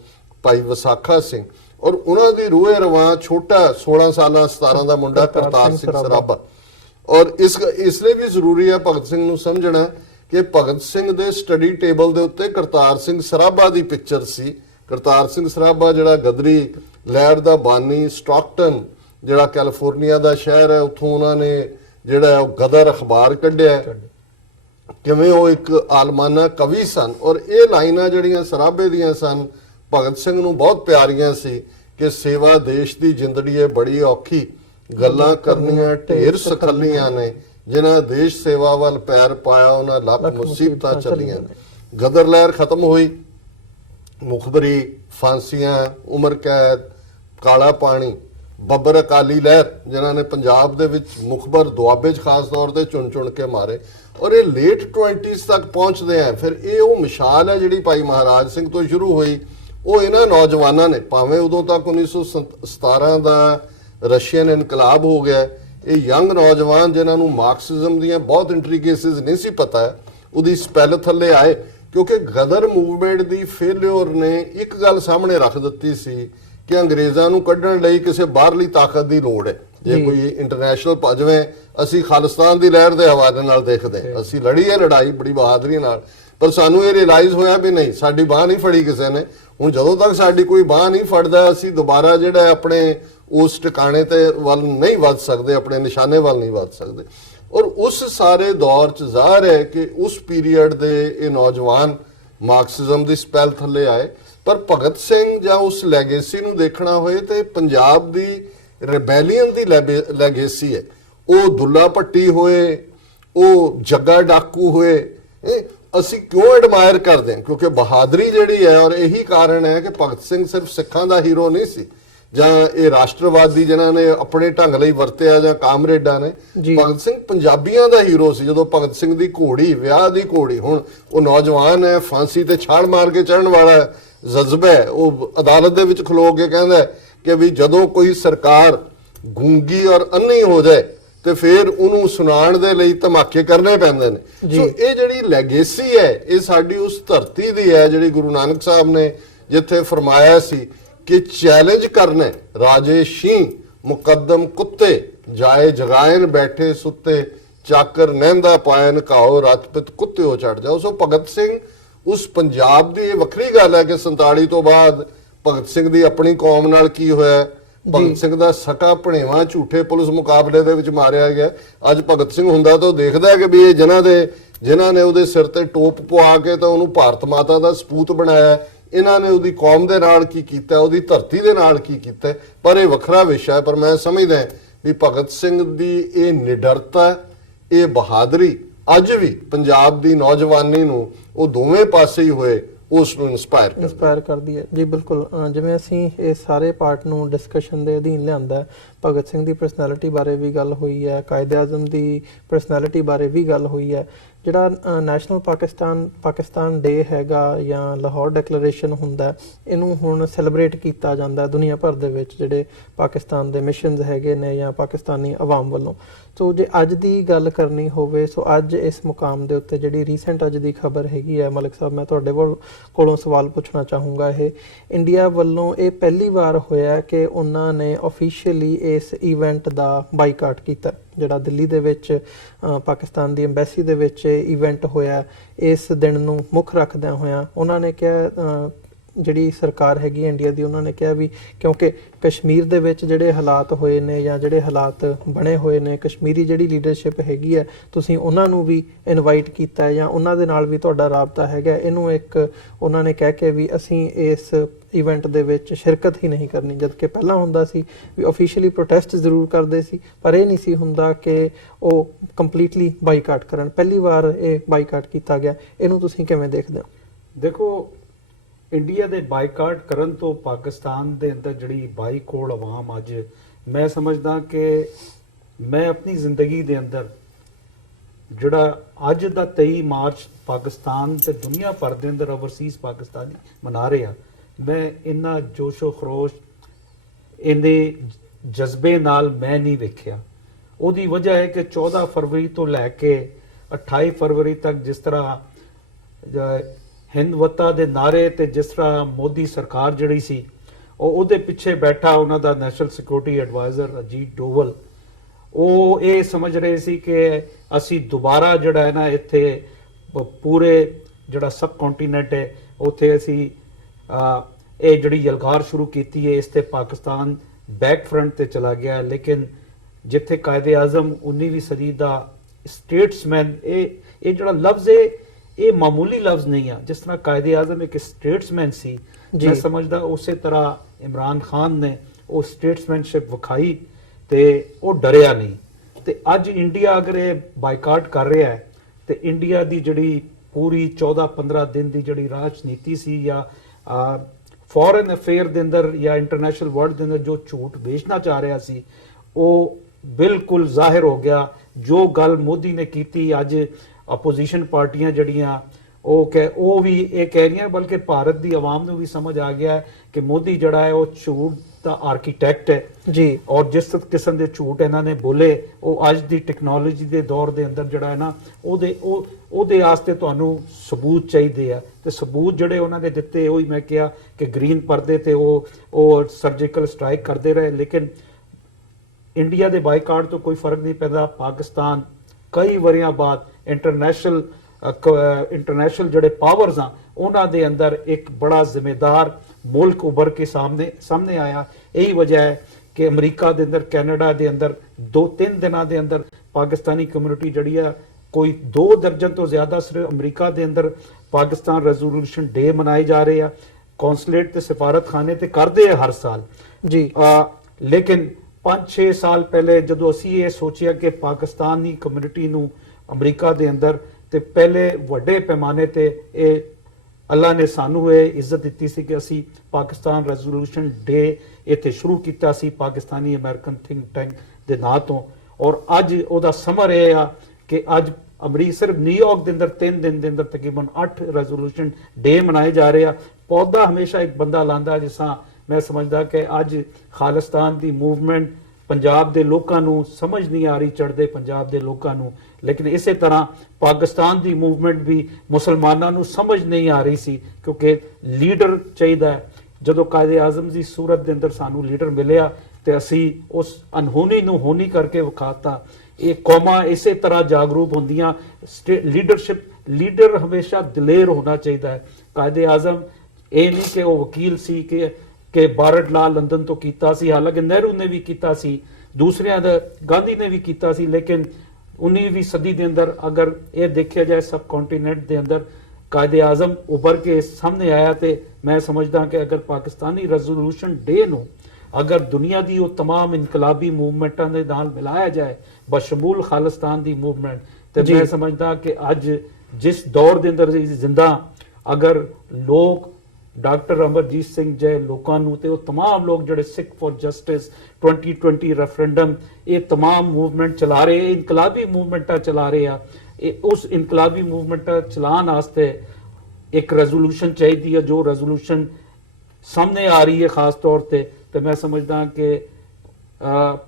ਭਾਈ ਵਿਸਾਖਾ ਸਿੰਘ, ਔਰ ਉਹਨਾਂ ਦੀ ਰੂਹੇ ਰਵਾਂ ਛੋਟਾ 16 ਸਾਲਾਂ 17 ਦਾ ਮੁੰਡਾ ਕਰਤਾਰ ਸਿੰਘ ਸਰਾਭਾ। ਔਰ ਇਸ ਲਈ ਵੀ ਜ਼ਰੂਰੀ ਹੈ ਭਗਤ ਸਿੰਘ ਨੂੰ ਸਮਝਣਾ ਕਿ ਭਗਤ ਸਿੰਘ ਦੇ ਸਟੱਡੀ ਟੇਬਲ ਦੇ ਉੱਤੇ ਕਰਤਾਰ ਸਿੰਘ ਸਰਾਭਾ ਦੀ ਪਿਕਚਰ ਸੀ। ਕਰਤਾਰ ਸਿੰਘ ਸਰਾਭਾ ਜਿਹੜਾ ਗਦਰੀ ਲਹਿਰ ਦਾ ਬਾਨੀ, ਸਟਾਕਟਨ ਜਿਹੜਾ ਕੈਲੀਫੋਰਨੀਆ ਦਾ ਸ਼ਹਿਰ ਹੈ, ਉੱਥੋਂ ਉਹਨਾਂ ਨੇ ਜਿਹੜਾ ਉਹ ਗਦਰ ਅਖਬਾਰ ਕੱਢਿਆ, ਕਿਵੇਂ ਉਹ ਇੱਕ ਆਲਮਾਨਾ ਕਵੀ ਸਨ। ਔਰ ਇਹ ਲਾਈਨਾਂ ਜਿਹੜੀਆਂ ਸਰਾਭੇ ਦੀਆਂ ਸਨ ਭਗਤ ਸਿੰਘ ਨੂੰ ਬਹੁਤ ਪਿਆਰੀਆਂ ਸੀ ਕਿ ਸੇਵਾ ਦੇਸ਼ ਦੀ ਜ਼ਿੰਦੜੀ ਹੈ ਬੜੀ ਔਖੀ, ਗੱਲਾਂ ਕਰਨੀਆਂ ਢੇਰ ਸਖੱਲੀਆਂ ਨੇ, ਜਿਨ੍ਹਾਂ ਦੇਸ਼ ਸੇਵਾ ਵੱਲ ਪੈਰ ਪਾਇਆ ਉਹਨਾਂ ਲੱਖ ਮੁਸੀਬਤਾਂ ਚੱਲੀਆਂ ਨੇ। ਗਦਰ ਲਹਿਰ ਖਤਮ ਹੋਈ, ਮੁਖਬਰੀ, ਫਾਂਸੀਆਂ, ਉਮਰ ਕੈਦ, ਕਾਲਾ ਪਾਣੀ, ਬੱਬਰ ਅਕਾਲੀ ਲਹਿਰ, ਜਿਨ੍ਹਾਂ ਨੇ ਪੰਜਾਬ ਦੇ ਵਿੱਚ ਮੁਖਬਰ ਦੁਆਬੇ 'ਚ ਖਾਸ ਤੌਰ ਤੇ ਚੁਣ ਕੇ ਮਾਰੇ, ਔਰ ਇਹ ਲੇਟ 20s ਤੱਕ ਪਹੁੰਚਦੇ ਆ। ਫਿਰ ਇਹ ਉਹ ਮਿਸਾਲ ਹੈ ਜਿਹੜੀ ਭਾਈ ਮਹਾਰਾਜ ਸਿੰਘ ਤੋਂ ਸ਼ੁਰੂ ਹੋਈ, ਉਹ ਇਹਨਾਂ ਨੌਜਵਾਨਾਂ ਨੇ, ਭਾਵੇਂ ਉਦੋਂ ਤੱਕ 1917 ਦਾ ਰਸ਼ੀਅਨ ਇਨਕਲਾਬ ਹੋ ਗਿਆ, ਇਹ ਯੰਗ ਨੌਜਵਾਨ ਜਿਨ੍ਹਾਂ ਨੂੰ ਮਾਰਕਸਿਜ਼ਮ ਦੀਆਂ ਬਹੁਤ ਇੰਟਰੀਗੇਸਿਸ ਨਹੀਂ ਸੀ ਪਤਾ, ਉਹਦੀ ਸਪੈਲ ਥੱਲੇ ਆਏ, ਕਿਉਂਕਿ ਗਦਰ ਮੂਵਮੈਂਟ ਦੀ ਫੇਲਿਅਰ ਨੇ ਇੱਕ ਗੱਲ ਸਾਹਮਣੇ ਰੱਖ ਦਿੱਤੀ ਸੀ ਕਿ ਅੰਗਰੇਜ਼ਾਂ ਨੂੰ ਕੱਢਣ ਲਈ ਕਿਸੇ ਬਾਹਰਲੀ ਤਾਕਤ ਦੀ ਲੋੜ ਹੈ। ਜੇ ਕੋਈ ਇੰਟਰਨੈਸ਼ਨਲ, ਜਿਵੇਂ ਅਸੀਂ ਖਾਲਿਸਤਾਨ ਦੀ ਲਹਿਰ ਦੇ ਹਵਾਲੇ ਨਾਲ ਦੇਖਦੇ, ਅਸੀਂ ਲੜੀ ਹੈ ਲੜਾਈ ਬੜੀ ਬਹਾਦਰੀ ਨਾਲ, ਪਰ ਸਾਨੂੰ ਇਹ ਰਿਅਲਾਈਜ਼ ਹੋਇਆ ਵੀ ਨਹੀਂ, ਸਾਡੀ ਬਾਹ ਨਹੀਂ ਫੜੀ ਕਿਸੇ ਨੇ। ਹੁਣ ਜਦੋਂ ਤੱਕ ਸਾਡੀ ਕੋਈ ਬਾਹ ਨਹੀਂ ਫੜਦਾ, ਅਸੀਂ ਦੁਬਾਰਾ ਜਿਹੜਾ ਆਪਣੇ ਉਸ ਟਿਕਾਣੇ ਤੇ ਵੱਲ ਨਹੀਂ ਵੱਧ ਸਕਦੇ, ਆਪਣੇ ਨਿਸ਼ਾਨੇ ਵੱਲ ਨਹੀਂ ਵੱਧ ਸਕਦੇ। ਔਰ ਉਸ ਸਾਰੇ ਦੌਰ 'ਚ ਜ਼ਾਹਰ ਹੈ ਕਿ ਉਸ ਪੀਰੀਅਡ ਦੇ ਇਹ ਨੌਜਵਾਨ ਮਾਰਕਸਿਜ਼ਮ ਦੀ ਸਪੈਲ ਥੱਲੇ ਆਏ। ਪਰ ਭਗਤ ਸਿੰਘ ਜਾਂ ਉਸ ਲੈਗੇਸੀ ਨੂੰ ਦੇਖਣਾ ਹੋਏ ਤੇ ਪੰਜਾਬ ਦੀ ਰਿਬੈਲੀਅਨ ਦੀ ਲੈਗੇਸੀ ਹੈ। ਉਹ ਦੁੱਲਾ ਭੱਟੀ ਹੋਏ, ਉਹ ਜੱਗਾ ਡਾਕੂ ਹੋਏ, ਅਸੀਂ ਕਿਉਂ ਐਡਮਾਇਰ ਕਰਦੇ ਹਾਂ? ਕਿਉਂਕਿ ਬਹਾਦਰੀ ਜਿਹੜੀ ਹੈ, ਔਰ ਇਹੀ ਕਾਰਨ ਹੈ ਕਿ ਭਗਤ ਸਿੰਘ ਸਿਰਫ ਸਿੱਖਾਂ ਦਾ ਹੀਰੋ ਨਹੀਂ ਸੀ ਜਾਂ ਇਹ ਰਾਸ਼ਟਰਵਾਦੀ ਜਿਨ੍ਹਾਂ ਨੇ ਆਪਣੇ ਢੰਗ ਲਈ ਵਰਤਿਆ ਜਾਂ ਕਾਮਰੇਡਾਂ ਨੇ। ਭਗਤ ਸਿੰਘ ਪੰਜਾਬੀਆਂ ਦਾ ਹੀਰੋ ਸੀ। ਜਦੋਂ ਭਗਤ ਸਿੰਘ ਦੀ ਘੋੜੀ, ਵਿਆਹ ਦੀ ਘੋੜੀ, ਹੁਣ ਉਹ ਨੌਜਵਾਨ ਹੈ, ਫਾਂਸੀ ਤੇ ਛਾਲ ਮਾਰ ਕੇ ਚੜ੍ਹਨ ਵਾਲਾ ਜਜ਼ਬਾ ਹੈ, ਉਹ ਅਦਾਲਤ ਦੇ ਵਿੱਚ ਖਲੋ ਕੇ ਕਹਿੰਦਾ ਕਿ ਵੀ ਜਦੋਂ ਕੋਈ ਸਰਕਾਰ ਗੂੰਗੀ ਔਰ ਅੰਨੀ ਹੋ ਜਾਏ ਤੇ ਫਿਰ ਉਹਨੂੰ ਸੁਣਾਉਣ ਦੇ ਲਈ ਧਮਾਕੇ ਕਰਨੇ ਪੈਂਦੇ ਨੇ। ਸੋ ਇਹ ਜਿਹੜੀ ਲੈਗੇਸੀ ਹੈ, ਇਹ ਸਾਡੀ ਉਸ ਧਰਤੀ ਦੀ ਹੈ ਜਿਹੜੀ ਗੁਰੂ ਨਾਨਕ ਸਾਹਿਬ ਨੇ ਜਿੱਥੇ ਫਰਮਾਇਆ ਸੀ ਕਿ ਚੈਲੰਜ ਕਰਨਾ ਰਾਜੇਸ਼ੀ ਮੁਕੱਦਮ ਕੁੱਤੇ ਜਾਏ ਜਗਾਇਨ ਬੈਠੇ ਸੁੱਤੇ ਚਾਕਰ ਨਹਿੰਦਾ ਪਾਇਨ ਘਾਓ ਰਾਜਪੂਤ ਕੁੱਤਿਓ ਚੜ ਜਾਓ। ਸੋ ਭਗਤ ਸਿੰਘ ਉਸ ਪੰਜਾਬ ਦੀ ਇਹ ਵੱਖਰੀ ਗੱਲ ਹੈ ਕਿ 47 ਤੋਂ ਬਾਅਦ ਭਗਤ ਸਿੰਘ ਦੀ ਆਪਣੀ ਕੌਮ ਨਾਲ ਕੀ ਹੋਇਆ। ਭਗਤ ਸਿੰਘ ਦਾ ਸਕਾ ਭਣੇਵਾ ਝੂਠੇ ਪੁਲਿਸ ਮੁਕਾਬਲੇ ਦੇ ਵਿੱਚ ਮਾਰਿਆ ਗਿਆ। ਅੱਜ ਭਗਤ ਸਿੰਘ ਹੁੰਦਾ ਤਾਂ ਉਹ ਦੇਖਦਾ ਕਿ ਵੀ ਇਹ ਜਿਨ੍ਹਾਂ ਨੇ ਉਹਦੇ ਸਿਰ ਤੇ ਟੋਪ ਪਵਾ ਕੇ ਤਾਂ ਉਹਨੂੰ ਭਾਰਤ ਮਾਤਾ ਦਾ ਸਪੂਤ ਬਣਾਇਆ, ਇਹਨਾਂ ਨੇ ਉਹਦੀ ਕੌਮ ਦੇ ਨਾਲ ਕੀ ਕੀਤਾ, ਉਹਦੀ ਧਰਤੀ ਦੇ ਨਾਲ ਕੀ ਕੀਤਾ। ਪਰ ਇਹ ਵੱਖਰਾ ਵਿਸ਼ਾ ਹੈ। ਪਰ ਮੈਂ ਸਮਝਦਾ ਵੀ ਭਗਤ ਸਿੰਘ ਦੀ ਇਹ ਨਿਡਰਤਾ, ਇਹ ਬਹਾਦਰੀ ਅੱਜ ਵੀ ਪੰਜਾਬ ਦੀ ਨੌਜਵਾਨੀ ਨੂੰ, ਉਹ ਦੋਵੇਂ ਪਾਸੇ ਹੀ ਹੋਏ, ਉਸ ਨੂੰ ਇਨਸਪਾਇਰ ਕਰਦੀ ਹੈ। ਜੀ ਬਿਲਕੁਲ, ਜਿਵੇਂ ਅਸੀਂ ਇਹ ਸਾਰੇ ਪਾਰਟ ਨੂੰ ਡਿਸਕਸ਼ਨ ਦੇ ਅਧੀਨ ਲਿਆਂਦਾ, ਭਗਤ ਸਿੰਘ ਦੀ ਪਰਸਨੈਲਿਟੀ ਬਾਰੇ ਵੀ ਗੱਲ ਹੋਈ ਹੈ, ਕਾਇਦੇ ਆਜ਼ਮ ਦੀ ਪਰਸਨੈਲਿਟੀ ਬਾਰੇ ਵੀ ਗੱਲ ਹੋਈ ਹੈ। ਜਿਹੜਾ ਨੈਸ਼ਨਲ ਪਾਕਿਸਤਾਨ ਡੇ ਹੈਗਾ ਜਾਂ ਲਾਹੌਰ ਡਿਕਲੇਰੇਸ਼ਨ ਹੁੰਦਾ, ਇਹਨੂੰ ਹੁਣ ਸੈਲੀਬ੍ਰੇਟ ਕੀਤਾ ਜਾਂਦਾ ਦੁਨੀਆ ਭਰ ਦੇ ਵਿੱਚ, ਜਿਹੜੇ ਪਾਕਿਸਤਾਨ ਦੇ ਮਿਸ਼ਨਸ ਹੈਗੇ ਨੇ ਜਾਂ ਪਾਕਿਸਤਾਨੀ ਆਵਾਮ ਵੱਲੋਂ। ਸੋ ਜੇ ਅੱਜ ਦੀ ਗੱਲ ਕਰਨੀ ਹੋਵੇ, ਸੋ ਅੱਜ ਇਸ ਮੁਕਾਮ ਦੇ ਉੱਤੇ ਜਿਹੜੀ ਰੀਸੈਂਟ ਅੱਜ ਦੀ ਖਬਰ ਹੈਗੀ ਹੈ, ਮਲਿਕ ਸਾਹਿਬ ਮੈਂ ਤੁਹਾਡੇ ਕੋਲੋਂ ਸਵਾਲ ਪੁੱਛਣਾ ਚਾਹੂੰਗਾ। ਇਹ ਇੰਡੀਆ ਵੱਲੋਂ ਇਹ ਪਹਿਲੀ ਵਾਰ ਹੋਇਆ ਕਿ ਉਹਨਾਂ ਨੇ ਆਫੀਸ਼ੀਅਲੀ ਇਸ ਇਵੈਂਟ ਦਾ ਬਾਈਕਾਟ ਕੀਤਾ, ਜਿਹੜਾ ਦਿੱਲੀ ਦੇ ਵਿੱਚ ਪਾਕਿਸਤਾਨ ਦੀ ਐਮਬੈਸੀ ਦੇ ਵਿੱਚ ਇਵੈਂਟ ਹੋਇਆ। ਇਸ ਦਿਨ ਨੂੰ ਮੁੱਖ ਰੱਖਦਿਆਂ ਹੋਇਆਂ ਉਹਨਾਂ ਨੇ ਕਿਹਾ, ਜਿਹੜੀ ਸਰਕਾਰ ਹੈਗੀ ਇੰਡੀਆ ਦੀ, ਉਹਨਾਂ ਨੇ ਕਿਹਾ ਵੀ ਕਿਉਂਕਿ ਕਸ਼ਮੀਰ ਦੇ ਵਿੱਚ ਜਿਹੜੇ ਹਾਲਾਤ ਹੋਏ ਨੇ ਜਾਂ ਜਿਹੜੇ ਹਾਲਾਤ ਬਣੇ ਹੋਏ ਨੇ, ਕਸ਼ਮੀਰੀ ਜਿਹੜੀ ਲੀਡਰਸ਼ਿਪ ਹੈਗੀ ਹੈ, ਤੁਸੀਂ ਉਹਨਾਂ ਨੂੰ ਵੀ ਇਨਵਾਈਟ ਕੀਤਾ ਜਾਂ ਉਹਨਾਂ ਦੇ ਨਾਲ ਵੀ ਤੁਹਾਡਾ ਰਾਬਤਾ ਹੈਗਾ, ਇਹਨੂੰ ਇੱਕ ਉਹਨਾਂ ਨੇ ਕਹਿ ਕੇ ਵੀ ਅਸੀਂ ਇਸ ਇਵੈਂਟ ਦੇ ਵਿੱਚ ਸ਼ਿਰਕਤ ਹੀ ਨਹੀਂ ਕਰਨੀ। ਜਦਕਿ ਪਹਿਲਾਂ ਹੁੰਦਾ ਸੀ ਵੀ ਆਫੀਸ਼ੀਅਲੀ ਪ੍ਰੋਟੈਸਟ ਜ਼ਰੂਰ ਕਰਦੇ ਸੀ, ਪਰ ਇਹ ਨਹੀਂ ਸੀ ਹੁੰਦਾ ਕਿ ਉਹ ਕੰਪਲੀਟਲੀ ਬਾਈਕਾਟ ਕਰਨ। ਪਹਿਲੀ ਵਾਰ ਇਹ ਬਾਈਕਾਟ ਕੀਤਾ ਗਿਆ, ਇਹਨੂੰ ਤੁਸੀਂ ਕਿਵੇਂ ਦੇਖਦੇ ਹੋ? ਦੇਖੋ, ਇੰਡੀਆ ਦੇ ਬਾਈਕਾਟ ਕਰਨ ਤੋਂ ਪਾਕਿਸਤਾਨ ਦੇ ਅੰਦਰ ਜਿਹੜੀ ਬਾਈਕੋਟ ਆਵਾਮ ਅੱਜ, ਮੈਂ ਸਮਝਦਾ ਕਿ ਮੈਂ ਆਪਣੀ ਜ਼ਿੰਦਗੀ ਦੇ ਅੰਦਰ ਜਿਹੜਾ ਅੱਜ ਦਾ 23 ਮਾਰਚ ਪਾਕਿਸਤਾਨ ਤੇ ਦੁਨੀਆ ਭਰ ਦੇ ਅੰਦਰ ਓਵਰਸੀਜ਼ ਪਾਕਿਸਤਾਨੀ ਮਨਾ ਰਹੇ ਆ, ਮੈਂ ਇੰਨਾ ਜੋਸ਼ੋ ਖਰੋਸ਼, ਇਹਦੇ ਜਜ਼ਬੇ ਨਾਲ ਮੈਂ ਨਹੀਂ ਵੇਖਿਆ। ਉਹਦੀ ਵਜ੍ਹਾ ਹੈ ਕਿ 14 ਫਰਵਰੀ ਤੋਂ ਲੈ ਕੇ 28 ਫਰਵਰੀ ਤੱਕ ਜਿਸ ਤਰ੍ਹਾਂ ਹਿੰਦਵਤਾ ਦੇ ਨਾਰੇ ਤੇ ਜਿਸ ਤਰ੍ਹਾਂ ਮੋਦੀ ਸਰਕਾਰ ਜਿਹੜੀ ਸੀ, ਉਹਦੇ ਪਿੱਛੇ ਬੈਠਾ ਉਹਨਾਂ ਦਾ national security advisor Ajit Doval, ਉਹ ਇਹ ਸਮਝ ਰਹੇ ਸੀ ਕਿ ਅਸੀਂ ਦੁਬਾਰਾ ਜਿਹੜਾ ਹੈ ਨਾ ਇੱਥੇ ਪੂਰੇ ਜਿਹੜਾ ਸਬ ਕੰਟੀਨੈਂਟ ਹੈ ਉੱਥੇ ਅਸੀਂ ਇਹ ਜਿਹੜੀ ਯਲਗਾਰ ਸ਼ੁਰੂ ਕੀਤੀ ਹੈ, ਇਸ ਤੇ ਪਾਕਿਸਤਾਨ ਬੈਕ ਫਰੰਟ ਤੇ ਚਲਾ ਗਿਆ। ਲੇਕਿਨ ਜਿੱਥੇ ਕਾਇਦੇ ਆਜ਼ਮ 19ਵੀਂ ਸਦੀ ਦਾ ਸਟੇਟਸਮੈਨ, ਇਹ ਜਿਹੜਾ ਲਫ਼ਜ਼ ਹੈ ਇਹ ਮਾਮੂਲੀ ਲਫ਼ਜ਼ ਨਹੀਂ ਆ। ਜਿਸ ਤਰ੍ਹਾਂ ਕਾਇਦੇ ਆਜ਼ਮ ਇੱਕ ਸਟੇਟਸਮੈਨ ਸੀ, ਮੈਂ ਸਮਝਦਾ ਉਸੇ ਤਰ੍ਹਾਂ ਇਮਰਾਨ ਖਾਨ ਨੇ ਉਹ ਸਟੇਟਸਮੈਨਸ਼ਿਪ ਵਿਖਾਈ ਤੇ ਉਹ ਡਰਿਆ ਨਹੀਂ। ਤੇ ਅੱਜ ਇੰਡੀਆ ਅਗਰ ਇਹ ਬਾਈਕਾਟ ਕਰ ਰਿਹਾ ਹੈ ਤੇ ਇੰਡੀਆ ਦੀ ਜਿਹੜੀ ਪੂਰੀ 14-15 ਦਿਨ ਦੀ ਜਿਹੜੀ ਰਾਜਨੀਤੀ ਸੀ ਜਾਂ ਫੋਰਨ ਅਫੇਅਰ ਦੇ ਅੰਦਰ ਜਾਂ ਇੰਟਰਨੈਸ਼ਨਲ ਵਰਲਡ ਦੇ ਅੰਦਰ ਜੋ ਝੂਠ ਵੇਚਣਾ ਚਾਹ ਰਿਹਾ ਸੀ, ਉਹ ਬਿਲਕੁਲ ਜ਼ਾਹਿਰ ਹੋ ਗਿਆ। ਜੋ ਗੱਲ ਮੋਦੀ ਨੇ ਕੀਤੀ, ਅੱਜ ਆਪੋਜੀਸ਼ਨ ਪਾਰਟੀਆਂ ਜਿਹੜੀਆਂ ਉਹ ਵੀ ਇਹ ਕਹਿ ਰਹੀਆਂ, ਬਲਕਿ ਭਾਰਤ ਦੀ ਆਵਾਮ ਨੂੰ ਵੀ ਸਮਝ ਆ ਗਿਆ ਕਿ ਮੋਦੀ ਜਿਹੜਾ ਹੈ ਉਹ ਝੂਠ ਦਾ ਆਰਕੀਟੈਕਟ ਹੈ ਜੀ। ਔਰ ਜਿਸ ਕਿਸਮ ਦੇ ਝੂਠ ਇਹਨਾਂ ਨੇ ਬੋਲੇ, ਉਹ ਅੱਜ ਦੀ ਟੈਕਨੋਲੋਜੀ ਦੇ ਦੌਰ ਦੇ ਅੰਦਰ ਜਿਹੜਾ ਹੈ ਨਾ, ਉਹਦੇ ਵਾਸਤੇ ਤੁਹਾਨੂੰ ਸਬੂਤ ਚਾਹੀਦੇ ਆ। ਤੇ ਸਬੂਤ ਜਿਹੜੇ ਉਹਨਾਂ ਨੇ ਦਿੱਤੇ, ਉਹੀ ਮੈਂ ਕਿਹਾ ਕਿ ਗ੍ਰੀਨ ਪਰਦੇ ਤੇ ਉਹ ਸਰਜੀਕਲ ਸਟ੍ਰਾਈਕ ਕਰਦੇ ਰਹੇ। ਲੇਕਿਨ ਇੰਡੀਆ ਦੇ ਬਾਈਕਾਟ ਤੋਂ ਕੋਈ ਫਰਕ ਨਹੀਂ ਪੈਂਦਾ। ਪਾਕਿਸਤਾਨ ਕਈ ਵਰਿਆਂ ਬਾਅਦ ਇੰਟਰਨੈਸ਼ਨਲ ਜਿਹੜੇ ਪਾਵਰਸ ਆ, ਉਹਨਾਂ ਦੇ ਅੰਦਰ ਇੱਕ ਬੜਾ ਜ਼ਿੰਮੇਦਾਰ ਮੁਲਕ ਉੱਭਰ ਕੇ ਸਾਹਮਣੇ ਆਇਆ। ਇਹੀ ਵਜ੍ਹਾ ਹੈ ਕਿ ਅਮਰੀਕਾ ਦੇ ਅੰਦਰ, ਕੈਨੇਡਾ ਦੇ ਅੰਦਰ 2-3 ਦਿਨਾਂ ਦੇ ਅੰਦਰ ਪਾਕਿਸਤਾਨੀ ਕਮਿਊਨਿਟੀ ਜਿਹੜੀ ਆ, ਕੋਈ 2 ਦਰਜਨ ਤੋਂ ਜ਼ਿਆਦਾ ਸਿਰਫ ਅਮਰੀਕਾ ਦੇ ਅੰਦਰ ਪਾਕਿਸਤਾਨ ਰੈਜ਼ੋਲੂਸ਼ਨ ਡੇ ਮਨਾਏ ਜਾ ਰਹੇ ਆ। ਕੌਂਸਲੇਟ ਤੇ ਸਫਾਰਤਖਾਨੇ ਤੇ ਕਰਦੇ ਆ ਹਰ ਸਾਲ। ਜੀ ਲੇਕਿਨ 5-6 ਸਾਲ ਪਹਿਲੇ ਜਦੋਂ ਅਸੀਂ ਇਹ ਸੋਚਿਆ ਕਿ ਪਾਕਿਸਤਾਨੀ ਕਮਿਊਨਿਟੀ ਨੂੰ ਅਮਰੀਕਾ ਦੇ ਅੰਦਰ ਤੇ ਪਹਿਲੇ ਵੱਡੇ ਪੈਮਾਨੇ ਤੇ ਇਹ ਅੱਲਾ ਨੇ ਸਾਨੂੰ ਇਹ ਇੱਜ਼ਤ ਦਿੱਤੀ ਸੀ ਕਿ ਅਸੀਂ ਪਾਕਿਸਤਾਨ ਰੈਜ਼ੋਲੂਸ਼ਨ ਡੇ ਇੱਥੇ ਸ਼ੁਰੂ ਕੀਤਾ ਸੀ ਪਾਕਿਸਤਾਨੀ ਅਮਰੀਕਨ ਥਿੰਕ ਟੈਂਕ ਦੇ ਨਾਂ ਤੋਂ। ਔਰ ਅੱਜ ਉਹਦਾ ਸਮਰ ਇਹ ਆ ਕਿ ਅੱਜ ਅਮਰੀਕਾ ਸਿਰਫ ਨਿਊਯਾਰਕ ਦੇ ਅੰਦਰ 3 ਦਿਨ ਦੇ ਅੰਦਰ ਤਕਰੀਬਨ 8 ਰੈਜ਼ੋਲੂਸ਼ਨ ਡੇ ਮਨਾਏ ਜਾ ਰਹੇ ਆ। ਪੌਦਾ ਹਮੇਸ਼ਾ ਇੱਕ ਬੰਦਾ ਲਾਂਦਾ, ਜਿਸ ਤਰ੍ਹਾਂ ਮੈਂ ਸਮਝਦਾ ਕਿ ਅੱਜ ਖਾਲਿਸਤਾਨ ਦੀ ਮੂਵਮੈਂਟ ਪੰਜਾਬ ਦੇ ਲੋਕਾਂ ਨੂੰ ਸਮਝ ਨਹੀਂ ਆ ਰਹੀ, ਚੜ੍ਹਦੇ ਪੰਜਾਬ ਦੇ ਲੋਕਾਂ ਨੂੰ, ਲੇਕਿਨ ਇਸੇ ਤਰ੍ਹਾਂ ਪਾਕਿਸਤਾਨ ਦੀ ਮੂਵਮੈਂਟ ਵੀ ਮੁਸਲਮਾਨਾਂ ਨੂੰ ਸਮਝ ਨਹੀਂ ਆ ਰਹੀ ਸੀ ਕਿਉਂਕਿ ਲੀਡਰ ਚਾਹੀਦਾ ਹੈ। ਜਦੋਂ ਕਾਇਦੇ ਆਜ਼ਮ ਦੀ ਸੂਰਤ ਦੇ ਅੰਦਰ ਸਾਨੂੰ ਲੀਡਰ ਮਿਲਿਆ ਤੇ ਅਸੀਂ ਉਸ ਅਨਹੋਣੀ ਨੂੰ ਹੋਣੀ ਕਰਕੇ ਵਿਖਾਤਾ। ਇਹ ਕੌਮਾਂ ਇਸੇ ਤਰ੍ਹਾਂ ਜਾਗਰੂਕ ਹੁੰਦੀਆਂ। ਲੀਡਰ ਹਮੇਸ਼ਾ ਦਲੇਰ ਹੋਣਾ ਚਾਹੀਦਾ ਹੈ। ਕਾਇਦੇ ਆਜ਼ਮ ਇਹ ਨਹੀਂ ਕਿ ਉਹ ਵਕੀਲ ਸੀ ਕਿ ਬਾਰਡ ਲਾ ਲੰਦਨ ਤੋਂ ਕੀਤਾ ਸੀ, ਹਾਲਾਂਕਿ ਨਹਿਰੂ ਨੇ ਵੀ ਕੀਤਾ ਸੀ, ਦੂਸਰਿਆਂ ਦਾ ਗਾਂਧੀ ਨੇ ਵੀ ਕੀਤਾ ਸੀ, ਲੇਕਿਨ 19ਵੀਂ ਸਦੀ ਦੇ ਅੰਦਰ ਅਗਰ ਇਹ ਦੇਖਿਆ ਜਾਏ ਸਬ ਕੰਟੀਨੈਂਟ ਦੇ ਅੰਦਰ ਕਾਇਦੇ ਆਜ਼ਮ ਉੱਭਰ ਕੇ ਸਾਹਮਣੇ ਆਇਆ। ਤੇ ਮੈਂ ਸਮਝਦਾ ਕਿ ਅਗਰ ਪਾਕਿਸਤਾਨੀ ਰੈਜ਼ੋਲੂਸ਼ਨ ਡੇ ਨੂੰ ਅਗਰ ਦੁਨੀਆ ਦੀ ਉਹ तमाम ਇਨਕਲਾਬੀ ਮੂਵਮੈਂਟਾਂ ਦੇ ਨਾਲ ਮਿਲਾਇਆ ਜਾਏ ਬਸ਼ਮੂਲ ਖਾਲਿਸਤਾਨ ਦੀ ਮੂਵਮੈਂਟ, ਤੇ ਮੈਂ ਸਮਝਦਾ ਕਿ ਅੱਜ ਜਿਸ ਦੌਰ ਦੇ ਅੰਦਰ ਅਸੀਂ ਜ਼ਿੰਦਾ, ਅਗਰ ਲੋਕ ਡਾਕਟਰ ਅਮਰਜੀਤ ਸਿੰਘ ਜੈ ਲੋਕਾਂ ਨੂੰ ਤੇ ਉਹ तमाम ਲੋਕ ਜਿਹੜੇ ਸਿੱਖ ਫॉर ਜਸਟਿਸ 2020 ਰੈਫਰੈਂਡਮ ਇਹ तमाम ਮੂਵਮੈਂਟ ਚਲਾ ਰਹੇ, ਇਨਕਲਾਬੀ ਮੂਵਮੈਂਟਾਂ ਚਲਾ ਰਹੇ ਆ, ਇਹ ਉਸ ਇਨਕਲਾਬੀ ਮੂਵਮੈਂਟਾਂ ਚਲਾਉਣ ਵਾਸਤੇ ਇੱਕ ਰੈਜ਼ੋਲੂਸ਼ਨ ਚਾਹੀਦੀ ਹੈ ਜੋ ਰੈਜ਼ੋਲੂਸ਼ਨ ਸਾਹਮਣੇ ਆ ਰਹੀ ਹੈ ਖਾਸ ਤੌਰ ਤੇ ਮੈਂ ਸਮਝਦਾ ਕਿ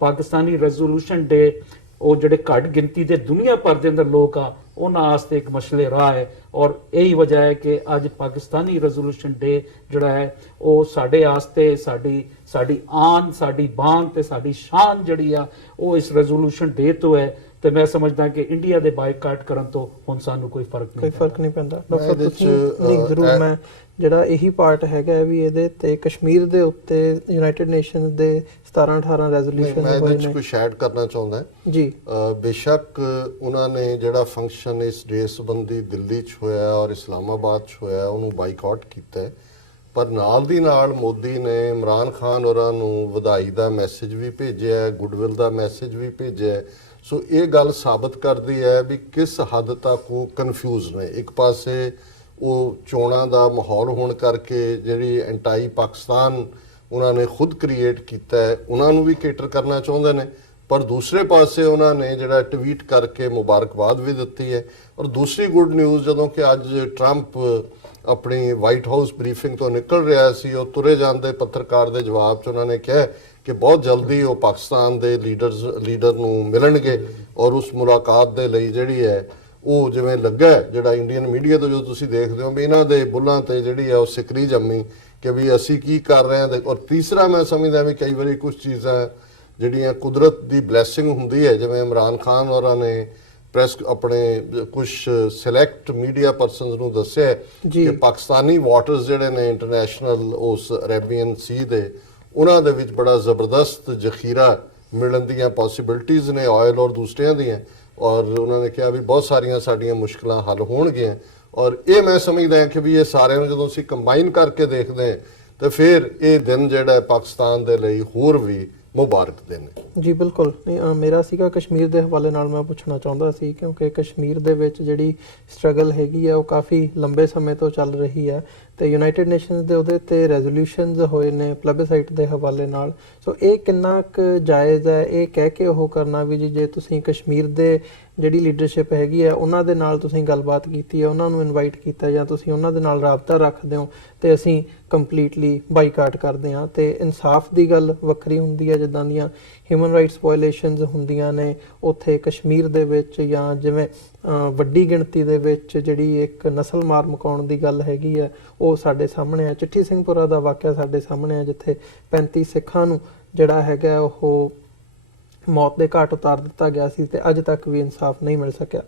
ਪਾਕਿਸਤਾਨੀ ਰੈਜ਼ੋਲੂਸ਼ਨ ਡੇ ਉਹ ਜਿਹੜੇ ਘੱਟ ਗਿਣਤੀ ਦੇ ਦੁਨੀਆ ਭਰ ਦੇ ਅੰਦਰ ਲੋਕ ਆ ਉਹਨਾਂ ਵਾਸਤੇ ਇੱਕ ਮਸ਼ਲੇ ਰਾਹ ਹੈ। ਔਰ ਇਹੀ ਵਜ੍ਹਾ ਹੈ ਕਿ ਅੱਜ ਪਾਕਿਸਤਾਨੀ ਰੈਜ਼ੋਲੂਸ਼ਨ ਡੇ ਜਿਹੜਾ ਹੈ ਉਹ ਸਾਡੇ ਵਾਸਤੇ ਸਾਡੀ ਆਨ, ਸਾਡੀ ਬਾਂਗ ਤੇ ਸਾਡੀ ਸ਼ਾਨ ਜਿਹੜੀ ਆ ਉਹ ਇਸ ਰੈਜ਼ੋਲੂਸ਼ਨ ਡੇ ਤੋਂ ਹੈ। ਤੇ ਮੈਂ ਸਮਝਦਾ ਕਿ ਇੰਡੀਆ ਦੇ ਬਾਈਕਾਟ ਕਰਨ ਤੋਂ ਹੁਣ ਸਾਨੂੰ ਕੋਈ ਫਰਕ ਨਹੀਂ ਪੈਂਦਾ। ਡਾਕਟਰ ਤੁਸੀਂ ਨਹੀਂ ਜ਼ਰੂਰ ਮੈਂ ਜਿਹੜਾ ਇਹੀ ਪਾਰਟ ਹੈਗਾ ਵੀ ਇਹਦੇ ਤੇ ਕਸ਼ਮੀਰ ਦੇ ਉੱਤੇ ਯੂਨਾਈਟਿਡ ਨੇਸ਼ਨਸ ਦੇ 17-18 ਰੈਜ਼ੋਲੂਸ਼ਨ ਹੋਏ ਨੇ। ਮੈਂ ਇਹਦੇ ਵਿੱਚ ਕੁਝ ਐਡ ਕਰਨਾ ਚਾਹੁੰਦਾ ਜੀ। ਬੇਸ਼ੱਕ ਉਹਨਾਂ ਨੇ ਜਿਹੜਾ ਫੰਕਸ਼ਨ ਇਸ ਡੇ ਸੰਬੰਧੀ ਦਿੱਲੀ 'ਚ ਹੋਇਆ ਔਰ ਇਸਲਾਮਾਬਾਦ 'ਚ ਹੋਇਆ ਉਹਨੂੰ ਬਾਈਕਾਟ ਕੀਤਾ ਹੈ, ਪਰ ਨਾਲ ਦੀ ਨਾਲ ਮੋਦੀ ਨੇ ਇਮਰਾਨ ਖਾਨ ਹੋਰਾਂ ਨੂੰ ਵਧਾਈ ਦਾ ਮੈਸੇਜ ਵੀ ਭੇਜਿਆ, ਗੁੱਡਵਿਲ ਦਾ ਮੈਸੇਜ ਵੀ ਭੇਜਿਆ। ਸੋ ਇਹ ਗੱਲ ਸਾਬਤ ਕਰਦੀ ਹੈ ਵੀ ਕਿਸ ਹੱਦ ਤੱਕ ਉਹ ਕਨਫਿਊਜ਼ ਨੇ। ਇੱਕ ਪਾਸੇ ਉਹ ਚੋਣਾਂ ਦਾ ਮਾਹੌਲ ਹੋਣ ਕਰਕੇ ਜਿਹੜੀ ਐਂਟਾਈ ਪਾਕਿਸਤਾਨ ਉਹਨਾਂ ਨੇ ਖੁਦ ਕ੍ਰੀਏਟ ਕੀਤਾ ਹੈ ਉਹਨਾਂ ਨੂੰ ਵੀ ਕੇਟਰ ਕਰਨਾ ਚਾਹੁੰਦੇ ਨੇ, ਪਰ ਦੂਸਰੇ ਪਾਸੇ ਉਹਨਾਂ ਨੇ ਜਿਹੜਾ ਟਵੀਟ ਕਰਕੇ ਮੁਬਾਰਕਬਾਦ ਵੀ ਦਿੱਤੀ ਹੈ। ਔਰ ਦੂਸਰੀ ਗੁੱਡ ਨਿਊਜ਼ ਜਦੋਂ ਕਿ ਅੱਜ ਟਰੰਪ ਆਪਣੀ ਵਾਈਟ ਹਾਊਸ ਬਰੀਫਿੰਗ ਤੋਂ ਨਿਕਲ ਰਿਹਾ ਸੀ, ਉਹ ਤੁਰੇ ਜਾਂਦੇ ਪੱਤਰਕਾਰ ਦੇ ਜਵਾਬ 'ਚ ਉਹਨਾਂ ਨੇ ਕਿਹਾ ਕਿ ਬਹੁਤ ਜਲਦੀ ਉਹ ਪਾਕਿਸਤਾਨ ਦੇ ਲੀਡਰ ਨੂੰ ਮਿਲਣਗੇ ਔਰ ਉਸ ਮੁਲਾਕਾਤ ਦੇ ਲਈ ਜਿਹੜੀ ਹੈ ਉਹ ਜਿਵੇਂ ਲੱਗਾ ਜਿਹੜਾ ਇੰਡੀਅਨ ਮੀਡੀਆ ਤੋਂ ਜੋ ਤੁਸੀਂ ਦੇਖਦੇ ਹੋ ਵੀ ਇਹਨਾਂ ਦੇ ਬੁੱਲਾਂ ਤੇ ਜਿਹੜੀ ਆ ਉਹ ਸਿਕਰੀ ਜੰਮੀ ਕਿ ਵੀ ਅਸੀਂ ਕੀ ਕਰ ਰਹੇ ਹਾਂ। ਔਰ ਤੀਸਰਾ ਮੈਂ ਸਮਝਦਾ ਵੀ ਕਈ ਵਾਰੀ ਕੁਝ ਚੀਜ਼ਾਂ ਜਿਹੜੀਆਂ ਕੁਦਰਤ ਦੀ ਬਲੈਸਿੰਗ ਹੁੰਦੀ ਹੈ, ਜਿਵੇਂ ਇਮਰਾਨ ਖਾਨ ਹੋਰਾਂ ਨੇ ਪ੍ਰੈਸ ਆਪਣੇ ਕੁਝ ਸਿਲੈਕਟ ਮੀਡੀਆ ਪਰਸਨਸ ਨੂੰ ਦੱਸਿਆ ਕਿ ਪਾਕਿਸਤਾਨੀ ਵਾਟਰਸ ਜਿਹੜੇ ਨੇ ਇੰਟਰਨੈਸ਼ਨਲ ਉਸ ਅਰੇਬੀਅਨ ਸੀ ਦੇ ਉਹਨਾਂ ਦੇ ਵਿੱਚ ਬੜਾ ਜ਼ਬਰਦਸਤ ਜ਼ਖੀਰਾ ਮਿਲਣ ਦੀਆਂ ਪੋਸੀਬਿਲਿਟੀਜ਼ ਨੇ ਆਇਲ ਔਰ ਦੂਸਰਿਆਂ ਦੀਆਂ। ਔਰ ਉਹਨਾਂ ਨੇ ਕਿਹਾ ਵੀ ਬਹੁਤ ਸਾਰੀਆਂ ਸਾਡੀਆਂ ਮੁਸ਼ਕਲਾਂ ਹੱਲ ਹੋਣਗੀਆਂ। ਔਰ ਇਹ ਮੈਂ ਸਮਝਦਾ ਹਾਂ ਕਿ ਵੀ ਇਹ ਸਾਰਿਆਂ ਨੂੰ ਜਦੋਂ ਅਸੀਂ ਕੰਬਾਈਨ ਕਰਕੇ ਦੇਖਦੇ ਹਾਂ ਤਾਂ ਫਿਰ ਇਹ ਦਿਨ ਜਿਹੜਾ ਪਾਕਿਸਤਾਨ ਦੇ ਲਈ ਹੋਰ ਵੀ ਮੁਬਾਰਕ ਦਿਨ ਹੈ। ਜੀ ਬਿਲਕੁਲ। ਮੇਰਾ ਸੀਗਾ ਕਸ਼ਮੀਰ ਦੇ ਹਵਾਲੇ ਨਾਲ ਮੈਂ ਪੁੱਛਣਾ ਚਾਹੁੰਦਾ ਸੀ ਕਿਉਂਕਿ ਕਸ਼ਮੀਰ ਦੇ ਵਿੱਚ ਜਿਹੜੀ ਸਟਰਗਲ ਹੈਗੀ ਆ ਉਹ ਕਾਫੀ ਲੰਬੇ ਸਮੇਂ ਤੋਂ ਚੱਲ ਰਹੀ ਹੈ ਤੇ ਯੂਨਾਈਟਿਡ ਨੇਸ਼ਨਸ ਦੇ ਉਹਦੇ ਤੇ ਰੈਜ਼ੋਲੂਸ਼ਨਸ ਹੋਏ ਨੇ ਪਲੇਬਿਸਾਈਟ ਦੇ ਹਵਾਲੇ ਨਾਲ। ਸੋ ਇਹ ਕਿੰਨਾ ਕੁ ਜਾਇਜ਼ ਹੈ ਇਹ ਕਹਿ ਕੇ ਉਹ ਕਰਨਾ ਵੀ ਜੇ ਤੁਸੀਂ ਕਸ਼ਮੀਰ ਦੇ ਜਿਹੜੀ ਲੀਡਰਸ਼ਿਪ ਹੈਗੀ ਆ ਉਹਨਾਂ ਦੇ ਨਾਲ ਤੁਸੀਂ ਗੱਲਬਾਤ ਕੀਤੀ ਹੈ, ਉਹਨਾਂ ਨੂੰ ਇਨਵਾਈਟ ਕੀਤਾ ਜਾਂ ਤੁਸੀਂ ਉਹਨਾਂ ਦੇ ਨਾਲ ਰਾਬਤਾ ਰੱਖਦੇ ਹੋ ਤੇ ਅਸੀਂ ਕੰਪਲੀਟਲੀ ਬਾਈਕਾਟ ਕਰਦੇ ਹਾਂ। ਤੇ ਇਨਸਾਫ ਦੀ ਗੱਲ ਵੱਖਰੀ ਹੁੰਦੀ ਹੈ, ਜਿੱਦਾਂ ਦੀਆਂ ਹਿਊਮਨ ਰਾਈਟਸ ਵਾਇਓਲੇਸ਼ਨਸ ਹੁੰਦੀਆਂ ਨੇ ਉੱਥੇ ਕਸ਼ਮੀਰ ਦੇ ਵਿੱਚ, ਜਾਂ ਜਿਵੇਂ ਵੱਡੀ ਗਿਣਤੀ ਦੇ ਵਿੱਚ ਜਿਹੜੀ ਇੱਕ ਨਸਲ ਮਾਰ ਮੁਕਾਉਣ ਦੀ ਗੱਲ ਹੈਗੀ ਆ ਉਹ ਸਾਡੇ ਸਾਹਮਣੇ ਹੈ। ਚਿੱਠੀ ਸਿੰਘਪੁਰਾ ਦਾ ਵਾਕਿਆ ਸਾਡੇ ਸਾਹਮਣੇ ਹੈ ਜਿੱਥੇ 35 ਸਿੱਖਾਂ ਨੂੰ ਜਿਹੜਾ ਹੈਗਾ ਉਹ ਮੌਤ ਦੇ ਘਾਟ ਉਤਾਰ ਦਿੱਤਾ ਗਿਆ ਸੀ ਤੇ ਅੱਜ ਤੱਕ ਵੀ ਇਨਸਾਫ ਨਹੀਂ ਮਿਲ ਸਕਿਆ।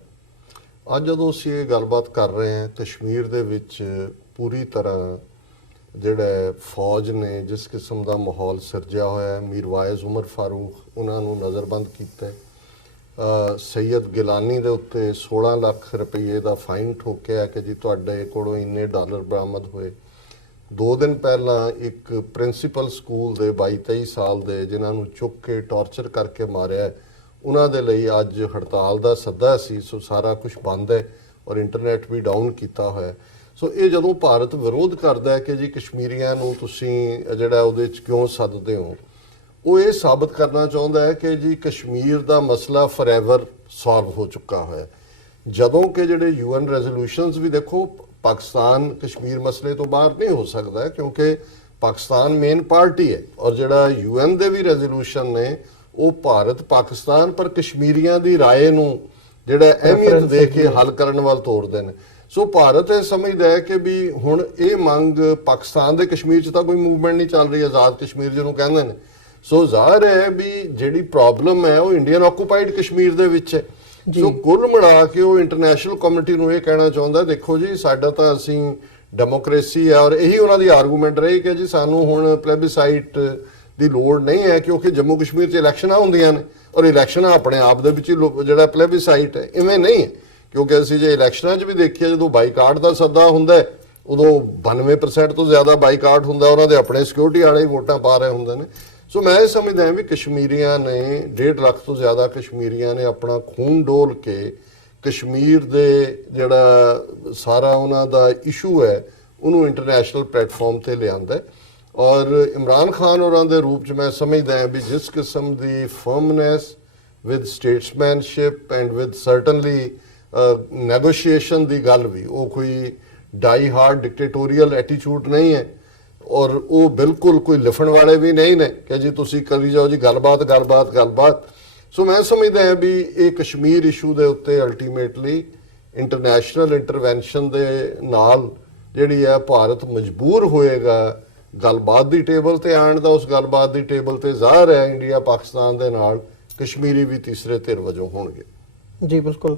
ਅੱਜ ਜਦੋਂ ਅਸੀਂ ਇਹ ਗੱਲਬਾਤ ਕਰ ਰਹੇ ਹਾਂ ਕਸ਼ਮੀਰ ਦੇ ਵਿੱਚ ਪੂਰੀ ਤਰ੍ਹਾਂ ਜਿਹੜਾ ਫੌਜ ਨੇ ਜਿਸ ਕਿਸਮ ਦਾ ਮਾਹੌਲ ਸਿਰਜਿਆ ਹੋਇਆ ਹੈ, ਮੀਰਵਾਇਜ਼ ਉਮਰ ਫਾਰੂਕ ਉਹਨਾਂ ਨੂੰ ਨਜ਼ਰਬੰਦ ਕੀਤਾ, ਸੈਯਦ ਗਿਲਾਨੀ ਦੇ ਉੱਤੇ 16 ਲੱਖ ਰੁਪਏ ਦਾ ਫਾਈਨ ਠੋਕਿਆ ਕਿ ਜੀ ਤੁਹਾਡੇ ਕੋਲੋਂ ਇੰਨੇ ਡਾਲਰ ਬਰਾਮਦ ਹੋਏ। 2 ਦਿਨ ਪਹਿਲਾਂ ਇੱਕ ਪ੍ਰਿੰਸੀਪਲ ਸਕੂਲ ਦੇ 22-23 ਸਾਲ ਦੇ ਜਿਨ੍ਹਾਂ ਨੂੰ ਚੁੱਕ ਕੇ ਟੌਰਚਰ ਕਰਕੇ ਮਾਰਿਆ ਹੈ, ਉਹਨਾਂ ਦੇ ਲਈ ਅੱਜ ਹੜਤਾਲ ਦਾ ਸੱਦਾ ਸੀ। ਸੋ ਸਾਰਾ ਕੁਝ ਬੰਦ ਹੈ ਔਰ ਇੰਟਰਨੈਟ ਵੀ ਡਾਊਨ ਕੀਤਾ ਹੋਇਆ ਹੈ। ਸੋ ਇਹ ਜਦੋਂ ਭਾਰਤ ਵਿਰੋਧ ਕਰਦਾ ਹੈ ਕਿ ਜੀ ਕਸ਼ਮੀਰੀਆਂ ਨੂੰ ਤੁਸੀਂ ਜਿਹੜਾ ਉਹਦੇ 'ਚ ਕਿਉਂ ਸੱਦਦੇ ਹੋ, ਉਹ ਇਹ ਸਾਬਤ ਕਰਨਾ ਚਾਹੁੰਦਾ ਹੈ ਕਿ ਜੀ ਕਸ਼ਮੀਰ ਦਾ ਮਸਲਾ ਫੋਰਐਵਰ ਸੋਲਵ ਹੋ ਚੁੱਕਾ ਹੋਇਆ। ਜਦੋਂ ਕਿ ਜਿਹੜੇ UN ਰੈਜ਼ੋਲੂਸ਼ਨਸ ਵੀ ਦੇਖੋ, ਪਾਕਿਸਤਾਨ ਕਸ਼ਮੀਰ ਮਸਲੇ ਤੋਂ ਬਾਹਰ ਨਹੀਂ ਹੋ ਸਕਦਾ ਹੈ ਕਿਉਂਕਿ ਪਾਕਿਸਤਾਨ ਮੇਨ ਪਾਰਟੀ ਹੈ, ਔਰ ਜਿਹੜਾ UN ਦੇ ਵੀ ਰੈਜ਼ੋਲੂਸ਼ਨ ਨੇ ਉਹ ਭਾਰਤ ਪਾਕਿਸਤਾਨ ਪਰ ਕਸ਼ਮੀਰੀਆਂ ਦੀ ਰਾਏ ਨੂੰ ਜਿਹੜਾ ਅਹਿਮੀਅਤ ਦੇ ਕੇ ਹੱਲ ਕਰਨ ਵੱਲ ਤੋਰਦੇ ਨੇ। ਸੋ ਭਾਰਤ ਇਹ ਸਮਝਦਾ ਹੈ ਕਿ ਵੀ ਹੁਣ ਇਹ ਮੰਗ ਪਾਕਿਸਤਾਨ ਦੇ ਕਸ਼ਮੀਰ 'ਚ ਤਾਂ ਕੋਈ ਮੂਵਮੈਂਟ ਨਹੀਂ ਚੱਲ ਰਹੀ, ਆਜ਼ਾਦ ਕਸ਼ਮੀਰ ਜਿਹਨੂੰ ਕਹਿੰਦੇ ਨੇ। ਸੋ ਜ਼ਾਹਿਰ ਹੈ ਵੀ ਜਿਹੜੀ ਪ੍ਰੋਬਲਮ ਹੈ ਉਹ ਇੰਡੀਅਨ ਆਕੂਪਾਈਡ ਕਸ਼ਮੀਰ ਦੇ ਵਿੱਚ ਹੈ। ਸੋ ਕੁੱਲ ਮਿਲਾ ਕੇ ਉਹ ਇੰਟਰਨੈਸ਼ਨਲ ਕਮਿਊਨਿਟੀ ਨੂੰ ਇਹ ਕਹਿਣਾ ਚਾਹੁੰਦਾ, ਦੇਖੋ ਜੀ ਸਾਡਾ ਤਾਂ ਅਸੀਂ ਡੈਮੋਕ੍ਰੇਸੀ ਹੈ, ਔਰ ਇਹੀ ਉਹਨਾਂ ਦੀ ਆਰਗੂਮੈਂਟ ਰਹੀ ਕਿ ਜੀ ਸਾਨੂੰ ਹੁਣ ਪਲੇਬਿਸਾਈਟ ਦੀ ਲੋੜ ਨਹੀਂ ਹੈ ਕਿਉਂਕਿ ਜੰਮੂ ਕਸ਼ਮੀਰ 'ਚ ਇਲੈਕਸ਼ਨਾਂ ਹੁੰਦੀਆਂ ਨੇ, ਔਰ ਇਲੈਕਸ਼ਨਾਂ ਆਪਣੇ ਆਪ ਦੇ ਵਿੱਚ ਹੀ ਜਿਹੜਾ ਪਲੇਬਿਸਾਈਟ ਹੈ ਇਵੇਂ ਨਹੀਂ ਹੈ। ਕਿਉਂਕਿ ਅਸੀਂ ਜੇ ਇਲੈਕਸ਼ਨਾਂ 'ਚ ਵੀ ਦੇਖੀਏ, ਜਦੋਂ ਬਾਈਕਾਟ ਦਾ ਸੱਦਾ ਹੁੰਦਾ ਉਦੋਂ 92% ਤੋਂ ਜ਼ਿਆਦਾ ਬਾਈਕਾਟ ਹੁੰਦਾ, ਉਹਨਾਂ ਦੇ ਆਪਣੇ ਸਿਕਿਉਰਿਟੀ ਵਾਲੇ ਹੀ ਵੋਟਾਂ ਪਾ ਰਹੇ ਹੁੰਦੇ ਨੇ। ਸੋ ਮੈਂ ਇਹ ਸਮਝਦਾ ਵੀ ਕਸ਼ਮੀਰੀਆਂ ਨੇ 1.5 ਲੱਖ ਤੋਂ ਜ਼ਿਆਦਾ ਕਸ਼ਮੀਰੀਆਂ ਨੇ ਆਪਣਾ ਖੂਨ ਡੋਲ ਕੇ ਕਸ਼ਮੀਰ ਦੇ ਜਿਹੜਾ ਸਾਰਾ ਉਹਨਾਂ ਦਾ ਇਸ਼ੂ ਹੈ ਉਹਨੂੰ ਇੰਟਰਨੈਸ਼ਨਲ ਪਲੇਟਫਾਰਮ ਤੇ ਲਿਆਂਦਾ। ਔਰ ਇਮਰਾਨ ਖਾਨ ਹੋਰਾਂ ਦੇ ਰੂਪ 'ਚ ਮੈਂ ਸਮਝਦਾ ਵੀ ਜਿਸ ਕਿਸਮ ਦੀ firmness with statesmanship and with certainly negotiation ਦੀ ਗੱਲ ਵੀ, ਉਹ ਕੋਈ ਡਾਈ ਹਾਰਡ ਡਿਕਟੇਟੋਰੀਅਲ ਐਟੀਟਿਊਡ ਨਹੀਂ ਹੈ, ਔਰ ਉਹ ਬਿਲਕੁਲ ਕੋਈ ਲਿਖਣ ਵਾਲੇ ਵੀ ਨਹੀਂ ਨੇ ਕਿ ਜੀ ਤੁਸੀਂ ਕਰੀ ਜਾਓ ਜੀ ਗੱਲਬਾਤ। ਸੋ ਮੈਂ ਸਮਝਦਾ ਵੀ ਇਹ ਕਸ਼ਮੀਰ ਇਸ਼ੂ ਦੇ ਉੱਤੇ ਅਲਟੀਮੇਟਲੀ ਇੰਟਰਨੈਸ਼ਨਲ ਇੰਟਰਵੈਂਸ਼ਨ ਦੇ ਨਾਲ ਜਿਹੜੀ ਹੈ ਭਾਰਤ ਮਜਬੂਰ ਹੋਏਗਾ ਗੱਲਬਾਤ ਦੀ ਟੇਬਲ ਤੇ ਆਉਣ ਦਾ। ਉਸ ਗੱਲਬਾਤ ਦੀ ਟੇਬਲ ਤੇ ਜ਼ਾਹਿਰ ਹੈ ਇੰਡੀਆ ਪਾਕਿਸਤਾਨ ਦੇ ਨਾਲ ਕਸ਼ਮੀਰੀ ਵੀ ਤੀਸਰੇ ਧਿਰ ਵਜੋਂ ਹੋਣਗੇ। ਜੀ ਬਿਲਕੁਲ।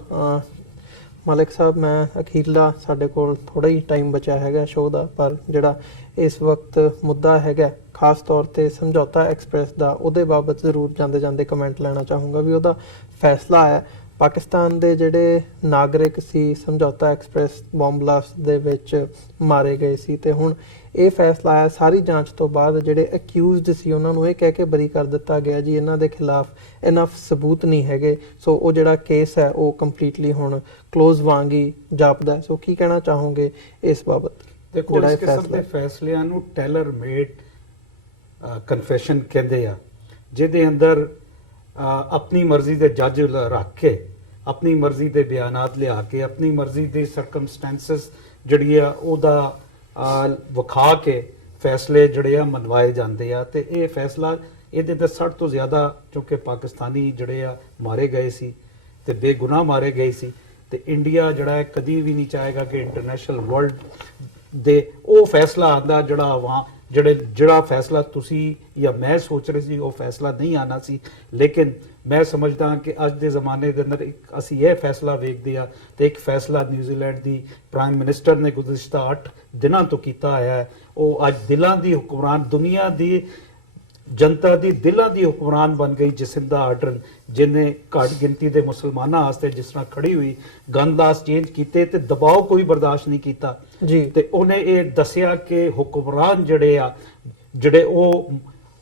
ਮਾਲਿਕ ਸਾਹਿਬ, ਮੈਂ ਅਖੀਰਲਾ, ਸਾਡੇ ਕੋਲ ਥੋੜਾ ਹੀ ਟਾਈਮ ਬਚਿਆ ਹੈਗਾ ਸ਼ੋਅ ਦਾ, ਪਰ ਜਿਹੜਾ ਇਸ ਵਕਤ ਮੁੱਦਾ ਹੈਗਾ ਖਾਸ ਤੌਰ ਤੇ ਸਮਝੌਤਾ ਐਕਸਪ੍ਰੈਸ ਦਾ, ਉਹਦੇ ਬਾਬਤ ਜ਼ਰੂਰ ਜਾਂਦੇ ਜਾਂਦੇ ਕਮੈਂਟ ਲੈਣਾ ਚਾਹੂੰਗਾ ਵੀ ਉਹਦਾ ਫੈਸਲਾ ਹੈ। ਪਾਕਿਸਤਾਨ ਦੇ ਜਿਹੜੇ ਨਾਗਰਿਕ ਸੀ ਸਮਝੌਤਾ ਐਕਸਪ੍ਰੈਸ ਬੰਬ ਬਲਾਸਟ ਦੇ ਵਿੱਚ ਮਾਰੇ ਗਏ ਸੀ, ਤੇ ਹੁਣ ਇਹ ਫੈਸਲਾ ਆਇਆ ਸਾਰੀ ਜਾਂਚ ਤੋਂ ਬਾਅਦ ਜਿਹੜੇ ਅਕਿਊਜ਼ਡ ਸੀ ਉਹਨਾਂ ਨੂੰ ਇਹ ਕਹਿ ਕੇ ਬਰੀ ਕਰ ਦਿੱਤਾ ਗਿਆ ਜੀ ਇਹਨਾਂ ਦੇ ਖਿਲਾਫ ਇਨਫ ਸਬੂਤ ਨਹੀਂ ਹੈਗੇ। ਸੋ ਉਹ ਜਿਹੜਾ ਕੇਸ ਹੈ ਉਹ ਕੰਪਲੀਟਲੀ ਹੁਣ ਕਲੋਜ਼ ਵਾਂਗ ਹੀ ਜਾਪਦਾ। ਸੋ ਕੀ ਕਹਿਣਾ ਚਾਹੋਗੇ ਇਸ ਬਾਬਤ? ਦੇਖੋ, ਇਸ ਕਿਸਮ ਦੇ ਫੈਸਲਿਆਂ ਨੂੰ ਟੈਲਰ ਮੇਡ ਕਨਫੈਸ਼ਨ ਕਹਿੰਦੇ ਆ, ਜਿਹਦੇ ਅੰਦਰ ਆਪਣੀ ਮਰਜ਼ੀ ਦੇ ਜੱਜ ਰੱਖ ਕੇ, ਆਪਣੀ ਮਰਜ਼ੀ ਦੇ ਬਿਆਨਾਤ ਲਿਆ ਕੇ, ਆਪਣੀ ਮਰਜ਼ੀ ਦੇ ਸਰਕਮਸਟੈਂਸਸ ਜਿਹੜੀ ਆ ਉਹਦਾ ਵਿਖਾ ਕੇ ਫੈਸਲੇ ਜਿਹੜੇ ਆ ਮਨਵਾਏ ਜਾਂਦੇ ਆ। ਤੇ ਇਹ ਫੈਸਲਾ ਇਹਦੇ ਤੇ 60 ਤੋਂ ਜ਼ਿਆਦਾ ਕਿਉਂਕਿ ਪਾਕਿਸਤਾਨੀ ਜਿਹੜੇ ਆ ਮਾਰੇ ਗਏ ਸੀ ਤੇ ਬੇਗੁਨਾਹ ਮਾਰੇ ਗਏ ਸੀ, ਤੇ ਇੰਡੀਆ ਜਿਹੜਾ ਹੈ ਕਦੀ ਵੀ ਨਹੀਂ ਚਾਹੇਗਾ ਕਿ ਇੰਟਰਨੈਸ਼ਨਲ ਵਰਲਡ ਦੇ ਉਹ ਫੈਸਲਾ ਆਂਦਾ ਜਿਹੜਾ ਫੈਸਲਾ ਤੁਸੀਂ ਜਾਂ ਮੈਂ ਸੋਚ ਰਹੇ ਸੀ ਉਹ ਫੈਸਲਾ ਨਹੀਂ ਆਣਾ ਸੀ। ਲੇਕਿਨ ਮੈਂ ਸਮਝਦਾ ਕਿ ਅੱਜ ਦੇ ਜ਼ਮਾਨੇ ਦੇ ਅੰਦਰ ਅਸੀਂ ਇਹ ਫੈਸਲਾ ਵੇਖਦੇ ਆ, ਤੇ ਇੱਕ ਫੈਸਲਾ ਨਿਊਜ਼ੀਲੈਂਡ ਦੀ ਪ੍ਰਾਈਮ ਮਿਨਿਸਟਰ ਨੇ ਗੁਜ਼ਸ਼ਤਾ 8 ਦਿਨਾਂ ਤੋਂ ਕੀਤਾ ਹੈ। ਉਹ ਅੱਜ ਦਿਲਾਂ ਦੀ ਹੁਕਮਰਾਨ, ਦੁਨੀਆ ਦੀ ਜਨਤਾ ਦੀ ਦਿਲਾਂ ਦੀ ਹੁਕਮਰਾਨ ਬਣ ਗਈ ਜਸਿੰਦਾ ਆਰਡਰਨ, ਜਿਹਨੇ ਘੱਟ ਗਿਣਤੀ ਦੇ ਮੁਸਲਮਾਨਾਂ ਵਾਸਤੇ ਜਿਸ ਤਰ੍ਹਾਂ ਖੜੀ ਹੋਈ, ਗਨ ਲਾਸ ਚੇਂਜ ਕੀਤੇ ਤੇ ਦਬਾਅ ਕੋਈ ਬਰਦਾਸ਼ਤ ਨਹੀਂ ਕੀਤਾ ਜੀ। ਤੇ ਉਹਨੇ ਇਹ ਦੱਸਿਆ ਕਿ ਹੁਕਮਰਾਨ ਜਿਹੜੇ ਉਹ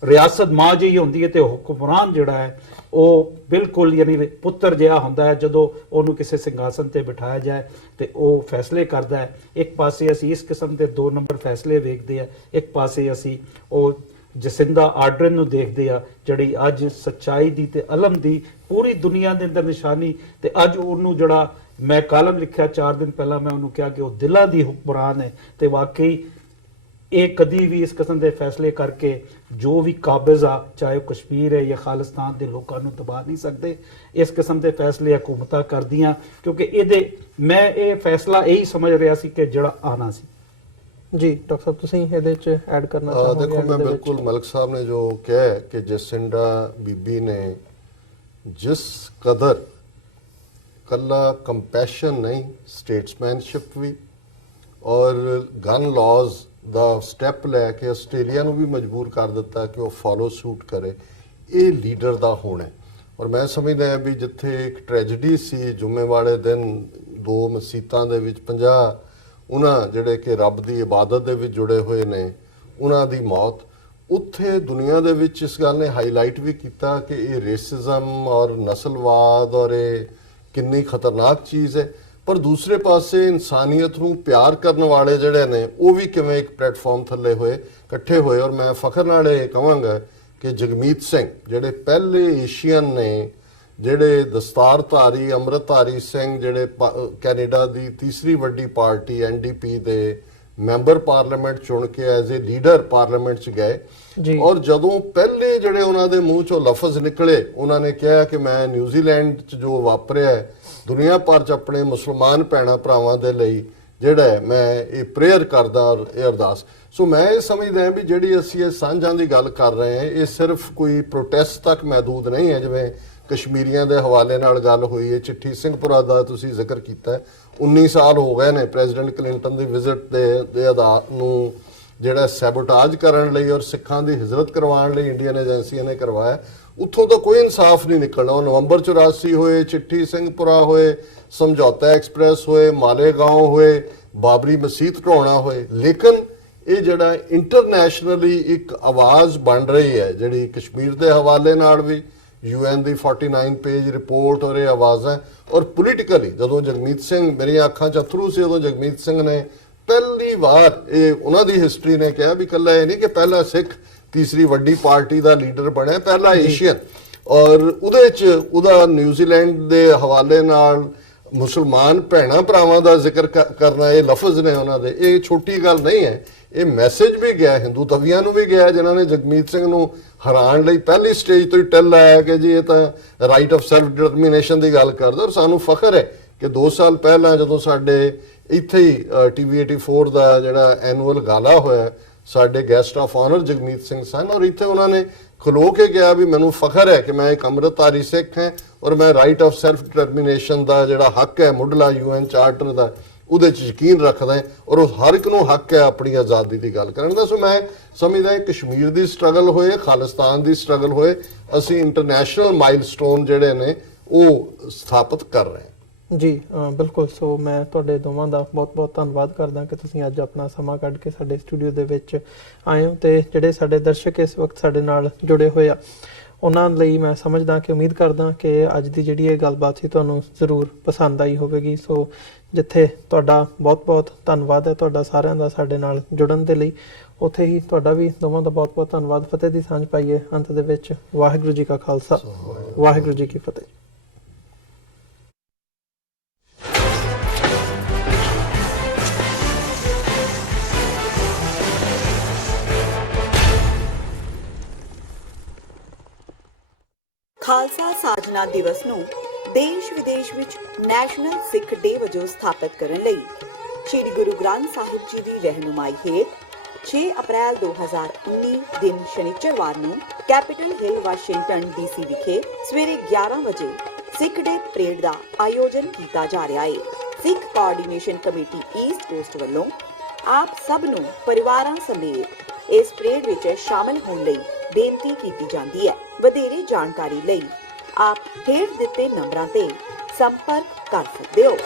ਰਿਆਸਤ ਮਾਂ ਜਿਹੀ ਹੁੰਦੀ ਹੈ, ਤੇ ਹੁਕਮਰਾਨ ਜਿਹੜਾ ਹੈ ਉਹ ਬਿਲਕੁਲ ਯਾਨੀ ਪੁੱਤਰ ਜਿਹਾ ਹੁੰਦਾ ਹੈ। ਜਦੋਂ ਉਹਨੂੰ ਕਿਸੇ ਸਿੰਘਾਸਨ ਤੇ ਬਿਠਾਇਆ ਜਾਏ ਤੇ ਉਹ ਫੈਸਲੇ ਕਰਦਾ ਹੈ। ਇੱਕ ਪਾਸੇ ਅਸੀਂ ਇਸ ਕਿਸਮ ਦੇ 2 ਨੰਬਰ ਫੈਸਲੇ ਵੇਖਦੇ ਆ, ਇੱਕ ਪਾਸੇ ਅਸੀਂ ਉਹ ਜਸਿੰਦਾ ਆਰਡਰਨ ਨੂੰ ਦੇਖਦੇ ਆ ਜਿਹੜੀ ਅੱਜ ਸੱਚਾਈ ਦੀ ਤੇ ਅਲਮ ਦੀ ਪੂਰੀ ਦੁਨੀਆ ਦੇ ਅੰਦਰ ਨਿਸ਼ਾਨੀ। ਤੇ ਅੱਜ ਉਹਨੂੰ ਜਿਹੜਾ ਮੈਂ ਕਾਲਮ ਲਿਖਿਆ 4 ਦਿਨ ਪਹਿਲਾਂ, ਮੈਂ ਉਹਨੂੰ ਕਿਹਾ ਕਿ ਉਹ ਦਿਲਾਂ ਦੀ ਹੁਕਮਰਾਨ ਹੈ। ਤੇ ਵਾਕਈ ਇਹ ਕਦੀ ਵੀ ਇਸ ਕਿਸਮ ਦੇ ਫੈਸਲੇ ਕਰਕੇ ਜੋ ਵੀ ਕਾਬਜ਼ ਆ, ਚਾਹੇ ਉਹ ਕਸ਼ਮੀਰ ਹੈ ਜਾਂ ਖਾਲਿਸਤਾਨ ਦੇ ਲੋਕਾਂ ਨੂੰ ਦਬਾ ਨਹੀਂ ਸਕਦੇ। ਇਸ ਕਿਸਮ ਦੇ ਫੈਸਲੇ ਹਕੂਮਤਾਂ ਕਰਦੀਆਂ, ਕਿਉਂਕਿ ਮੈਂ ਇਹ ਫੈਸਲਾ ਇਹੀ ਸਮਝ ਰਿਹਾ ਸੀ ਕਿ ਜਿਹੜਾ ਆਣਾ ਸੀ। ਜੀ ਡਾਕਟਰ ਸਾਹਿਬ, ਤੁਸੀਂ ਇਹਦੇ ਚ ਐਡ ਕਰਨਾ ਚਾਹੋਗੇ? ਦੇਖੋ, ਮੈਂ ਬਿਲਕੁਲ ਮਲਕ ਸਾਹਿਬ ਨੇ ਜੋ ਕਿਹਾ ਕਿ ਜਸਿੰਡਾ ਬੀਬੀ ਨੇ ਜਿਸ ਕਦਰ ਕੱਲਾ ਕੰਪੈਸ਼ਨ ਨਹੀਂ, ਸਟੇਟਸਮੈਨਸ਼ਿਪ ਵੀ, ਔਰ ਗਨ ਲਾਜ਼ ਦਾ ਸਟੈਪ ਲੈ ਕੇ ਆਸਟ੍ਰੇਲੀਆ ਨੂੰ ਵੀ ਮਜਬੂਰ ਕਰ ਦਿੱਤਾ ਕਿ ਉਹ ਫੋਲੋ ਸੂਟ ਕਰੇ, ਇਹ ਲੀਡਰ ਦਾ ਹੋਣਾ ਹੈ। ਔਰ ਮੈਂ ਸਮਝਦਾ ਹਾਂ ਵੀ ਜਿੱਥੇ ਇੱਕ ਟ੍ਰੈਜੇਡੀ ਸੀ ਜੁਮੇ ਵਾਲੇ ਦਿਨ 2 ਮਸੀਤਾਂ ਦੇ ਵਿੱਚ 50 ਉਹਨਾਂ ਜਿਹੜੇ ਕਿ ਰੱਬ ਦੀ ਇਬਾਦਤ ਦੇ ਵਿੱਚ ਜੁੜੇ ਹੋਏ ਨੇ, ਉਹਨਾਂ ਦੀ ਮੌਤ। ਉੱਥੇ ਦੁਨੀਆ ਦੇ ਵਿੱਚ ਇਸ ਗੱਲ ਨੇ ਹਾਈਲਾਈਟ ਵੀ ਕੀਤਾ ਕਿ ਇਹ ਰੇਸਿਜ਼ਮ ਔਰ ਨਸਲਵਾਦ ਔਰ ਇਹ ਕਿੰਨੀ ਖਤਰਨਾਕ ਚੀਜ਼ ਹੈ, ਪਰ ਦੂਸਰੇ ਪਾਸੇ ਇਨਸਾਨੀਅਤ ਨੂੰ ਪਿਆਰ ਕਰਨ ਵਾਲੇ ਜਿਹੜੇ ਨੇ ਉਹ ਵੀ ਕਿਵੇਂ ਇੱਕ ਪਲੇਟਫਾਰਮ ਥੱਲੇ ਹੋਏ, ਇਕੱਠੇ ਹੋਏ। ਔਰ ਮੈਂ ਫਖਰ ਨਾਲ ਇਹ ਕਹਾਂਗਾ ਕਿ ਜਗਮੀਤ ਸਿੰਘ ਜਿਹੜੇ ਪਹਿਲੇ ਏਸ਼ੀਅਨ ਨੇ, ਜਿਹੜੇ ਦਸਤਾਰਧਾਰੀ ਅੰਮ੍ਰਿਤਧਾਰੀ ਸਿੰਘ, ਜਿਹੜੇ ਕੈਨੇਡਾ ਦੀ ਤੀਸਰੀ ਵੱਡੀ ਪਾਰਟੀ NDP ਦੇ ਮੈਂਬਰ ਪਾਰਲੀਮੈਂਟ ਚੁਣ ਕੇ ਐਜ਼ ਏ ਲੀਡਰ ਪਾਰਲੀਮੈਂਟ 'ਚ ਗਏ। ਔਰ ਜਦੋਂ ਪਹਿਲੇ ਜਿਹੜੇ ਉਹਨਾਂ ਦੇ ਮੂੰਹ 'ਚੋਂ ਲਫ਼ਜ਼ ਨਿਕਲੇ, ਉਹਨਾਂ ਨੇ ਕਿਹਾ ਕਿ ਮੈਂ ਨਿਊਜ਼ੀਲੈਂਡ 'ਚ ਜੋ ਵਾਪਰਿਆ ਹੈ ਦੁਨੀਆ ਭਰ 'ਚ ਆਪਣੇ ਮੁਸਲਮਾਨ ਭੈਣਾਂ ਭਰਾਵਾਂ ਦੇ ਲਈ ਜਿਹੜਾ ਮੈਂ ਇਹ ਪ੍ਰੇਅਰ ਕਰਦਾ ਔਰ ਇਹ ਅਰਦਾਸ। ਸੋ ਮੈਂ ਇਹ ਸਮਝਦਾ ਹਾਂ ਵੀ ਜਿਹੜੀ ਅਸੀਂ ਇਹ ਸਾਂਝਾਂ ਦੀ ਗੱਲ ਕਰ ਰਹੇ ਹਾਂ, ਇਹ ਸਿਰਫ ਕੋਈ ਪ੍ਰੋਟੈਸਟ ਤੱਕ ਮਹਿਦੂਦ ਨਹੀਂ ਹੈ। ਜਿਵੇਂ ਕਸ਼ਮੀਰੀਆਂ ਦੇ ਹਵਾਲੇ ਨਾਲ ਗੱਲ ਹੋਈ ਹੈ, ਚਿੱਠੀ ਸਿੰਘਪੁਰਾ ਦਾ ਤੁਸੀਂ ਜ਼ਿਕਰ ਕੀਤਾ, 19 ਸਾਲ ਹੋ ਗਏ ਨੇ ਪ੍ਰੈਜ਼ੀਡੈਂਟ ਕਲਿੰਟਨ ਦੀ ਵਿਜ਼ਿਟ ਦੇ ਆਧਾਰ ਨੂੰ ਜਿਹੜਾ ਸੈਬੋਟਾਜ ਕਰਨ ਲਈ ਔਰ ਸਿੱਖਾਂ ਦੀ ਹਿਜਰਤ ਕਰਵਾਉਣ ਲਈ ਇੰਡੀਅਨ ਏਜੰਸੀਆਂ ਨੇ ਕਰਵਾਇਆ। ਉੱਥੋਂ ਤਾਂ ਕੋਈ ਇਨਸਾਫ ਨਹੀਂ ਨਿਕਲਣਾ। ਉਹ ਨਵੰਬਰ 84 ਹੋਏ, ਚਿੱਠੀ ਸਿੰਘਪੁਰਾ ਹੋਏ, ਸਮਝੌਤਾ ਐਕਸਪ੍ਰੈਸ ਹੋਏ, ਮਾਲੇਗਾਂਵ ਹੋਏ, ਬਾਬਰੀ ਮਸਜਿਦ ਢਾਉਣਾ ਹੋਏ, ਲੇਕਿਨ ਇਹ ਜਿਹੜਾ ਇੰਟਰਨੈਸ਼ਨਲੀ ਇੱਕ ਆਵਾਜ਼ ਬਣ ਰਹੀ ਹੈ ਜਿਹੜੀ ਕਸ਼ਮੀਰ ਦੇ ਹਵਾਲੇ ਨਾਲ ਵੀ UN ਦੀ 49 ਪੇਜ ਰਿਪੋਰਟ ਔਰ ਇਹ ਆਵਾਜ਼ਾਂ, ਔਰ ਪੋਲੀਟੀਕਲੀ ਜਦੋਂ ਜਗਮੀਤ ਸਿੰਘ, ਮੇਰੀਆਂ ਅੱਖਾਂ 'ਚ ਅਥਰੂ ਸੀ ਉਦੋਂ ਜਗਮੀਤ ਸਿੰਘ ਨੇ ਪਹਿਲੀ ਵਾਰ, ਇਹ ਉਹਨਾਂ ਦੀ ਹਿਸਟਰੀ ਨੇ ਕਿਹਾ ਵੀ ਇਕੱਲਾ ਇਹ ਨਹੀਂ ਕਿ ਪਹਿਲਾ ਸਿੱਖ ਤੀਸਰੀ ਵੱਡੀ ਪਾਰਟੀ ਦਾ ਲੀਡਰ ਬਣਿਆ, ਪਹਿਲਾ ਏਸ਼ੀਅਨ। ਔਰ ਉਹਦੇ 'ਚ ਉਹਦਾ ਨਿਊਜ਼ੀਲੈਂਡ ਦੇ ਹਵਾਲੇ ਨਾਲ ਮੁਸਲਮਾਨ ਭੈਣਾਂ ਭਰਾਵਾਂ ਦਾ ਜ਼ਿਕਰ ਕਰਨਾ, ਇਹ ਲਫ਼ਜ਼ ਨੇ ਉਹਨਾਂ ਦੇ, ਇਹ ਛੋਟੀ ਗੱਲ ਨਹੀਂ ਹੈ। ਇਹ ਮੈਸੇਜ ਵੀ ਗਿਆ ਹਿੰਦੂ ਤਵੀਆਂ ਨੂੰ ਵੀ ਗਿਆ, ਜਿਨ੍ਹਾਂ ਨੇ ਜਗਮੀਤ ਸਿੰਘ ਨੂੰ ਹਰਾਉਣ ਲਈ ਪਹਿਲੀ ਸਟੇਜ ਤੋਂ ਹੀ ਟਿੱਲ ਲਾਇਆ ਕਿ ਜੀ ਇਹ ਤਾਂ ਰਾਈਟ ਆਫ ਸੈਲਫ ਡਿਟਰਮੀਨੇਸ਼ਨ ਦੀ ਗੱਲ ਕਰਦਾ। ਔਰ ਸਾਨੂੰ ਫਖਰ ਹੈ ਕਿ 2 ਸਾਲ ਪਹਿਲਾਂ ਜਦੋਂ ਸਾਡੇ ਇੱਥੇ ਹੀ TV 84 ਦਾ ਜਿਹੜਾ ਐਨੂਅਲ ਗਾਲਾ ਹੋਇਆ, ਸਾਡੇ guest of honour Jagmeet Singh ਸਨ, ਔਰ ਇੱਥੇ ਉਹਨਾਂ ਨੇ ਖਲੋ ਕੇ ਕਿਹਾ ਵੀ ਮੈਨੂੰ ਫਖਰ ਹੈ ਕਿ ਮੈਂ ਇੱਕ ਅੰਮ੍ਰਿਤਧਾਰੀ ਸਿੱਖ ਹਾਂ ਔਰ ਮੈਂ ਰਾਈਟ ਆਫ ਸੈਲਫ ਡਿਟਰਮੀਨੇਸ਼ਨ ਦਾ ਜਿਹੜਾ ਹੱਕ ਹੈ ਮੁੱਢਲਾ UN ਚਾਰਟਰ ਦਾ, ਉਹਦੇ 'ਚ ਯਕੀਨ ਰੱਖਦਾ ਹੈ ਔਰ ਉਹ ਹਰ ਇੱਕ ਨੂੰ ਹੱਕ ਹੈ ਆਪਣੀ ਆਜ਼ਾਦੀ ਦੀ ਗੱਲ ਕਰਨ ਦਾ। ਸੋ ਮੈਂ ਸਮਝਦਾ ਕਸ਼ਮੀਰ ਦੀ ਸਟਰਗਲ ਹੋਏ, ਖਾਲਿਸਤਾਨ ਦੀ ਸਟਰਗਲ ਹੋਏ, ਅਸੀਂ ਇੰਟਰਨੈਸ਼ਨਲ ਮਾਈਲਸਟੋਨ ਜਿਹੜੇ ਨੇ ਉਹ ਸਥਾਪਿਤ ਕਰ ਰਹੇ ਹਾਂ। ਜੀ ਬਿਲਕੁਲ। ਸੋ ਮੈਂ ਤੁਹਾਡੇ ਦੋਵਾਂ ਦਾ ਬਹੁਤ-ਬਹੁਤ ਧੰਨਵਾਦ ਕਰਦਾ ਕਿ ਤੁਸੀਂ ਅੱਜ ਆਪਣਾ ਸਮਾਂ ਕੱਢ ਕੇ ਸਾਡੇ ਸਟੂਡੀਓ ਦੇ ਵਿੱਚ ਆਏ ਹੋ, ਤੇ ਜਿਹੜੇ ਸਾਡੇ ਦਰਸ਼ਕ ਇਸ ਵਕਤ ਸਾਡੇ ਨਾਲ ਜੁੜੇ ਹੋਏ ਆ ਉਹਨਾਂ ਲਈ ਮੈਂ ਸਮਝਦਾ ਕਿ ਉਮੀਦ ਕਰਦਾ ਕਿ ਅੱਜ ਦੀ ਜਿਹੜੀ ਇਹ ਗੱਲਬਾਤ ਸੀ ਤੁਹਾਨੂੰ ਜ਼ਰੂਰ ਪਸੰਦ ਆਈ ਹੋਵੇਗੀ। ਸੋ ਜਿੱਥੇ ਤੁਹਾਡਾ ਬਹੁਤ-ਬਹੁਤ ਧੰਨਵਾਦ ਹੈ ਤੁਹਾਡਾ ਸਾਰਿਆਂ ਦਾ ਸਾਡੇ ਨਾਲ ਜੁੜਨ ਦੇ ਲਈ, ਉੱਥੇ ਹੀ ਤੁਹਾਡਾ ਵੀ ਦੋਵਾਂ ਦਾ ਬਹੁਤ-ਬਹੁਤ ਧੰਨਵਾਦ। ਫਤਿਹ ਦੀ ਸਾਂਝ ਪਾਈਏ ਅੰਤ ਦੇ ਵਿੱਚ। ਵਾਹਿਗੁਰੂ ਜੀ ਕਾ ਖਾਲਸਾ, ਵਾਹਿਗੁਰੂ ਜੀ ਕੀ ਫਤਿਹ। ਖਾਲਸਾ ਸਾਜਨਾ ਦਿਵਸ ਨੂੰ ਦੇਸ਼ ਵਿਦੇਸ਼ ਵਿੱਚ ਨੈਸ਼ਨਲ ਸਿੱਖ ਡੇ ਵਜੋਂ ਸਥਾਪਿਤ ਕਰਨ ਲਈ ਸ੍ਰੀ ਗੁਰੂ ਗ੍ਰੰਥ ਸਾਹਿਬ ਜੀ ਦੀ ਰਹਿਨੁਮਾਈ ਹੇਠ 6 ਅਪ੍ਰੈਲ 2019 ਦਿਨ ਸ਼ਨੀਚਰਵਾਰ ਨੂੰ ਕੈਪੀਟਲ ਹਿੱਲ ਵਾਸ਼ਿੰਗਟਨ DC ਵਿਖੇ ਸਵੇਰੇ 11 ਵਜੇ ਸਿੱਖ ਡੇ ਪਰੇਡ ਦਾ ਆਯੋਜਨ ਕੀਤਾ ਜਾ ਰਿਹਾ ਹੈ। ਸਿੱਖ ਕੋਆਰਡੀਨੇਸ਼ਨ ਕਮੇਟੀ ਈਸਟ ਕੋਸਟ ਵੱਲੋਂ ਆਪ ਸਭ ਨੂੰ ਪਰਿਵਾਰਾਂ ਸਮੇਤ ਇਸ ਪਰੇਡ ਵਿੱਚ ਸ਼ਾਮਲ ਹੋਣ ਲਈ ਬੇਨਤੀ ਕੀਤੀ ਜਾਂਦੀ ਹੈ। ਵਧੇਰੇ ਜਾਣਕਾਰੀ ਲਈ ਆਪ ਹੇਠ ਦਿੱਤੇ ਨੰਬਰਾਂ ਤੇ ਸੰਪਰਕ ਕਰ ਸਕਦੇ ਹੋ।